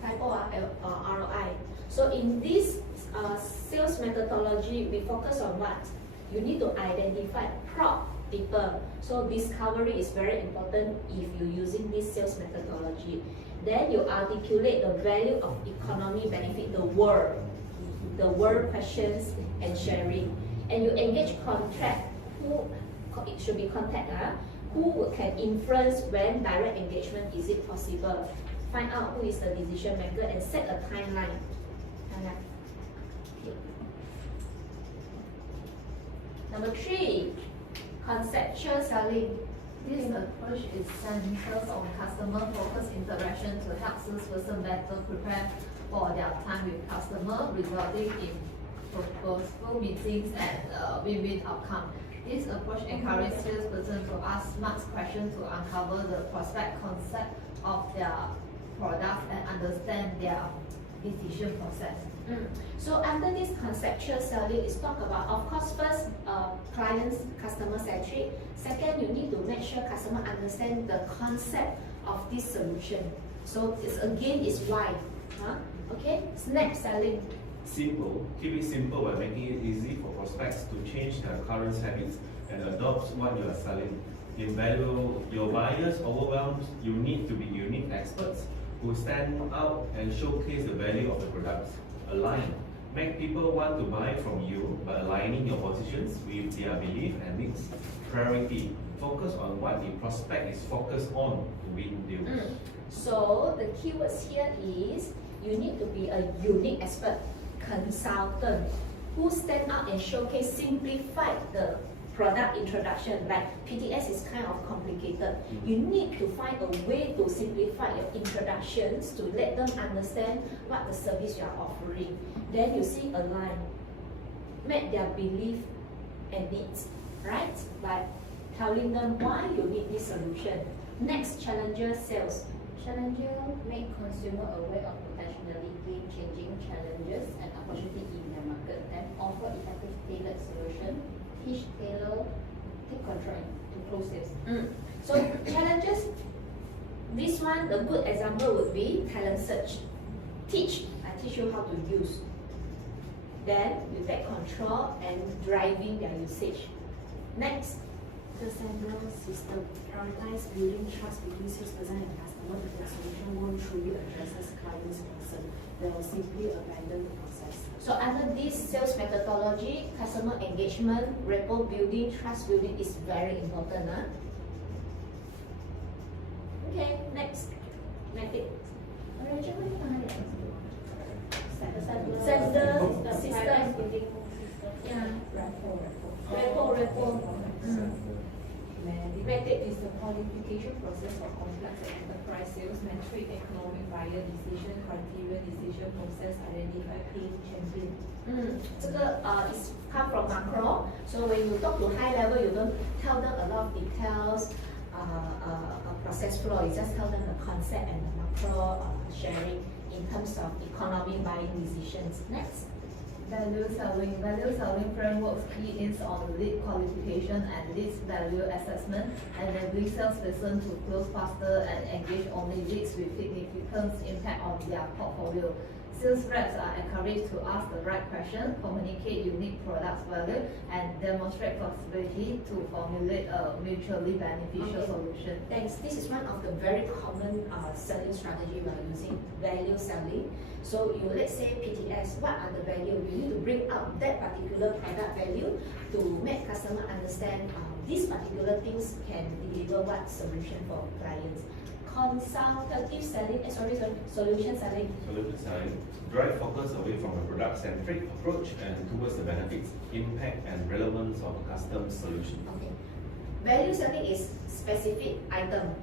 typo ROI. So in this sales methodology, we focus on what? You need to identify prop people. So discovery is very important if you're using this sales methodology. Then you articulate the value of economy benefit, the word questions and sharing. And you engage contract, who it should be contact, who can influence when direct engagement is it possible. Find out who is the decision maker and set a timeline. Okay. Number 3, conceptual selling. This approach is centered on customer-focused interaction to help salesperson better prepare for their time with customer, resulting in purposeful meetings and win-win outcome. This approach encourages salesperson to ask smart questions to uncover the prospect concept of their products and understand their decision process. So under this conceptual selling is talk about, of course, first, clients, customer centric. Second, you need to make sure customer understand the concept of this solution. So it's again is why. Okay, snap selling. Simple. Keep it simple by making it easy for prospects to change their current habits and adopt what you are selling. In value, your buyers overwhelmed, you need to be unique experts who stand out and showcase the value of the products. Align. Make people want to buy from you by aligning your positions with their belief and needs. Priority. Focus on what the prospect is focused on to win deals. So the keywords here is you need to be a unique expert, consultant, who stand out and showcase, simplified the product introduction. Like PTS is kind of complicated. You need to find a way to simplify your introductions to let them understand what the service you are offering. Then you see align, make their belief and needs, right? By telling them why you need this solution. Next, challenger sales. Challenger make consumer aware of potentially game-changing challenges and opportunity in their market, then offer effective tailored solution, teach tailor, take control to close sales. So challenges, this one, a good example would be talent search. Teach, I teach you how to use. Then you take control and driving their usage. Next, The central system prioritize building trust between salesperson and customer if the solution won't truly addresses client's concern. They will simply abandon the process. so under this sales methodology, customer engagement, rapport building, trust building is very important. Okay, next. Method. Sender system. Yeah. Rapport. Method is the qualification process of complex and enterprise sales, metric, economic, buyer decision, criteria, decision process, identify pain, champion. 这个 is come from macro. So when you talk to high level, you don't tell them a lot of details, process flow. You just tell them the concept and the macro sharing in terms of economy buying decisions. Next. Value selling. Value selling frameworks key in on lead qualification and leads value assessment, enabling salesperson to close faster and engage only leads with significant impact on their portfolio. Sales reps are encouraged to ask the right question, communicate unique product value, and demonstrate flexibility to formulate a mutually beneficial solution. Thanks. This is one of the very common selling strategy we are using, value selling. So you let's say PTS, what are the value? You need to bring out that particular product value to make customer understand these particular things can deliver what solution for clients. Consultative selling, solution selling. Solution selling. Drive focus away from a product-centric approach and towards the benefits, impact, and relevance of a custom solution. Okay. Value selling is specific item.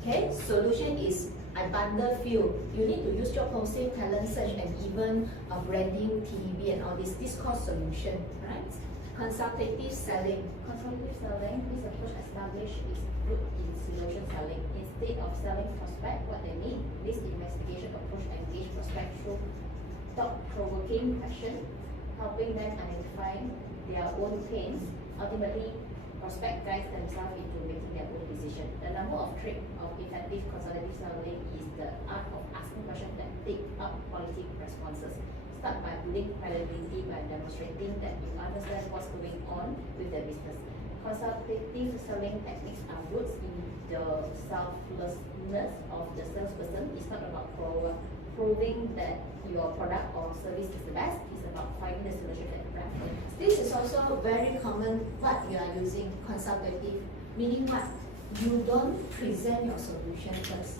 Okay. Solution is I bundle few. You need to use job posting, talent search, and even branding, TV, and all this. This called solution, right? Consultative selling. Consultative selling, this approach establishes its root in solution selling. Instead of selling prospect what they need, this investigation approach engage prospect through thought-provoking questions, helping them identify their own pains. Ultimately, prospect guides themselves into making their own decision. The number of trick of effective consultative selling is the art of asking questions that take up quality responses. Start by building credibility by demonstrating that you understand what's going on with the business. Consultative selling techniques are roots in the selflessness of the salesperson. It's not about proving that your product or service is the best. It's about finding the solution that you have. This is also very common what you are using, consultative, meaning what? You don't present your solution first.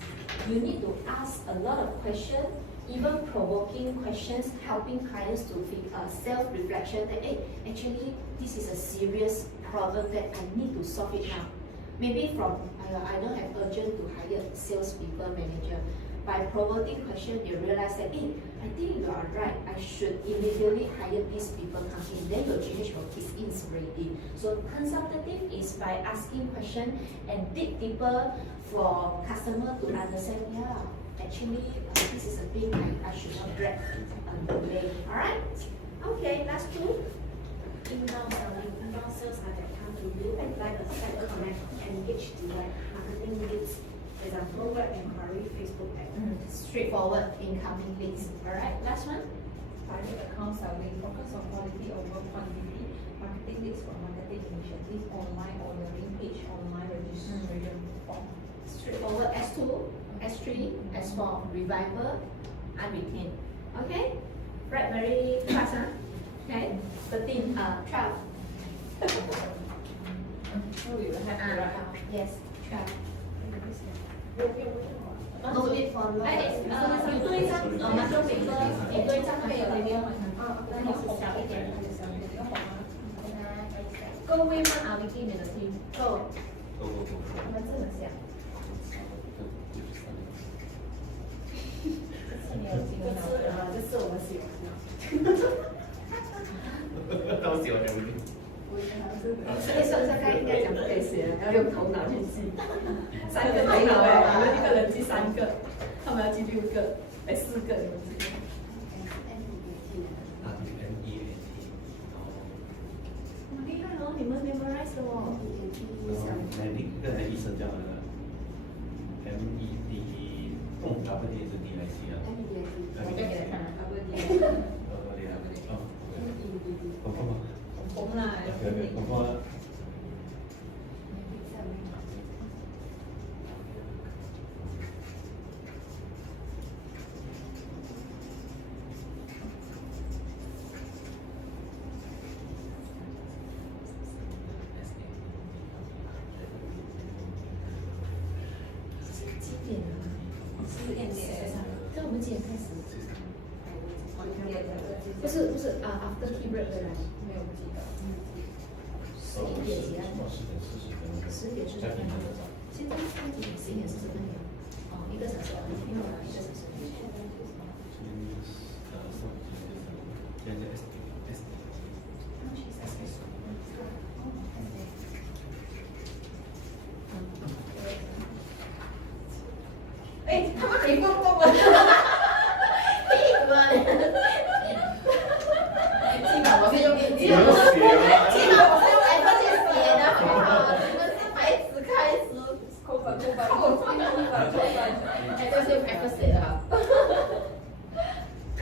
You need to ask a lot of questions, even provoking questions, helping clients to self-reflection that hey, actually this is a serious problem that I need to solve it now. Maybe from I don't have urgent to hire salespeople manager. by provoking question, you realize that, hey, I think you are right. I should immediately hire these people come in. Then your GH will kick in already. So consultative is by asking question and dig deeper for customer to understand. Yeah, actually this is a thing I should not drag delay. All right. Okay. Last two. Inbound selling, inbound sales are that come to you and like a site connect, engage the marketing leads. For example, web inquiry, Facebook ad. Straightforward incoming leads. Alright, last one. Private account selling, focus on quality over quantity, marketing leads for marketing initiatives, online ordering page, online registration form. Straightforward S2, S3, S4, revival, unretained. Okay? Right, very fast, huh? Okay? 13, 12. So we will have to write out. Yes, 12. No need for long. 你做一张macro paper，你做一张 macro paper，那你是小一点。各位吗？啊，你记你的题，够，够。我们这么想，这次没有机会拿这是我们喜欢的。都喜欢这个。所以上该应该讲不可以写，要用头脑去记。3个头脑哎，你们一个人记3个，他们要记6个，哎4个你们记。很厉害哦，你们 memorize 的哦。medic 刚才医生教的那个 MED， 打不定是 DIC 啊。我再给他看啊。红啦，我说。几点啊？4点。跟我们几点开始？不是after tea break 回来。没有记得。 11点结案。10点40分。现在几点？11点40分了。哦，1个小时，没有了，1个小时。哎，他们可以蹦蹦吗？屁股啊！基本我是用基本我是用F去写的，好不好？你们是白纸开始，扣分。哎，这是用 F 写的哈。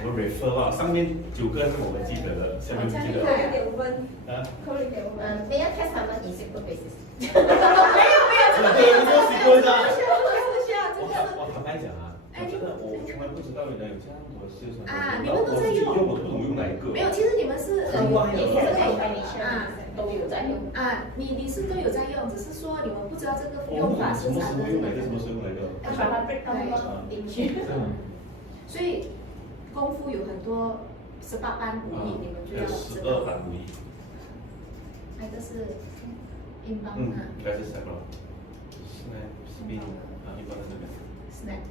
我们 refer 啊，上面9个是我们记得的，下面不记得。0.5分，啊？扣0.5分。没有 test 他们以 simple basis。没有，这个不是习惯的。我坦白讲啊，真的我从来不知道原来有这样多的宣传。啊，你们都在用，我都不懂用哪一个。没有，其实你们是也是 combination 都有在用。啊，你是都有在用，只是说你们不知道这个用法是啥的。用哪个？什么时候用哪个？要把它 break down 进去。所以功夫有很多18般武艺，你们就要知道。12般武艺。那个是英邦啊。应该是3个。Snap Spin 啊，一般的这个。Snap。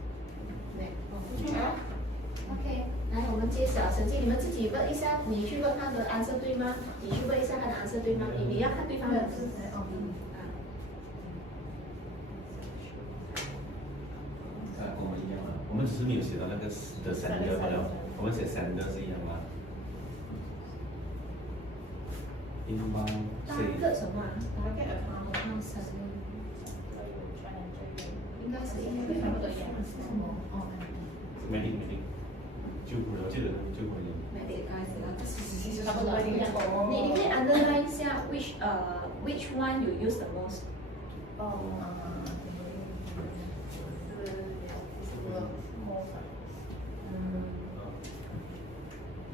OK， 来，我们揭晓成绩，你们自己问一下，你去问他的 answer 对吗？你去问一下他的 answer 对吗？你要看对方的字。跟我们一样啊，我们只是没有写到那个的3个罢了，我们写3个是一样吗？英邦3个什么啊？大概应该是因为差不多一样。哦。没定，就我记得就会有。差不多一样。你可以 underline 一下 which one you use the most。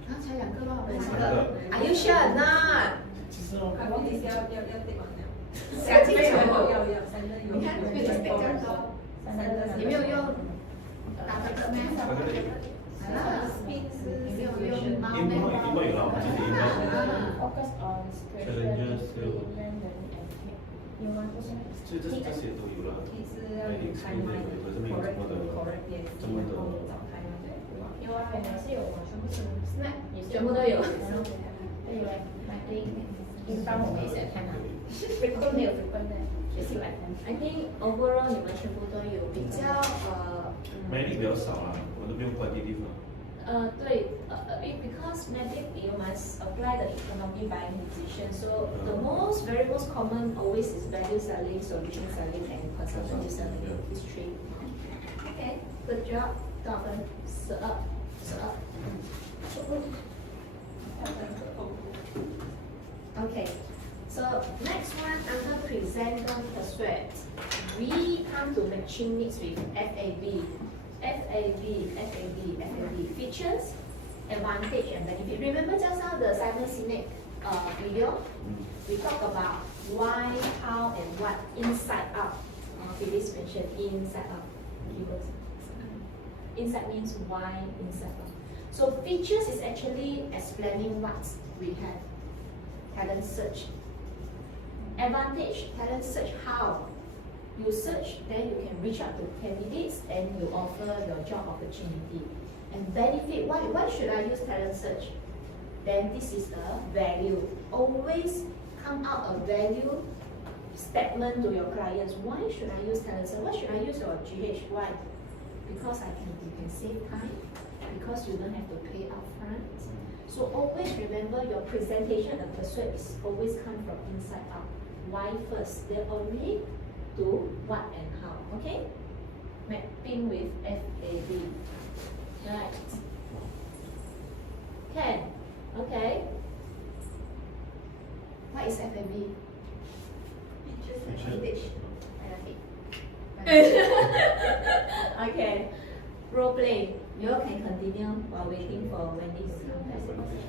刚才2个咯，2个。Are you sure or not？ I want this 要对完了。想清楚。要，你看，有 mistake 这样多。你没有用打这个咩？啊，你没有用猫咩？英文有了，我们记得英文。 Focus on Challenges, 有吗？不是。这些都有了。其实要有 timeline 的 correct yes 这么然后的找 timeline 有啊，本来是有啊，全部是 Snap 也是全部都有。都有哎，买对，一般我们也是有看啊，frequent 没有 frequent 的，也是有来看。 I think overall 你们全部都有比较Medic 比较少啦，我都没有 quantitative 啊。对because medic you must apply the economy buying decision. So the very most common always is value selling, solution selling, and consultative selling. These three. Okay, good job. 多少分？12。Okay. So next one under present and persuade. We come to matching needs with FAB. Features, advantage and benefit. Remember just now the Simon Sinek video? We talk about why, how and what inside out. Phyllis mentioned inside out. Inside means why, inside out. So features is actually explaining what we have. Talent search. Advantage, talent search how. You search, then you can reach out to candidates and you offer your job opportunity. And benefit, why should I use talent search? Then this is the value. Always come out a value statement to your clients. Why should I use talent search? Why should I use your GH? Why? Because you can save time, because you don't have to pay upfront. So always remember your presentation and persuade is always come from inside out. Why first? Then only to what and how. Okay? Mapping with FAB. Right. Can. Okay. What is FAB? Okay. Role play. You all can continue while waiting for Wendy to come back.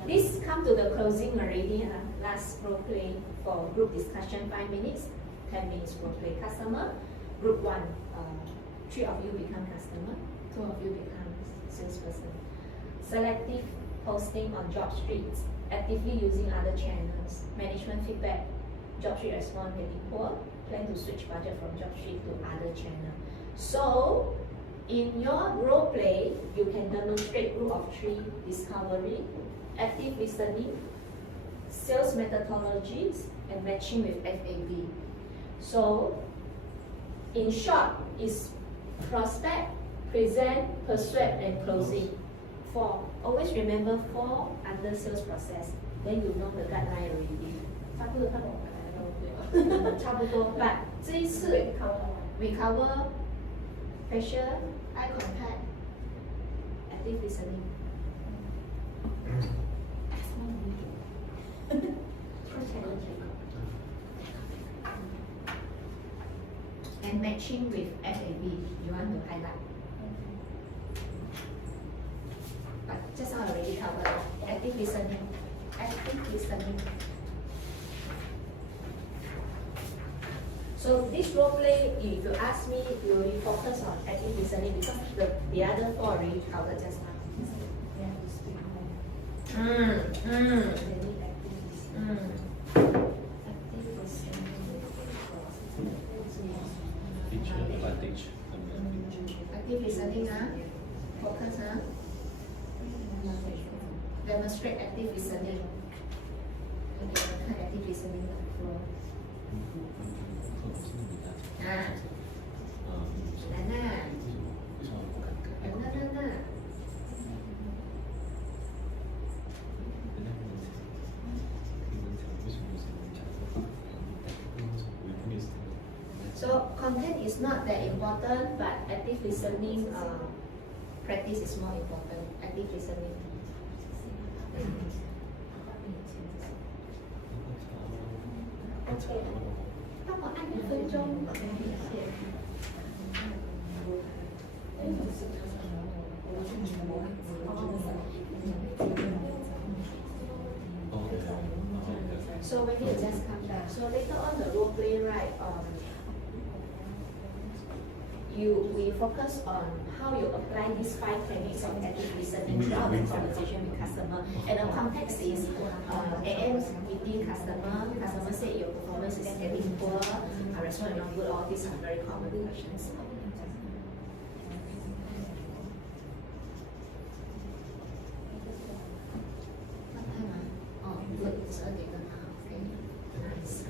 This come to the closing already. Last role play for group discussion 5 minutes. 10 minutes role play. Customer. Group 1. 3 of you become customer. 2 of you become salesperson. Selective posting on job streets. Actively using other channels. Management feedback. Job street response getting poor. Plan to switch budget from job street to other channel. So, in your role play, you can demonstrate rule of 3 discovery, active listening, sales methodologies, and matching with FAB. So, in short, is prospect, present, persuade, and closing. 4. Always remember 4 under sales process. Then you know the guideline already. 差不多 but 这一次 we cover facial, eye contact, active listening. And matching with FAB, you want to highlight. But just now already covered. Active listening. Active listening. So this role play, if you ask me, we will focus on active listening because the other 4 already covered just now. Feature, advantage. Active listening, focus, demonstrate active listening. Okay, active listening. So content is not that important, but active listening practice is more important. Active listening. 帮我按1分钟，谢谢。So when you just come back, so later on the role play, right? we focus on how you apply these 5 techniques of active listening throughout the conversation with customer. And the context is AM meeting customer said your performance is getting poor, our restaurant is not good, all these are very common questions. What time ah? Oh, good, it's early now. Okay. Nice.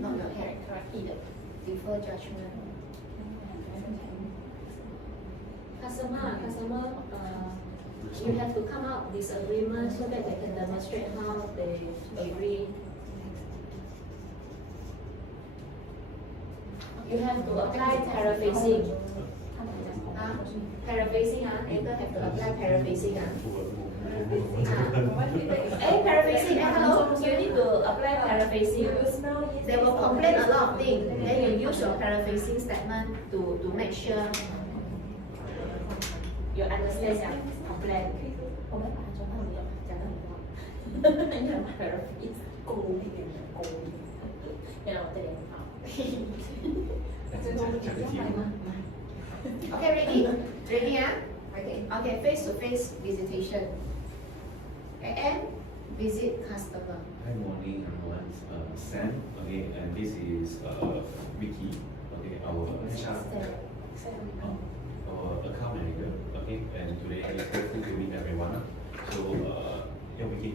Not your character, defer judgment. Customer, you have to come out disagreement so that they can demonstrate how they agree. You have to apply paraphrasing. Paraphrasing, later have to apply paraphrasing. Paraphrasing, hello, you need to apply paraphrasing. They will complain a lot of things. Then you use your paraphrasing statement to make sure you understand their complaint. Okay, ready? Ready, Okay, face-to-face visitation. And visit customer. Hi, morning, everyone. Sam, okay, and this is Vicky, okay, our HR, our account manager, okay, and today I'm grateful to meet everyone. So, yeah, Vicky.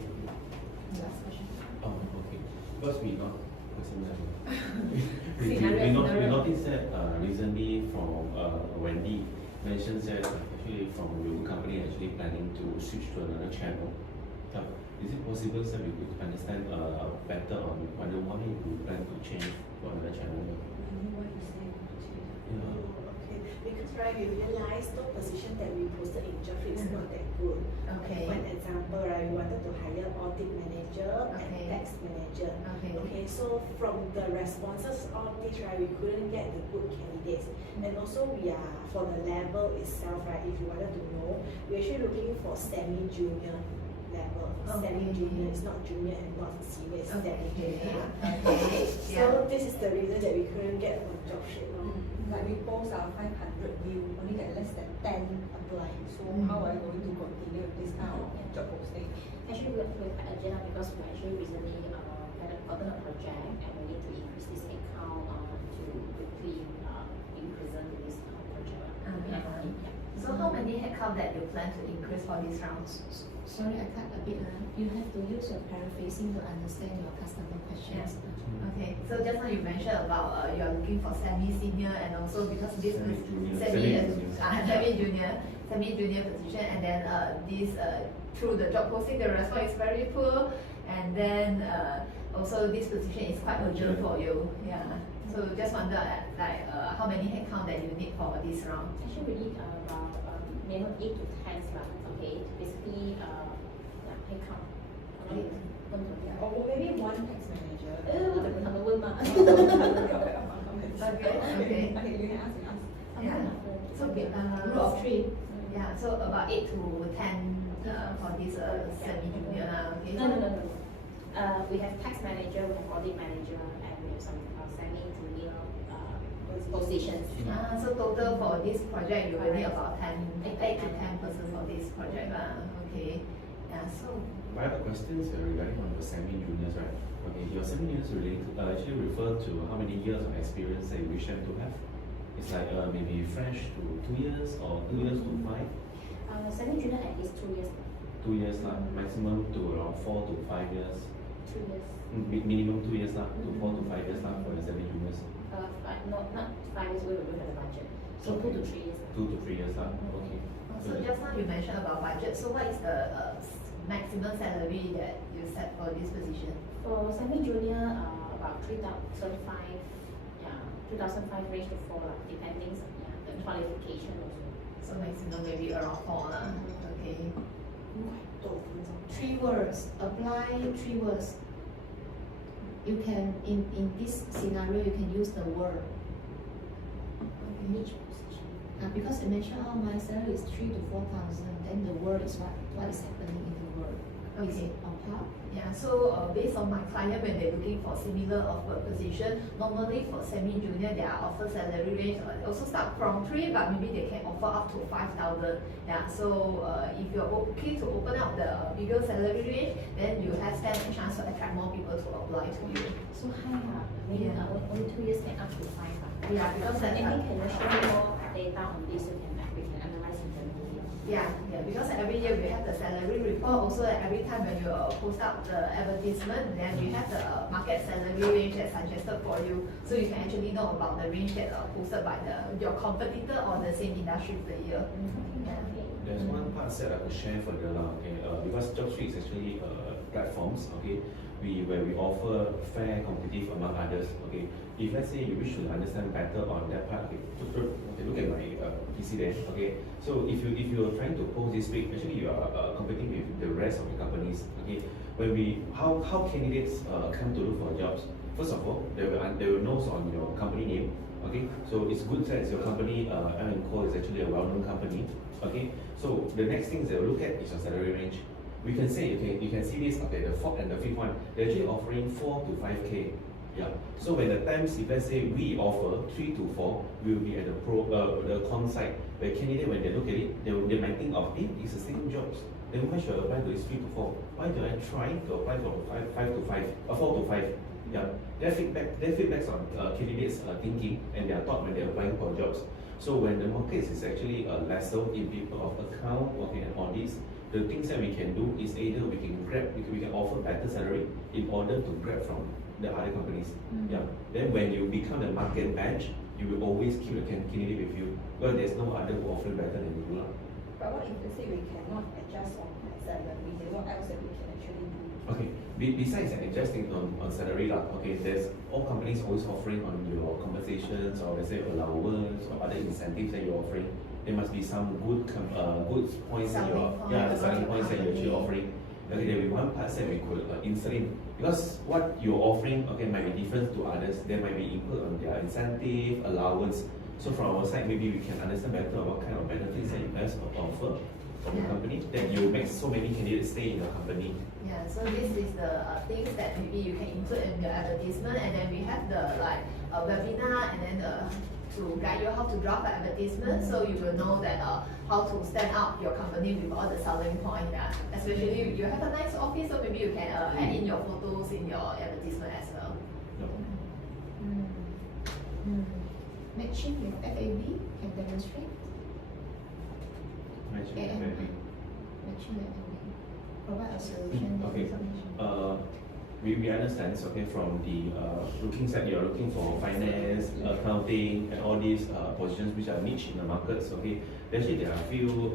Last question. Oh, okay. Because we noticed that recently from Wendy mentioned that actually from your company actually planning to switch to another channel. Is it possible that we could understand better on why you plan to change to another channel? What you say? Yeah. Okay, because right, we realized the position that we posted in job is not that good. Okay. For an example, right, we wanted to hire audit manager Okay. and tax manager. Okay. Okay, so from the responses of this, right, we couldn't get the good candidates. And also we are, for the level itself, right, if you wanted to know, we're actually looking for semi-junior level. Okay. Semi-junior, it's not junior and not senior, it's semi-junior. Okay. So this is the reason that we couldn't get for job shape. Like we post our 500 view, only get less than 10 apply. So how are you going to continue with this kind of job posting? Actually, we're quite agenda because we actually recently gotten a project and we need to increase this account to quickly be present in this project. So how many headcount that you plan to increase for this round? Sorry, I cut a bit. You have to use your paraphrasing to understand your customer questions. Okay, so just now you mentioned about you're looking for semi-senior and also because this is semi-junior position, and then this through the job posting the response is very poor, and then also this position is quite urgent for you. Yeah. So just wonder like how many headcount that you need for this round? Actually, we need about minimum 8 to 10 lah. Okay, basically headcount. Or maybe one tax manager. Okay. Okay, you can ask. Yeah. So Rule of 3. yeah, so about 8 to 10 for this semi-junior lah. Okay. No. We have tax manager, we have audit manager, and we have some semi-junior positions. So total for this project you will need about 8 to 10 persons for this project lah. Okay. Yeah. So I have a question regarding on the semi-juniors, right? Okay, your semi-juniors actually refer to how many years of experience that you wish them to have? It's like maybe fresh to 2 years or 2 years to 5? Semi-junior at least 2 years. 2 years lah, maximum to around 4 to 5 years. 2 years. Minimum 2 years lah, to 4 to 5 years lah for your semi-juniors. Not 5 years, we will have the budget. So 2 to 3 years. 2 to 3 years lah, okay. So just now you mentioned about budget. So what is the maximum salary that you set for this position? For semi-junior, about 3,005, yeah, 3,005 range to 4 lah, depending on the qualification also. So maximum maybe around 4 lah. Okay. 3 words. Apply 3 words. you can, in this scenario, you can use the word. Which position? Because you mentioned, oh, my salary is 3,000 to 4,000, then the word is what is happening in the world. Is Okay. it on par? Yeah, so based on my client, when they're looking for similar of a position, normally for semi-junior, their offer salary range also start from 3, but maybe they can offer up to 5,000. Yeah, so if you're okay to open up the bigger salary range, then you have stand a chance to attract more people to apply to you. So high, I mean, Yeah. only 2 years can up to 5. Yeah, because Maybe can you share more data on this so we can analyze internally. yeah, because every year we have the salary report. Also, every time when you post out the advertisement, then we have the market salary range that's suggested for you, so you can actually know about the range that posted by your competitor or the same industry player. Yeah. There's one part that I could share further now, okay? Because JobStreet is actually platforms, okay, where we offer fair, competitive among others, okay. If let's say you wish to understand better on that part, okay, look at my PC there, okay. So if you are trying to post this week, actually you are competing with the rest of the companies, okay. When how candidates come to look for jobs, first of all, they will know on your company name, okay. So it's good that your company, M&Co is actually a well-known company, okay. So the next things they will look at is your salary range. We can say, okay, you can see this, okay, the fourth and the fifth one, they're actually offering 4 to 5K. Yeah. So when the times, if let's say we offer 3 to 4, we will be at the con side. Where candidate, when they look at it, they might think of, it's the same jobs. Then why should I apply to this 3 to 4? Why do I try to apply for 4 to 5? Yeah. Their feedbacks on candidates thinking and their thought when they're applying for jobs. So when the market is actually lesser in people of account, okay, and audits, the things that we can do is either we can offer better salary in order to grab from the other companies. Yeah. Then when you become the market bench, you will always keep the candidate with you. Because there's no other who offer better than you. But what if they say we cannot adjust on salary, then what else that we can actually do? Okay. Besides adjusting on salary, okay, there's all companies always offering on your compensations or let's say allowance or other incentives that you're offering. There must be some good points that the selling points that you're actually offering. Okay, there will be one part that we could insert in, because what you're offering, okay, might be different to others. There might be input on their incentive, allowance. So from our side, maybe we can understand better what kind of benefits that you guys offer from the company, that you make so many candidates stay in the company. Yeah, so this is the things that maybe you can include in your advertisement, and then we have the webinar, and then to guide you how to draft an advertisement, so you will know that how to stand up your company with all the selling points. Yeah. Especially you have a nice office, so maybe you can add in your photos in your advertisement as well. Matching with FAB can demonstrate. Matching And with FAB. matching with FAB. Provide a solution that Okay. information. We understand, okay, from the looking side, you're looking for finance, accounting, and all these positions which are niche in the markets, okay. Actually, there are a few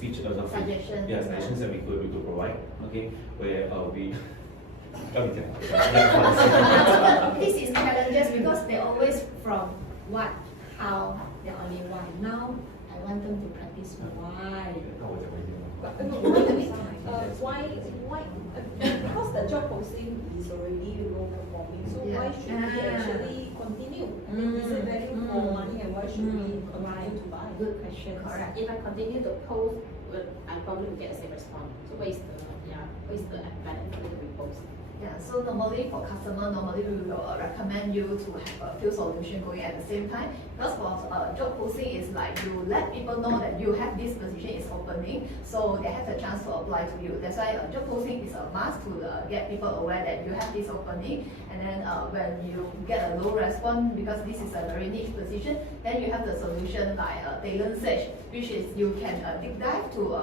Suggestions. Yeah, suggestions that we could provide, okay, where we. This is challenges because they always from what, how, they only why. Now I want them to practice why. But why, because the job posting is already low performing, so why should we actually continue? Is it value for money, and why should we continue to buy? Good question. Correct. If I continue to post, I probably will get the same response. So what is the benefit to repost? Yeah, so normally for customer, we will recommend you to have a few solutions going at the same time. Because for job posting is like you let people know that you have this position is opening, so they have the chance to apply to you. That's why job posting is a must to get people aware that you have this opening. And then when you get a low response, because this is a very niche position, then you have the solution like talent search, which is you can deep dive to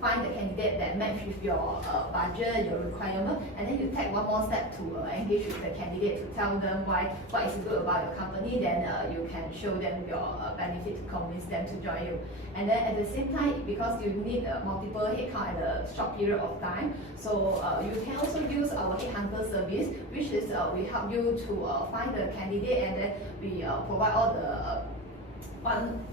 find the candidate that match with your budget, your requirement, and then you take one more step to engage with the candidate to tell them what is good about your company. Then you can show them your benefit to convince them to join you. And then at the same time, because you need multiple headcount at a short period of time, so you can also use our headhunter service, which is we help you to find the candidate, and then we provide all the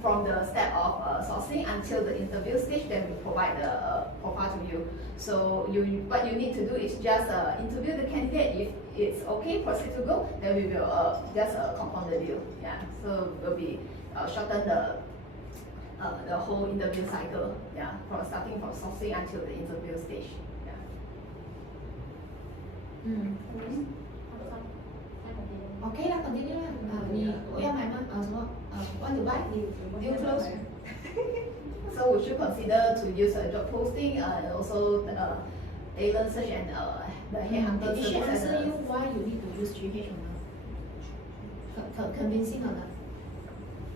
from the step of sourcing until the interview stage, then we provide the profile to you. So what you need to do is just interview the candidate. If it's okay, proceed to go, then we will just compound the deal. Yeah, so will be shorten the whole interview cycle. Yeah, starting from sourcing until the interview stage. Yeah. OK 啦 ，continue 啦。你要买吗？什么？want to buy？ Deal close。So we should consider to use a job posting and also talent search and the headhunter Did she service. answer you why you need to use GH or not? Convincing or not?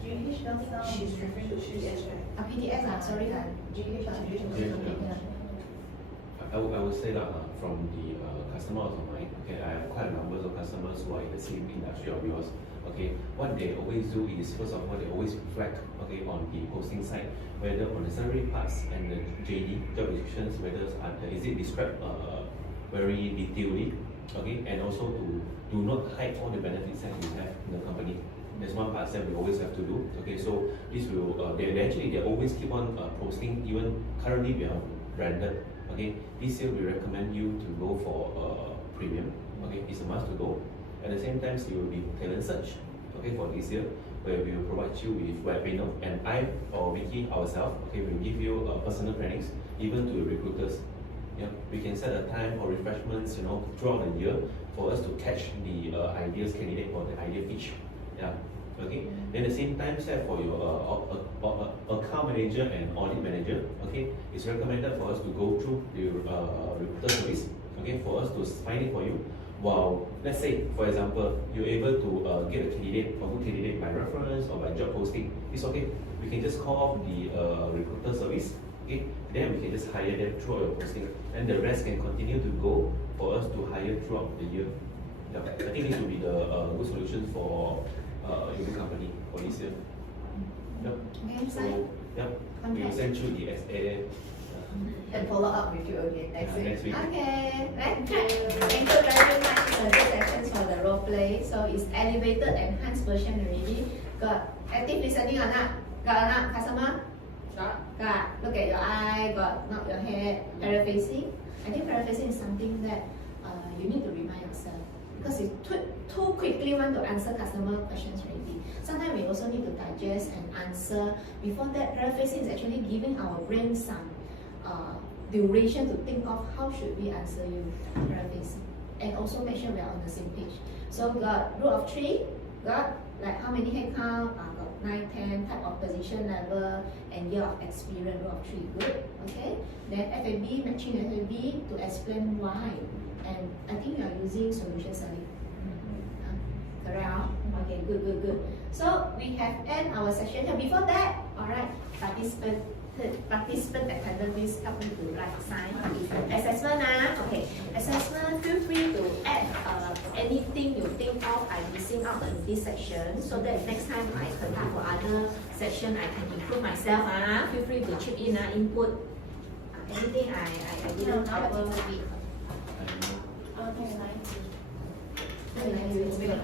GH just now she's referring to PDS, right? PDS sorry GH I would say that from the customers of mine, okay, I have quite a number of customers who are in the same industry of yours. Okay, what they always do is, first of all, they always reflect, okay, on the posting side, whether on the salary parts and the JD job descriptions, whether is it described very detailedly, okay, and also to do not hide all the benefits that you have in the company. There's one part that we always have to do. Okay, so this will they always keep on posting. Even currently we are branded. Okay, this year we recommend you to go for premium. Okay, it's a must to go. At the same time, it will be talent search. Okay, for this year, where we will provide you with webinar, and I or Vicky ourselves, okay, will give you personal trainings, even to recruiters. Yeah, we can set a time for refreshments, you know, throughout the year for us to catch the ideas candidate or the idea pitch. Yeah. Okay. Then at the same time, set for your account manager and audit manager. Okay, it's recommended for us to go through the recruiter service. Okay, for us to find it for you. While let's say, for example, you're able to get a good candidate by reference or by job posting, it's okay. We can just call off the recruiter service. Okay, then we can just hire them throughout your posting, and the rest can continue to go for us to hire throughout the year. Yeah, I think this will be the good solution for your company for this year. Yep. Okay, So, yep. We will send you the SA. And follow up with you again next week. Next week. Okay, thank you very much. It's a good session for the role play. So it's elevated, enhanced version already. Got active listening or not? Got or not, customer? Got. Look at your eye, got nod your head. Paraphrasing. I think paraphrasing is something that you need to remind yourself, because you too quickly want to answer customer questions already. Sometimes we also need to digest and answer. Before that, paraphrasing is actually giving our brain some duration to think of how should we answer you paraphrasing, and also make sure we are on the same page. So got rule of 3, got like how many head count, got 9, 10 type of position level and year of experience, rule of 3, good. Okay, then FAB, matching FAB to explain why, and I think you are using solution selling. Correct? Okay, good. So we have end our session here. Before that, alright, participant attendance help me to write sign. Assessment okay. Assessment, feel free to add anything you think of I'm missing out in this section, so that next time I conduct for other section I can improve myself. Feel free to chip in input. Anything I didn't cover. Okay, 9.